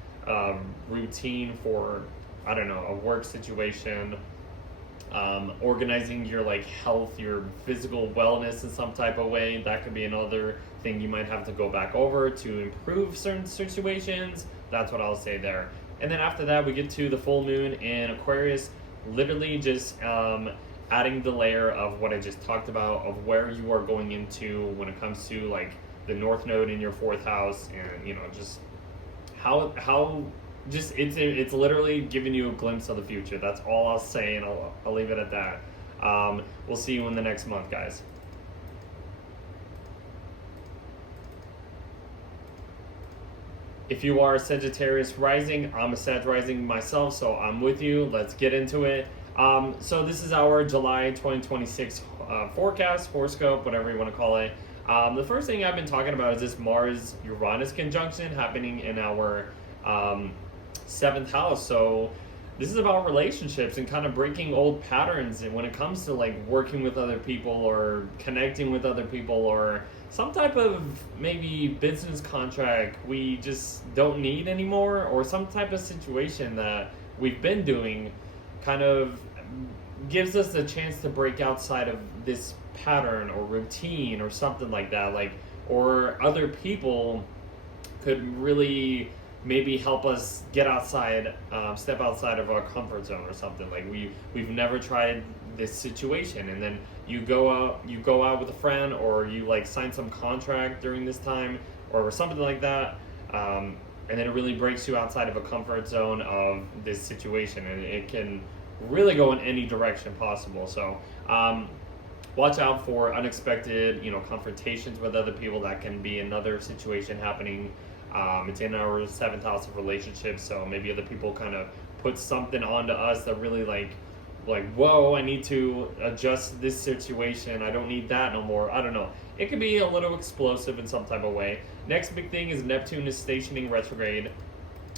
routine for, I don't know, a work situation, organizing your like health, your physical wellness in some type of way. That could be another thing you might have to go back over to improve certain situations. That's what I'll say there. And then after that, we get to the full moon in Aquarius. Literally just adding the layer of what I just talked about of where you are going into when it comes to like the North Node in your 4th house, and just how just it's literally giving you a glimpse of the future. That's all I'll say, and I'll leave it at that. We'll see you in the next month, guys. If you are a Sagittarius Rising, I'm a Sag Rising myself, so I'm with you. Let's get into it. So this is our July 2026 forecast, horoscope, whatever you want to call it. The first thing I've been talking about is this Mars-Uranus conjunction happening in our 7th house. So this is about relationships and kind of breaking old patterns. And when it comes to like working with other people or connecting with other people or some type of maybe business contract we just don't need anymore, or some type of situation that we've been doing kind of gives us a chance to break outside of this pattern or routine or something like that, like, or other people could really maybe help us get outside, step outside of our comfort zone or something. Like we've never tried this situation, and then you go out with a friend, or you like sign some contract during this time or something like that, and then it really breaks you outside of a comfort zone of this situation, and it can really go in any direction possible. So watch out for unexpected, confrontations with other people. That can be another situation happening. It's in our 7th house of relationships, so maybe other people kind of put something onto us that really like, whoa, I need to adjust this situation. I don't need that no more. I don't know. It could be a little explosive in some type of way. Next big thing is Neptune is stationing retrograde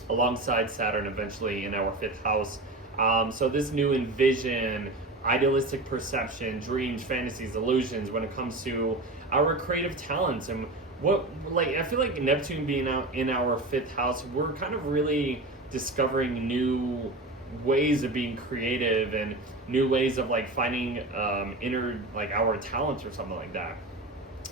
alongside Saturn eventually in our 5th house. So this new envision, idealistic perception, dreams, fantasies, illusions when it comes to our creative talents. And I feel like Neptune being out in our 5th house, we're kind of really discovering new ways of being creative and new ways of like finding inner, like, our talents or something like that.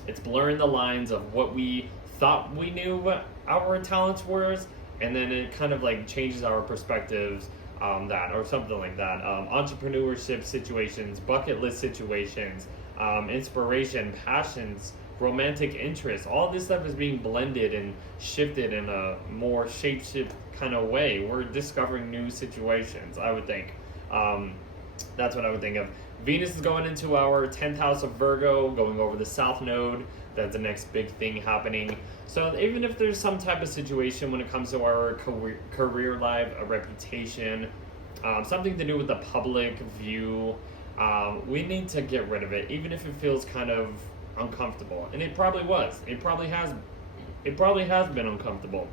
It's blurring the lines of what we thought we knew what our talents were, and then it kind of like changes our perspectives, that or something like that. Entrepreneurship situations, bucket list situations, inspiration, passions, romantic interests, all this stuff is being blended and shifted in a more shapeshift kind of way. We're discovering new situations, I would think. That's what I would think of. Venus is going into our 10th house of Virgo, going over the South Node. That's the next big thing happening. So even if there's some type of situation when it comes to our career life, a reputation, something to do with the public view, we need to get rid of it, even if it feels kind of uncomfortable. And it probably was. It probably has been uncomfortable.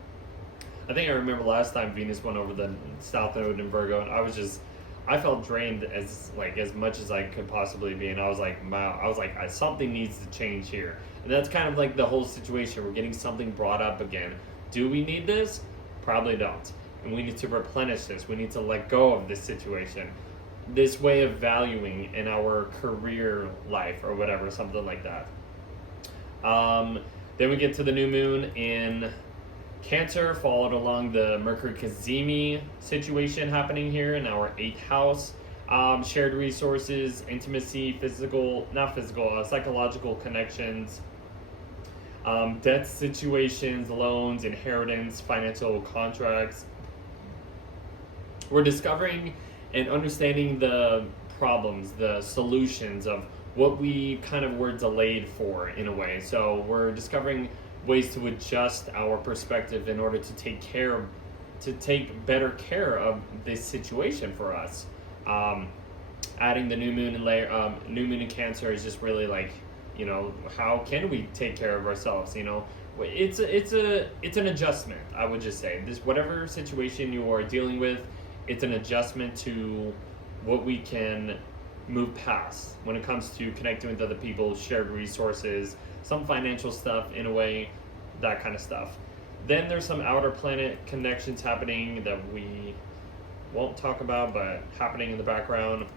I think I remember last time Venus went over the South Node in Virgo, and I felt drained as much as I could possibly be, and I was like, something needs to change here. And that's kind of like the whole situation. We're getting something brought up again. Do we need this? Probably don't. And we need to replenish this. We need to let go of this situation, this way of valuing in our career life or whatever, something like that. Then we get to the new moon in Cancer, followed along the Mercury Cazimi situation happening here in our 8th house. Shared resources, intimacy, psychological connections, debt situations, loans, inheritance, financial contracts. We're discovering and understanding the problems, the solutions of what we kind of were delayed for in a way. So we're discovering ways to adjust our perspective in order to take better care of this situation for us. Adding the new moon in Cancer is just really like, how can we take care of ourselves? It's an adjustment. I would just say this, whatever situation you are dealing with, it's an adjustment to what we can move past when it comes to connecting with other people, shared resources, some financial stuff in a way, that kind of stuff. Then there's some outer planet connections happening that we won't talk about, but happening in the background.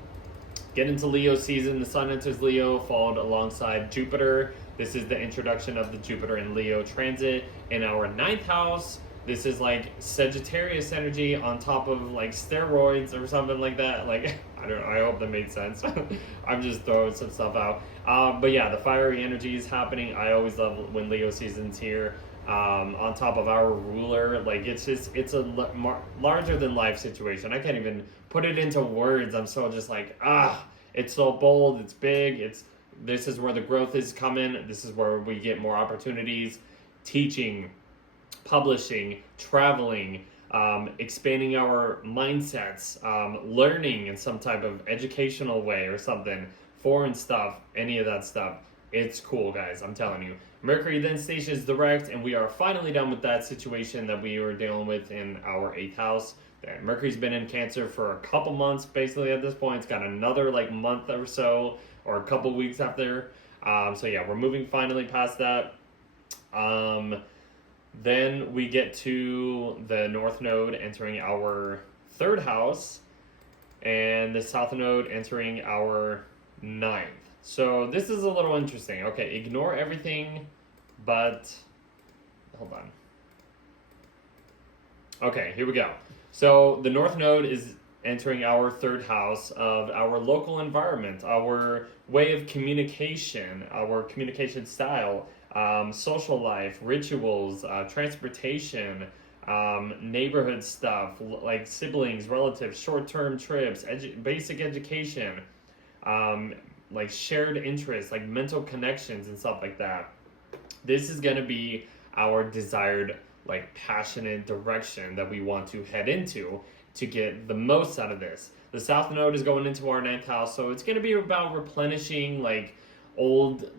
Get into Leo season. The sun enters Leo, followed alongside Jupiter. This is the introduction of the Jupiter and Leo transit in our 9th house. This is like Sagittarius energy on top of like steroids or something like that. Like, I don't know, I hope that made sense. I'm just throwing some stuff out. But yeah, the fiery energy is happening. I always love when Leo season's here. On top of our ruler, like it's a larger than life situation. I can't even put it into words. I'm so just like, it's so bold, it's big, this is where the growth is coming. This is where we get more opportunities, teaching, publishing, traveling, expanding our mindsets, learning in some type of educational way or something, foreign stuff, any of that stuff. It's cool, guys. I'm telling you. Mercury then stations direct, and we are finally done with that situation that we were dealing with in our 8th house. Mercury's been in Cancer for a couple months, basically, at this point. It's got another, like, month or so, or a couple weeks after. So, yeah, we're moving finally past that. Then we get to the North Node entering our 3rd house, and the South Node entering our 9th. So this is a little interesting. Okay, ignore everything, but hold on. Okay, here we go. So the North Node is entering our 3rd house of our local environment, our way of communication, our communication style, social life, rituals, transportation, neighborhood stuff, like siblings, relatives, short-term trips, basic education, like shared interests, like mental connections and stuff like that. This is going to be our desired, like, passionate direction that we want to head into to get the most out of this. The South Node is going into our 9th house, so it's going to be about replenishing, like, old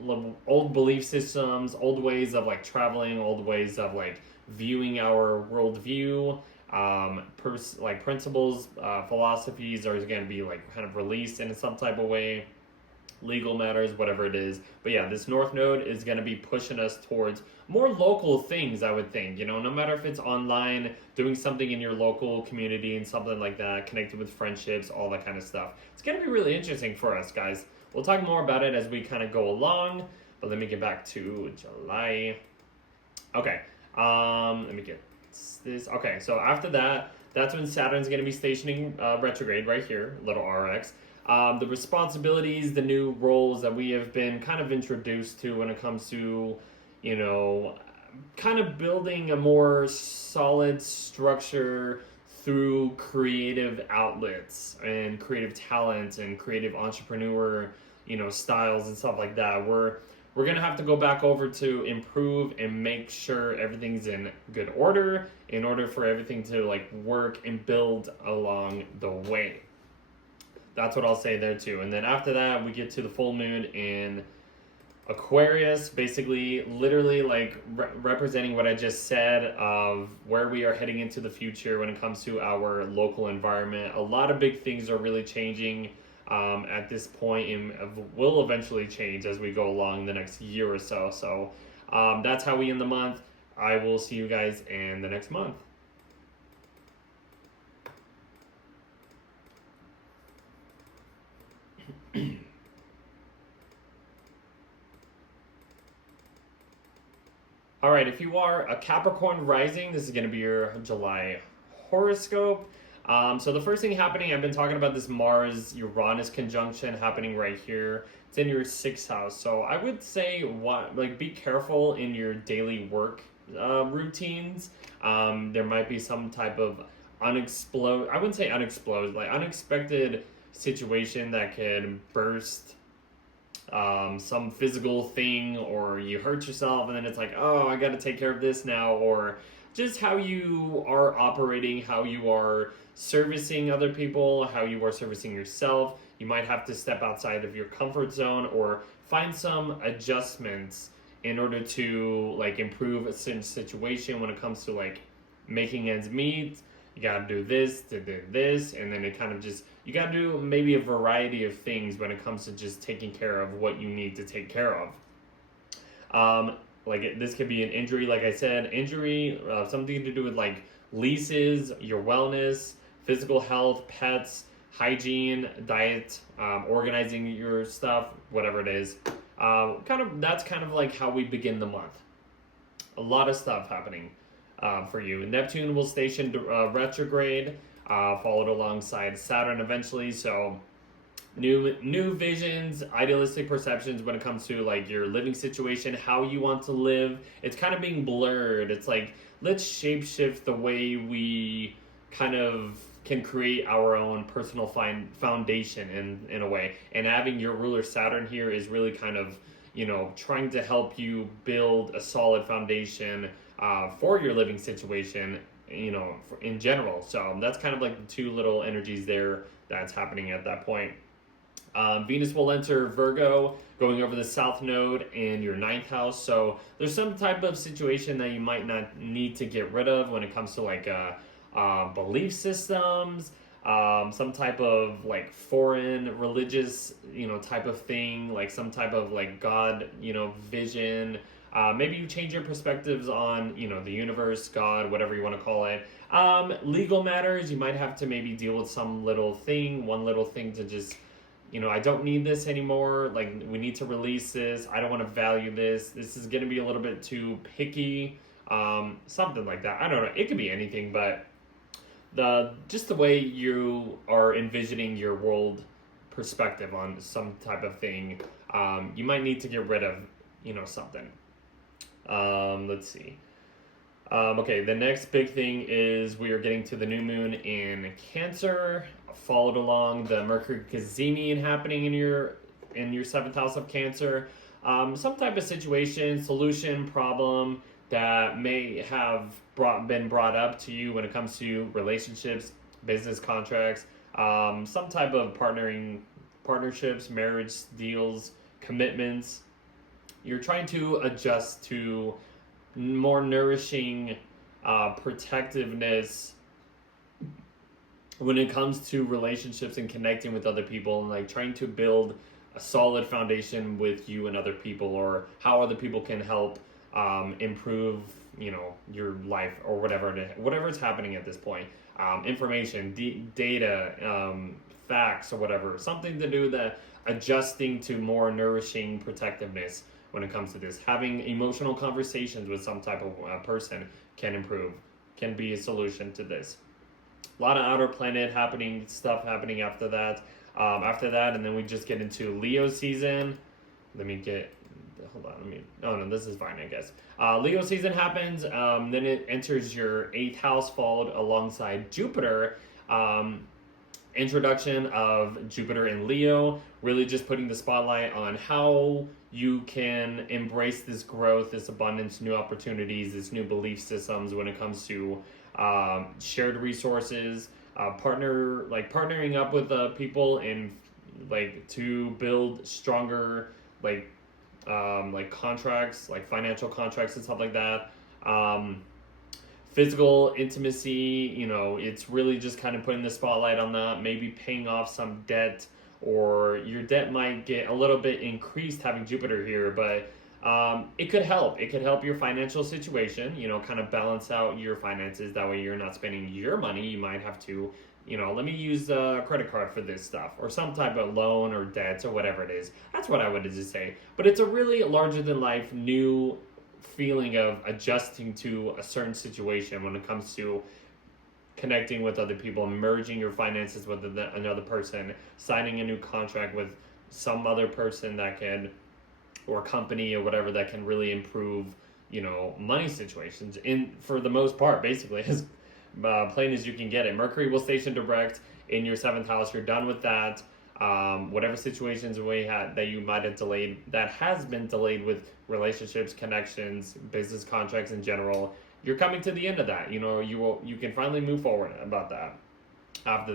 belief systems, old ways of, like, traveling, old ways of, like, viewing our worldview, like principles, philosophies are going to be, like, kind of released in some type of way, legal matters, whatever it is. But yeah, this North Node is going to be pushing us towards more local things, I would think. You know, no matter if it's online, doing something in your local community and something like that, connected with friendships, all that kind of stuff. It's going to be really interesting for us, guys. We'll talk more about it as we kind of go along. But let me get back to July. Okay, let me get this. Okay, so after that, that's when Saturn's going to be stationing retrograde right here, little RX. The responsibilities, the new roles that we have been kind of introduced to when it comes to, you know, kind of building a more solid structure through creative outlets and creative talent and creative entrepreneur, you know, styles and stuff like that. We're going to have to go back over to improve and make sure everything's in good order in order for everything to, like, work and build along the way. That's what I'll say there too. And then after that, we get to the full moon in Aquarius, basically, literally, like, representing what I just said of where we are heading into the future when it comes to our local environment. A lot of big things are really changing at this point and will eventually change as we go along the next year or so. So that's how we end the month. I will see you guys in the next month. All right, if you are a Capricorn Rising, this is going to be your July horoscope. So the first thing happening, I've been talking about this Mars-Uranus conjunction happening right here. It's in your 6th house. So I would say, be careful in your daily work routines. There might be some type of I wouldn't say unexpected situation that could burst some physical thing, or you hurt yourself and then it's like, oh, I got to take care of this now, or just how you are operating, how you are servicing other people, how you are servicing yourself. You might have to step outside of your comfort zone or find some adjustments in order to, like, improve a certain situation when it comes to, like, making ends meet. You gotta do this to do this, and then it kind of just, you gotta do maybe a variety of things when it comes to just taking care of what you need to take care of. This could be an injury, like I said, something to do with, like, leases, your wellness, physical health, pets, hygiene, diet, organizing your stuff, whatever it is. That's kind of like how we begin the month. A lot of stuff happening for you. Neptune will station retrograde, followed alongside Saturn eventually. So new visions, idealistic perceptions when it comes to, like, your living situation, how you want to live. It's kind of being blurred. It's like, let's shapeshift the way we kind of can create our own personal foundation in a way. And having your ruler Saturn here is really kind of, you know, trying to help you build a solid foundation for your living situation, you know, in general. So that's kind of like the two little energies there that's happening at that point. Venus will enter Virgo, going over the South Node in your ninth house. So there's some type of situation that you might not need to get rid of when it comes to like belief systems, some type of like foreign religious, type of thing, like some type of like God, vision. Maybe you change your perspectives on, the universe, God, whatever you want to call it. Legal matters, you might have to maybe deal with some little thing, one little thing to just, I don't need this anymore. Like, we need to release this. I don't want to value this. This is going to be a little bit too picky. Something like that. I don't know. It could be anything, but just the way you are envisioning your world perspective on some type of thing, you might need to get rid of, something. Let's see. Okay, the next big thing is we are getting to the new moon in Cancer, followed along the Mercury Gazemian happening in your seventh house of Cancer. Some type of situation, solution, problem that may have been brought up to you when it comes to relationships, business contracts, some type of partnerships, marriage deals, commitments. You're trying to adjust to more nourishing protectiveness when it comes to relationships and connecting with other people, and like trying to build a solid foundation with you and other people, or how other people can help improve your life, or whatever is happening at this point. Information, data, facts, or whatever, something to do with the adjusting to more nourishing protectiveness. When it comes to this, having emotional conversations with some type of person can be a solution to this. A lot of outer planet stuff happening after that. And then we just get into Leo season. No, this is fine, I guess. Leo season happens, then it enters your 8th house, followed alongside Jupiter. Introduction of Jupiter in Leo, really just putting the spotlight on how you can embrace this growth, this abundance, new opportunities, this new belief systems when it comes to shared resources, partnering up with people and to build stronger contracts, like financial contracts and stuff like that. Physical intimacy, it's really just kind of putting the spotlight on that, maybe paying off some debt, or your debt might get a little bit increased having Jupiter here, but it could help. It could help your financial situation, kind of balance out your finances. That way you're not spending your money. You might have to, let me use a credit card for this stuff, or some type of loan or debt or whatever it is. That's what I would just say. But it's a really larger than life new feeling of adjusting to a certain situation when it comes to connecting with other people, merging your finances with another person, signing a new contract with some other person or company or whatever, that can really improve, money situations for the most part, basically, as plain as you can get it. Mercury will station direct in your 7th house. You're done with that. Whatever situations that you might have delayed, that has been delayed with relationships, connections, business contracts in general, you're coming to the end of that. You can finally move forward about that. After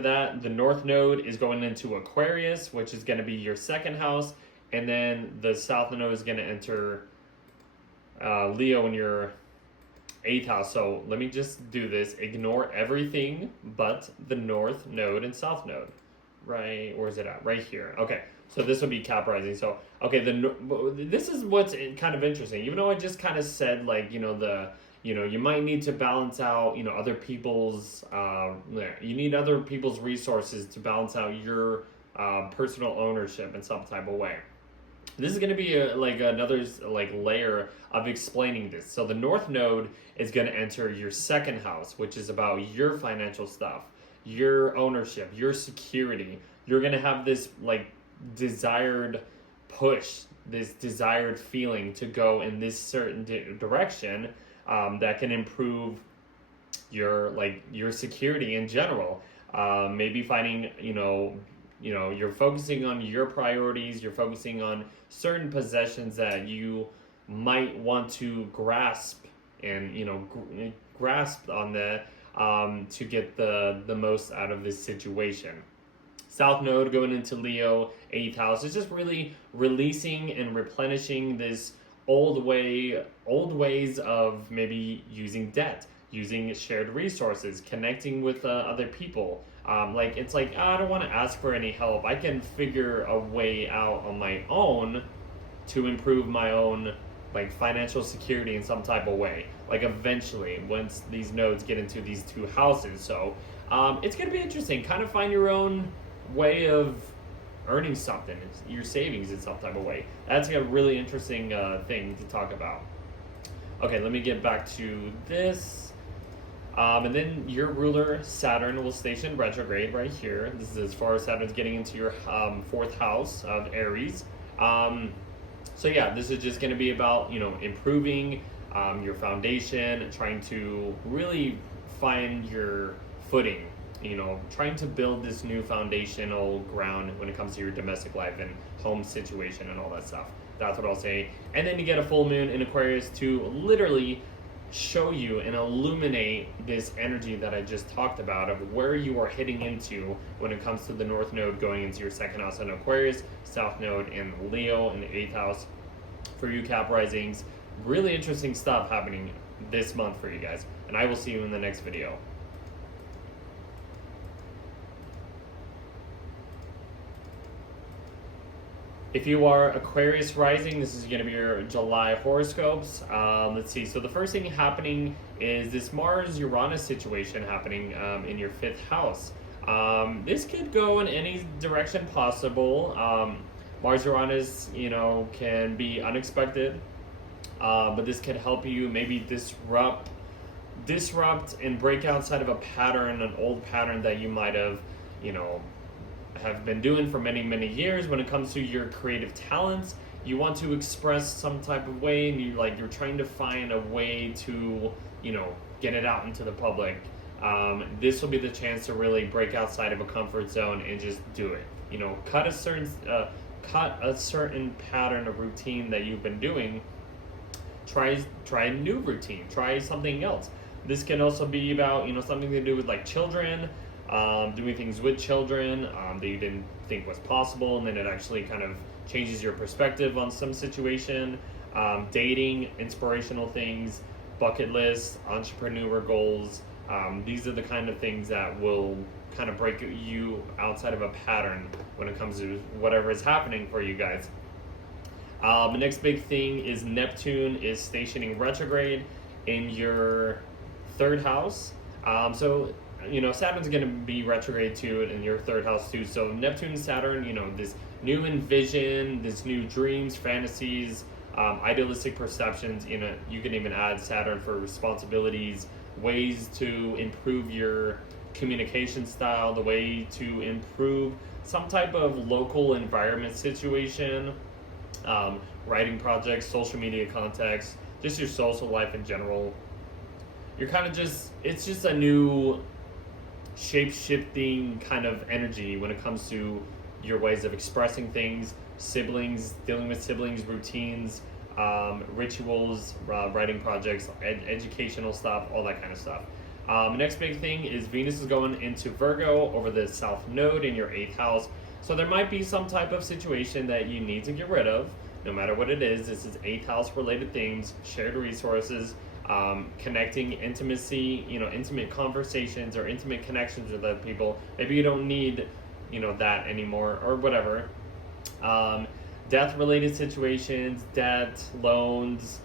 that, the North Node is going into Aquarius, which is going to be your 2nd house, and then the South Node is going to enter Leo in your 8th house. So let me just do this. Ignore everything but the North Node and South Node. Right, where's it at? Right here. Okay, so this would be Cap Rising. So, okay, this is what's kind of interesting. Even though I just kind of said, you might need to balance out, other people's, you need other people's resources to balance out your personal ownership in some type of way. This is going to be another layer of explaining this. So the North Node is going to enter your 2nd house, which is about your financial stuff, your ownership, your security. You're going to have this desired push, this desired feeling to go in this certain direction that can improve your security in general. Maybe finding, you're focusing on your priorities, you're focusing on certain possessions that you might want to grasp and, grasp on that to get the most out of this situation. South Node going into Leo, 8th house. It's just really releasing and replenishing this old ways of maybe using debt, using shared resources, connecting with other people. Like it's like, oh, I don't want to ask for any help. I can figure a way out on my own to improve my own like financial security in some type of way. Like eventually, once these nodes get into these two houses, so it's gonna be interesting. Kind of find your own way of earning something, your savings in some type of way. That's a really interesting thing to talk about. Okay, let me get back to this. And then your ruler, Saturn, will station retrograde right here. This is as far as Saturn's getting into your 4th house of Aries. So yeah, this is just going to be about, improving your foundation, trying to really find your footing, trying to build this new foundational ground when it comes to your domestic life and home situation and all that stuff. That's what I'll say. And then you get a full moon in Aquarius to literally show you and illuminate this energy that I just talked about of where you are heading into when it comes to the North Node going into your 2nd house in Aquarius, South Node in Leo in the 8th house for you Cap Risings. Really interesting stuff happening this month for you guys. And I will see you in the next video. If you are Aquarius Rising, this is going to be your July horoscopes. Let's see. So the first thing happening is this Mars-Uranus situation happening in your 5th house. This could go in any direction possible. Mars-Uranus, can be unexpected, but this could help you maybe disrupt and break outside of a pattern, an old pattern that you might have, have been doing for many, many years. When it comes to your creative talents, you want to express some type of way, and you're trying to find a way to, get it out into the public. This will be the chance to really break outside of a comfort zone and just do it. Cut a certain pattern of routine that you've been doing. Try a new routine. Try something else. This can also be about, something to do with like children. Doing things with children that you didn't think was possible, and then it actually kind of changes your perspective on some situation. Dating, inspirational things, bucket lists, entrepreneur goals. These are the kind of things that will kind of break you outside of a pattern when it comes to whatever is happening for you guys. The next big thing is Neptune is stationing retrograde in your 3rd house. Saturn's going to be retrograde too in your 3rd house too. So Neptune, Saturn, this new envision, this new dreams, fantasies, idealistic perceptions. You can even add Saturn for responsibilities, ways to improve your communication style, the way to improve some type of local environment situation, writing projects, social media contacts, just your social life in general. You're kind of it's just a new shape-shifting kind of energy when it comes to your ways of expressing things, siblings, dealing with siblings, routines, rituals, writing projects, educational stuff, all that kind of stuff. Next big thing is Venus is going into Virgo over the South Node in your 8th house. So there might be some type of situation that you need to get rid of, no matter what it is. This is 8th house related things, shared resources, connecting, intimacy, intimate conversations or intimate connections with other people. Maybe you don't need, that anymore or whatever. Death related situations, debt, loans,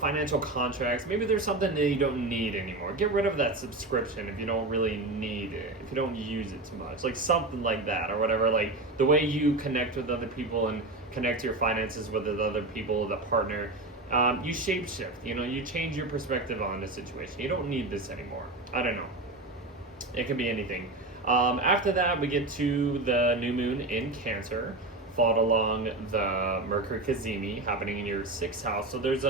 financial contracts. Maybe there's something that you don't need anymore. Get rid of that subscription if you don't really need it, if you don't use it too much, like something like that or whatever. Like the way you connect with other people and connect your finances with other people, the partner. You shape shift, you change your perspective on the situation. You don't need this anymore. I don't know. It could be anything. After that, we get to the new moon in Cancer, followed along the Mercury Cazimi happening in your 6th house. So there's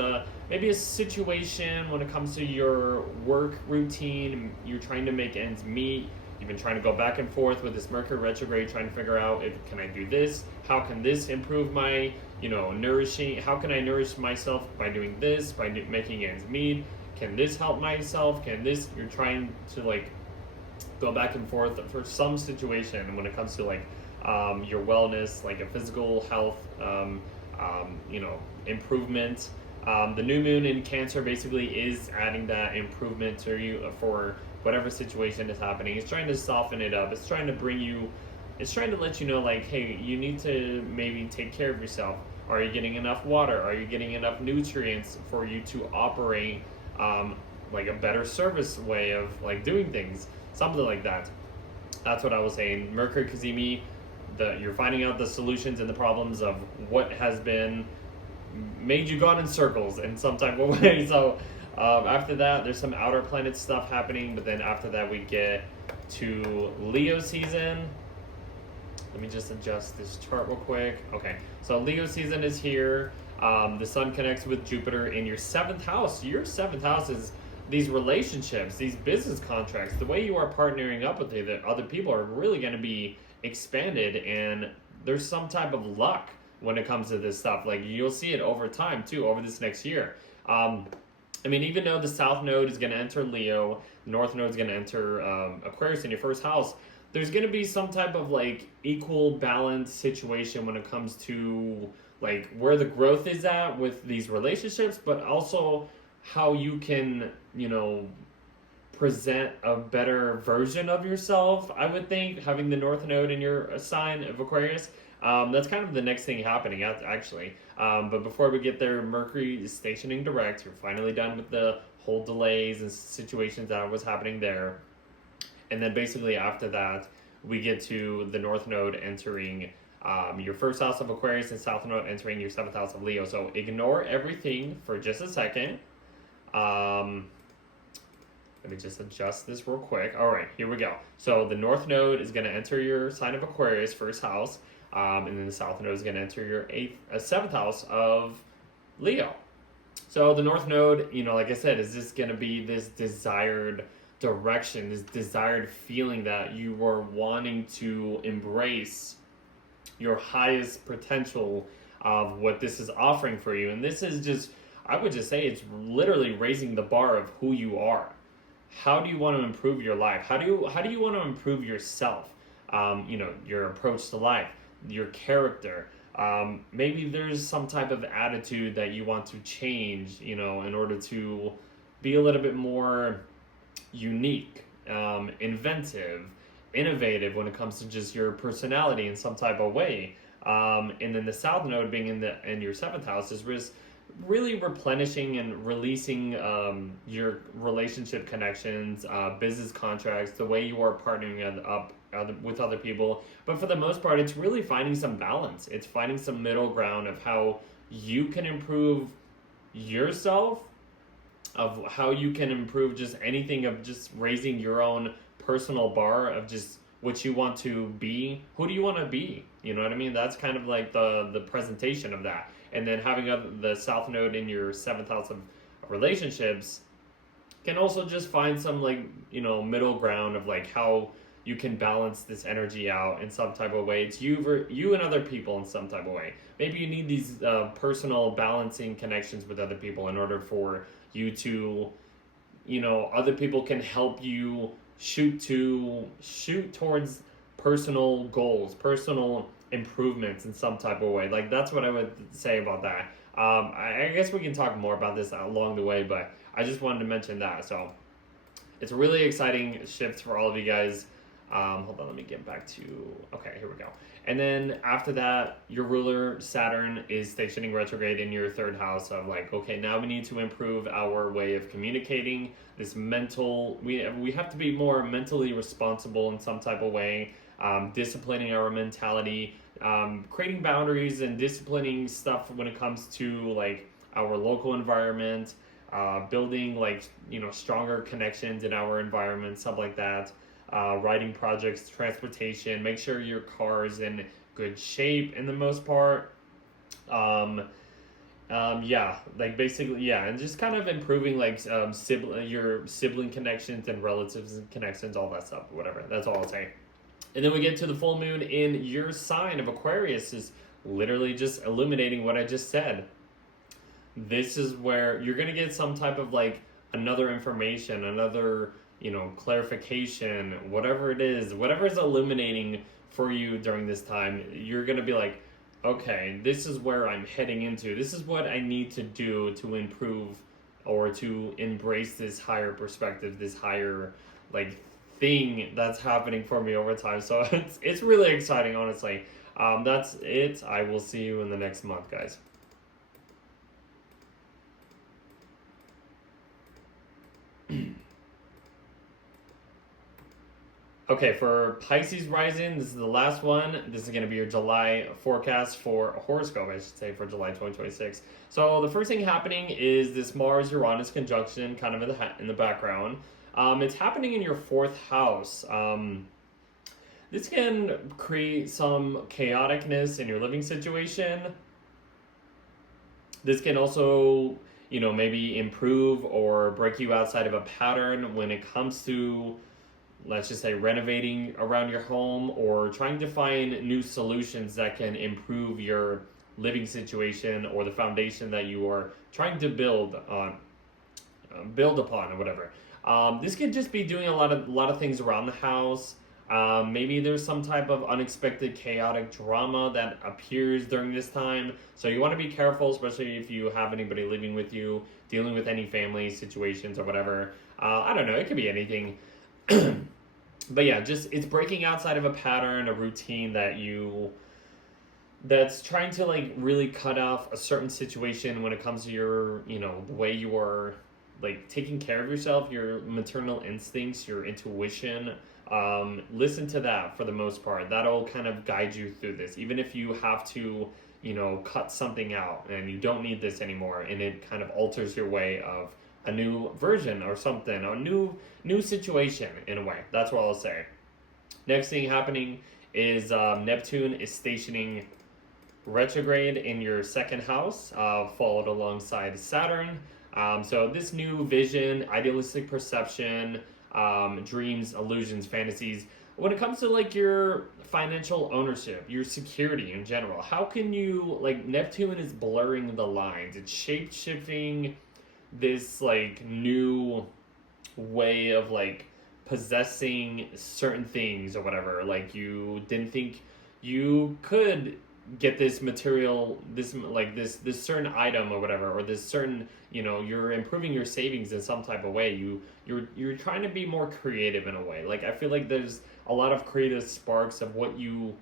maybe a situation when it comes to your work routine. You're trying to make ends meet. You've been trying to go back and forth with this Mercury retrograde, trying to figure out can I do this? How can this improve my, nourishing? How can I nourish myself by doing this, by making ends meet? Can this help myself? You're trying to go back and forth for some situation when it comes to like your wellness, like a physical health, you know, improvement. The new moon in Cancer basically is adding that improvement to you for whatever situation is happening. It's trying to soften it up. It's trying to bring you, it's trying to let you know, like, hey, you need to maybe take care of yourself. Are you getting enough water? Are you getting enough nutrients for you to operate like a better service way of like doing things? Something like that. That's what I was saying. Mercury Kazemi, you're finding out the solutions and the problems of what has been made you gone in circles in some type of way. So after that, there's some outer planet stuff happening, but then after that, we get to Leo season. Let me just adjust this chart real quick. Okay, so Leo season is here. The sun connects with Jupiter in your 7th house. Your 7th house is these relationships, these business contracts, the way you are partnering up with the other people are really going to be expanded, and there's some type of luck when it comes to this stuff. Like, you'll see it over time too, over this next year. I mean, even though the South Node is going to enter Leo, the North Node is going to enter Aquarius in your 1st house, there's going to be some type of like equal balance situation when it comes to like where the growth is at with these relationships, but also how you can, you know, present a better version of yourself. I would think having the North Node in your sign of Aquarius, that's kind of the next thing happening actually. But before we get there, Mercury is stationing direct. You're finally done with the whole delays and situations that was happening there. And then basically after that, we get to the North Node entering your 1st house of Aquarius and South Node entering your 7th house of Leo. So ignore everything for just a second. Let me just adjust this real quick. All right, here we go. So the North Node is going to enter your sign of Aquarius, 1st house. And then the South Node is going to enter your 7th house of Leo. So the North Node, you know, like I said, is just going to be this desired direction, this desired feeling that you are wanting to embrace your highest potential of what this is offering for you. And this is just, I would just say, it's literally raising the bar of who you are. How do you want to improve your life? How do you want to improve yourself? You know, your approach to life, your character. Maybe there's some type of attitude that you want to change, you know, in order to be a little bit more unique, inventive, innovative when it comes to just your personality in some type of way. And then the South Node being in your 7th house is really replenishing and releasing your relationship connections, business contracts, the way you are partnering up with other people. But for the most part, it's really finding some balance. It's finding some middle ground of how you can improve yourself, of how you can improve just anything, of just raising your own personal bar of just what you want to be. Who do you want to be? You know what I mean? That's kind of like the presentation of that. And then having the South Node in your 7th house of relationships can also just find some, like, you know, middle ground of like how you can balance this energy out in some type of way. It's you and other people in some type of way. Maybe you need these personal balancing connections with other people in order for you to, you know, other people can help you shoot towards personal goals, personal improvements in some type of way. Like, that's what I would say about that. I guess we can talk more about this along the way, but I just wanted to mention that. So it's a really exciting shift for all of you guys. Hold on, let me get back to, okay, here we go. And then after that, your ruler Saturn is stationing retrograde in your 3rd house of like, okay, now we need to improve our way of communicating. This mental, we have to be more mentally responsible in some type of way, disciplining our mentality, creating boundaries and disciplining stuff when it comes to like our local environment, building like, you know, stronger connections in our environment, stuff like that. Writing projects, transportation, make sure your car is in good shape in the most part. Yeah, like basically, yeah, and just kind of improving like your sibling connections and relatives and connections, all that stuff, whatever. That's all I'll say. And then we get to the full moon in your sign of Aquarius, is literally just illuminating what I just said. This is where you're going to get some type of like another information, another, clarification, whatever it is, whatever is illuminating for you during this time, you're going to be like, okay, this is where I'm heading into. This is what I need to do to improve or to embrace this higher perspective, this higher thing that's happening for me over time. So it's really exciting, honestly. That's it. I will see you in the next month, guys. Okay, for Pisces Rising, this is the last one. This is going to be your July forecast for horoscope, I should say, for July 2026. So the first thing happening is this Mars-Uranus conjunction kind of in the background. It's happening in your 4th house. This can create some chaoticness in your living situation. This can also, maybe improve or break you outside of a pattern when it comes to, let's just say, renovating around your home or trying to find new solutions that can improve your living situation or the foundation that you are trying to build upon or whatever. This could just be doing a lot of things around the house. Maybe there's some type of unexpected chaotic drama that appears during this time. So you want to be careful, especially if you have anybody living with you, dealing with any family situations or whatever. I don't know, it could be anything. But yeah, it's breaking outside of a pattern, a routine that's trying to really cut off a certain situation when it comes to your, the way you are taking care of yourself, your maternal instincts, your intuition. Listen to that for the most part. That'll kind of guide you through this, even if you have to, cut something out and you don't need this anymore, and it kind of alters your way of a new version or something, a new situation in a way. That's what I'll say. Next thing happening is Neptune is stationing retrograde in your 2nd house, followed alongside Saturn. So this new vision, idealistic perception, dreams, illusions, fantasies, when it comes to your financial ownership, your security in general, how can you, Neptune is blurring the lines. It's shape-shifting this new way of possessing certain things or whatever. You didn't think you could get this material, this certain item or whatever, or this certain, you're improving your savings in some type of way. You're trying to be more creative in a way. I feel like there's a lot of creative sparks of what you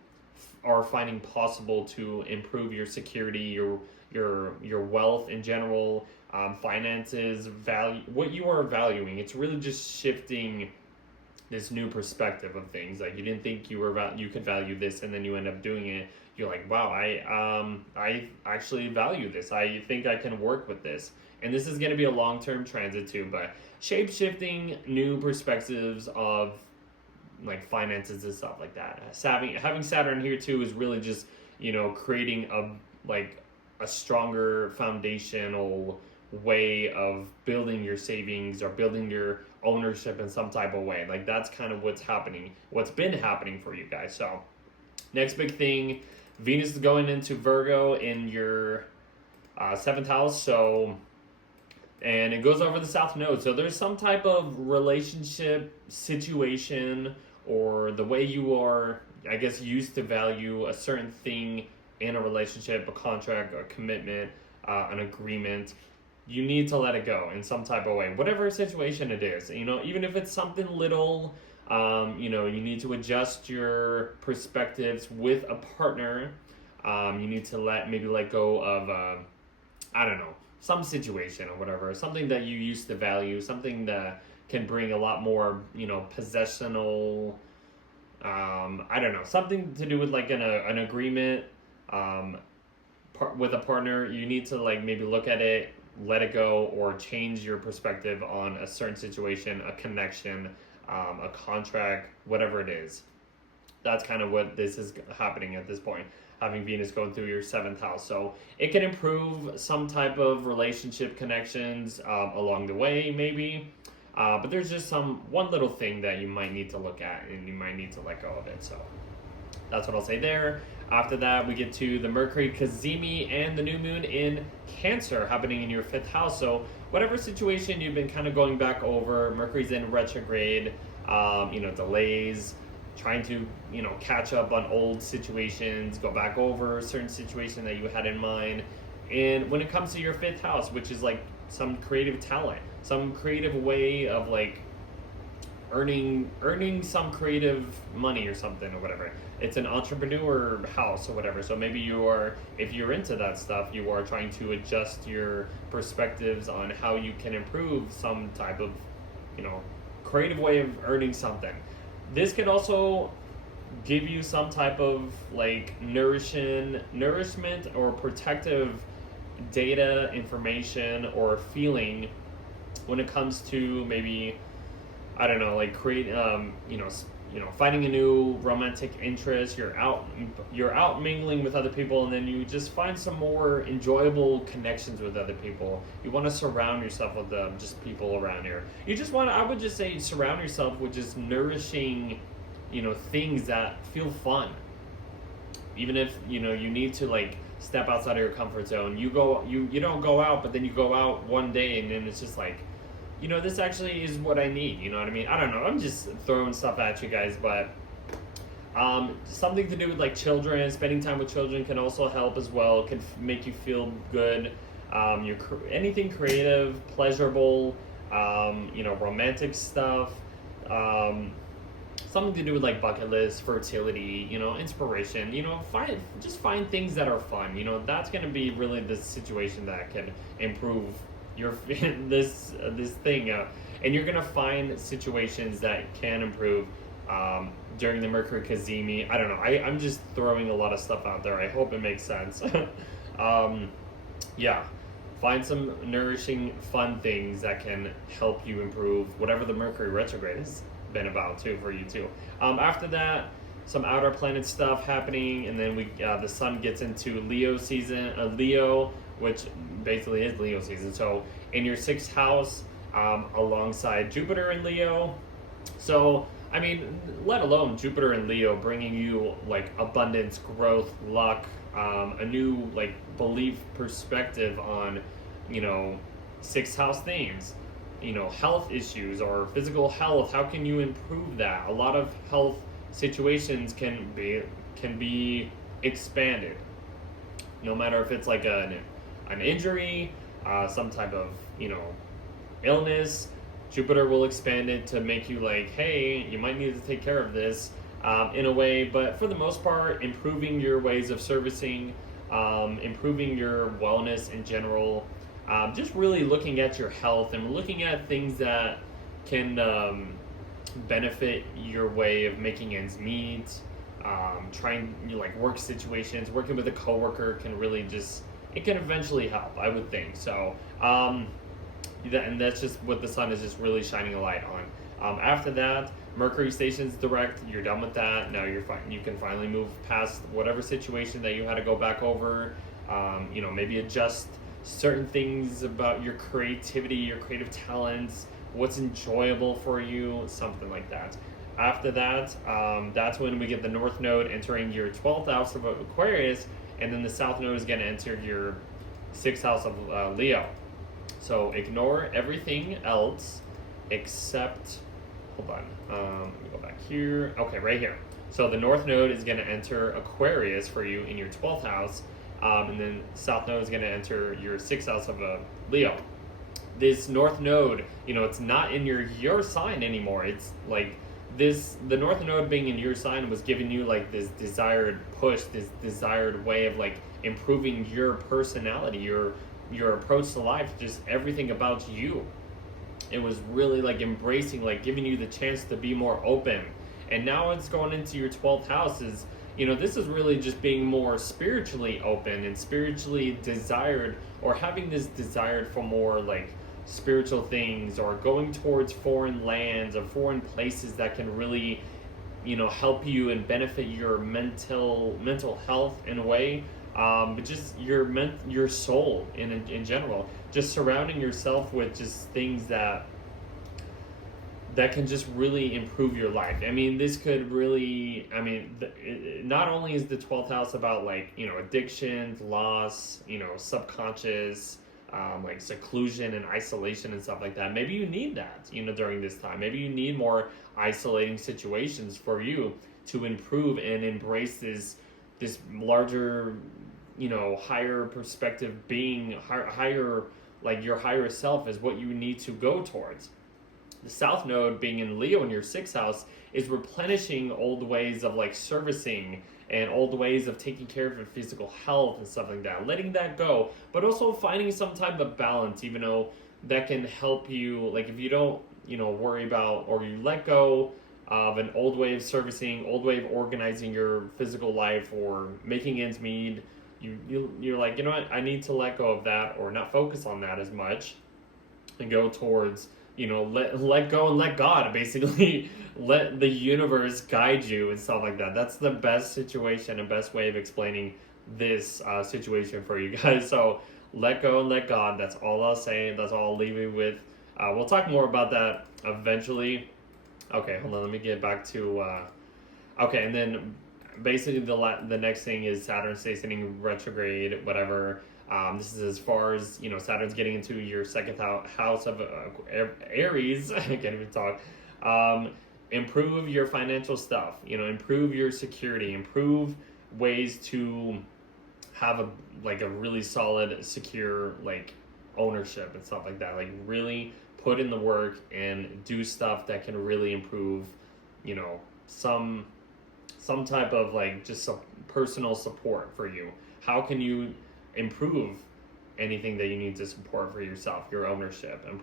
are finding possible to improve your security, your wealth in general, finances, value, what you are valuing. It's really just shifting this new perspective of things. You didn't think you could value this, and then you end up doing it. You're like, wow, I actually value this. I think I can work with this. And this is going to be a long-term transit too, but shape-shifting new perspectives of finances and stuff like that. Having Saturn here too is really just, creating a stronger foundational way of building your savings or building your ownership in some type of way. That's kind of what's been happening for you guys. So next big thing, Venus is going into Virgo in your 7th house. And it goes over the South Node. So there's some type of relationship situation or the way you are, I guess, used to value a certain thing in a relationship, a contract, a commitment, an agreement. You need to let it go in some type of way, whatever situation it is. Even if it's something little, you need to adjust your perspectives with a partner. You need to let go of, I don't know, some situation or whatever, something that you used to value, something that can bring a lot more, possessional, I don't know, something to do with an agreement, with a partner. You need to maybe look at it, let it go, or change your perspective on a certain situation, a connection, a contract, whatever it is. That's kind of what this is happening at this point, having Venus going through your 7th house. So it can improve some type of relationship connections along the way, maybe. But there's just one little thing that you might need to look at, and you might need to let go of it. So that's what I'll say there. After that, we get to the Mercury Cazimi and the new moon in Cancer happening in your 5th house. So whatever situation you've been kind of going back over. Mercury's in retrograde, delays, trying to, catch up on old situations, go back over a certain situation that you had in mind. And when it comes to your fifth house, which is like some creative talent, some creative way of like earning some creative money or something or whatever. It's an entrepreneur house or whatever. So maybe if you're into that stuff, you are trying to adjust your perspectives on how you can improve some type of, creative way of earning something. This could also give you some type of like nourishment or protective data, information, or feeling when it comes to maybe, I don't know, like finding a new romantic interest. You're out mingling with other people, and then you just find some more enjoyable connections with other people. You want to surround yourself with just people around here. I would just say, surround yourself with just nourishing, things that feel fun. Even if, you need to like step outside of your comfort zone. You don't go out, but then you go out one day and then it's just like, this actually is what I need. You know what I mean? I don't know. I'm just throwing stuff at you guys, but something to do with like children, spending time with children can also help as well. Can make you feel good. Anything creative, pleasurable, romantic stuff. Something to do with like bucket list, fertility, inspiration. Find things that are fun. That's gonna be really the situation that can improve your this thing, and you're gonna find situations that can improve during the Mercury Cazimi. I don't know. I'm just throwing a lot of stuff out there. I hope it makes sense. Yeah. Find some nourishing, fun things that can help you improve whatever the Mercury retrograde has been about too for you too. After that, some outer planet stuff happening, and then the sun gets into Leo season. Leo, which basically is Leo season. So in your sixth house, alongside Jupiter in Leo. So I mean, let alone Jupiter in Leo bringing you like abundance, growth, luck, a new like belief perspective on, sixth house things, health issues or physical health. How can you improve that? A lot of health situations can be expanded, no matter if it's like an injury, some type of illness. Jupiter will expand it to make you like, hey, you might need to take care of this in a way. But for the most part, improving your ways of servicing, improving your wellness in general, just really looking at your health and looking at things that can benefit your way of making ends meet. Trying like work situations, working with a coworker can really it can eventually help, I would think. So, and that's just what the sun is just really shining a light on. After that, Mercury stations direct. You're done with that. Now you're fine. You can finally move past whatever situation that you had to go back over. Maybe adjust certain things about your creativity, your creative talents, what's enjoyable for you, something like that. After that, that's when we get the North Node entering your 12th house of Aquarius, and then the South Node is going to enter your 6th house of Leo. So ignore everything else except, hold on, let me go back here. Okay, right here. So the North Node is going to enter Aquarius for you in your 12th house, and then South Node is going to enter your 6th house of Leo. This North Node, it's not in your sign anymore. It's like the North Node being in your sign was giving you like this desired push, this desired way of like improving your personality, your approach to life, just everything about you. It was really like embracing, like giving you the chance to be more open. And now it's going into your 12th house. This is really just being more spiritually open and spiritually desired, or having this desire for more like spiritual things, or going towards foreign lands or foreign places that can really, help you and benefit your mental health in a way. But just your soul in general, just surrounding yourself with just things that can just really improve your life. I mean, this could really, not only is the 12th house about like, addictions, loss, subconscious, like seclusion and isolation and stuff like that. Maybe you need that, during this time. Maybe you need more isolating situations for you to improve and embrace this larger, higher perspective being, higher, like your higher self is what you need to go towards. The South Node being in Leo in your 6th house is replenishing old ways of like servicing and old ways of taking care of your physical health and stuff like that, letting that go, but also finding some type of balance, even though that can help you, like if you don't, worry about, or you let go of an old way of servicing, old way of organizing your physical life or making ends meet, you're like, what, I need to let go of that or not focus on that as much and go towards, let go and let God, basically. Let the universe guide you and stuff like that. That's the best situation and best way of explaining this situation for you guys. So let go and let God. That's all I'll say. That's all I'll leave you with. We'll talk more about that eventually. Okay, hold on. Let me get back to... okay, and then basically the next thing is Saturn stationing retrograde, whatever. This is as far as, Saturn's getting into your 2nd house of Aries. I can't even talk. Improve your financial stuff, improve your security, improve ways to have a really solid, secure, ownership and stuff like that. Like really put in the work and do stuff that can really improve, some type of just some personal support for you. How can you improve anything that you need to support for yourself, your ownership and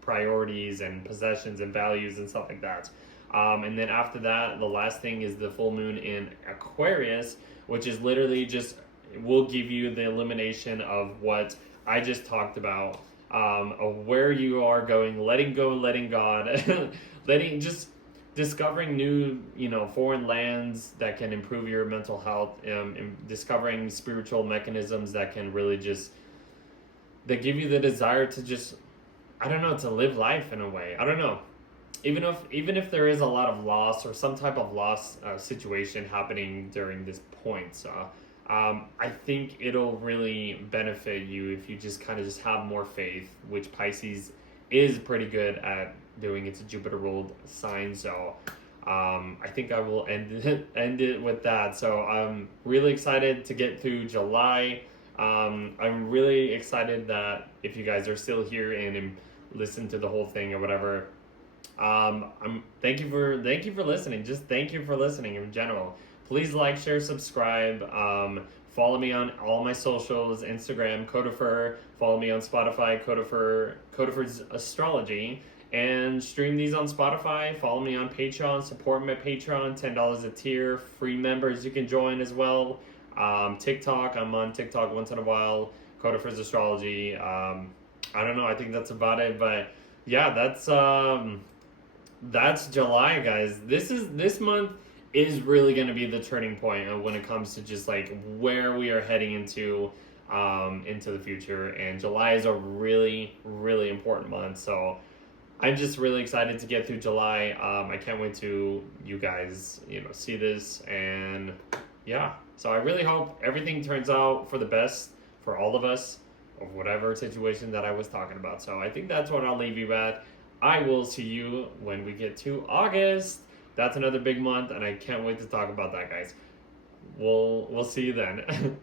priorities and possessions and values and stuff like that. And then after that, the last thing is the full moon in Aquarius, which is literally just will give you the illumination of what I just talked about, of where you are going, letting go, letting God, discovering new, foreign lands that can improve your mental health, and discovering spiritual mechanisms that can really that give you the desire to to live life in a way. I don't know. Even if there is a lot of loss or some type of loss situation happening during this point, I think it'll really benefit you if you just have more faith, which Pisces is pretty good at doing. It's a Jupiter ruled sign, so I think I will end it with that. So I'm really excited to get through July. I'm really excited that if you guys are still here and listen to the whole thing or whatever, thank you for listening. Just thank you for listening in general. Please like, share, subscribe. Follow me on all my socials, Instagram, Codifer. Follow me on Spotify, Codifer's Astrology. And stream these on Spotify. Follow me on Patreon. Support my Patreon, $10 a tier. Free members you can join as well. TikTok, I'm on TikTok once in a while. Codifer's Astrology. I don't know. I think that's about it. But yeah, that's July, guys. This month is really going to be the turning point when it comes to just where we are heading into the future. And July is a really, really important month. So I'm just really excited to get through July. I can't wait to you guys, see this. And yeah, so I really hope everything turns out for the best for all of us, of whatever situation that I was talking about. So I think that's what I'll leave you at. I will see you when we get to August. That's another big month, and I can't wait to talk about that, guys. We'll see you then.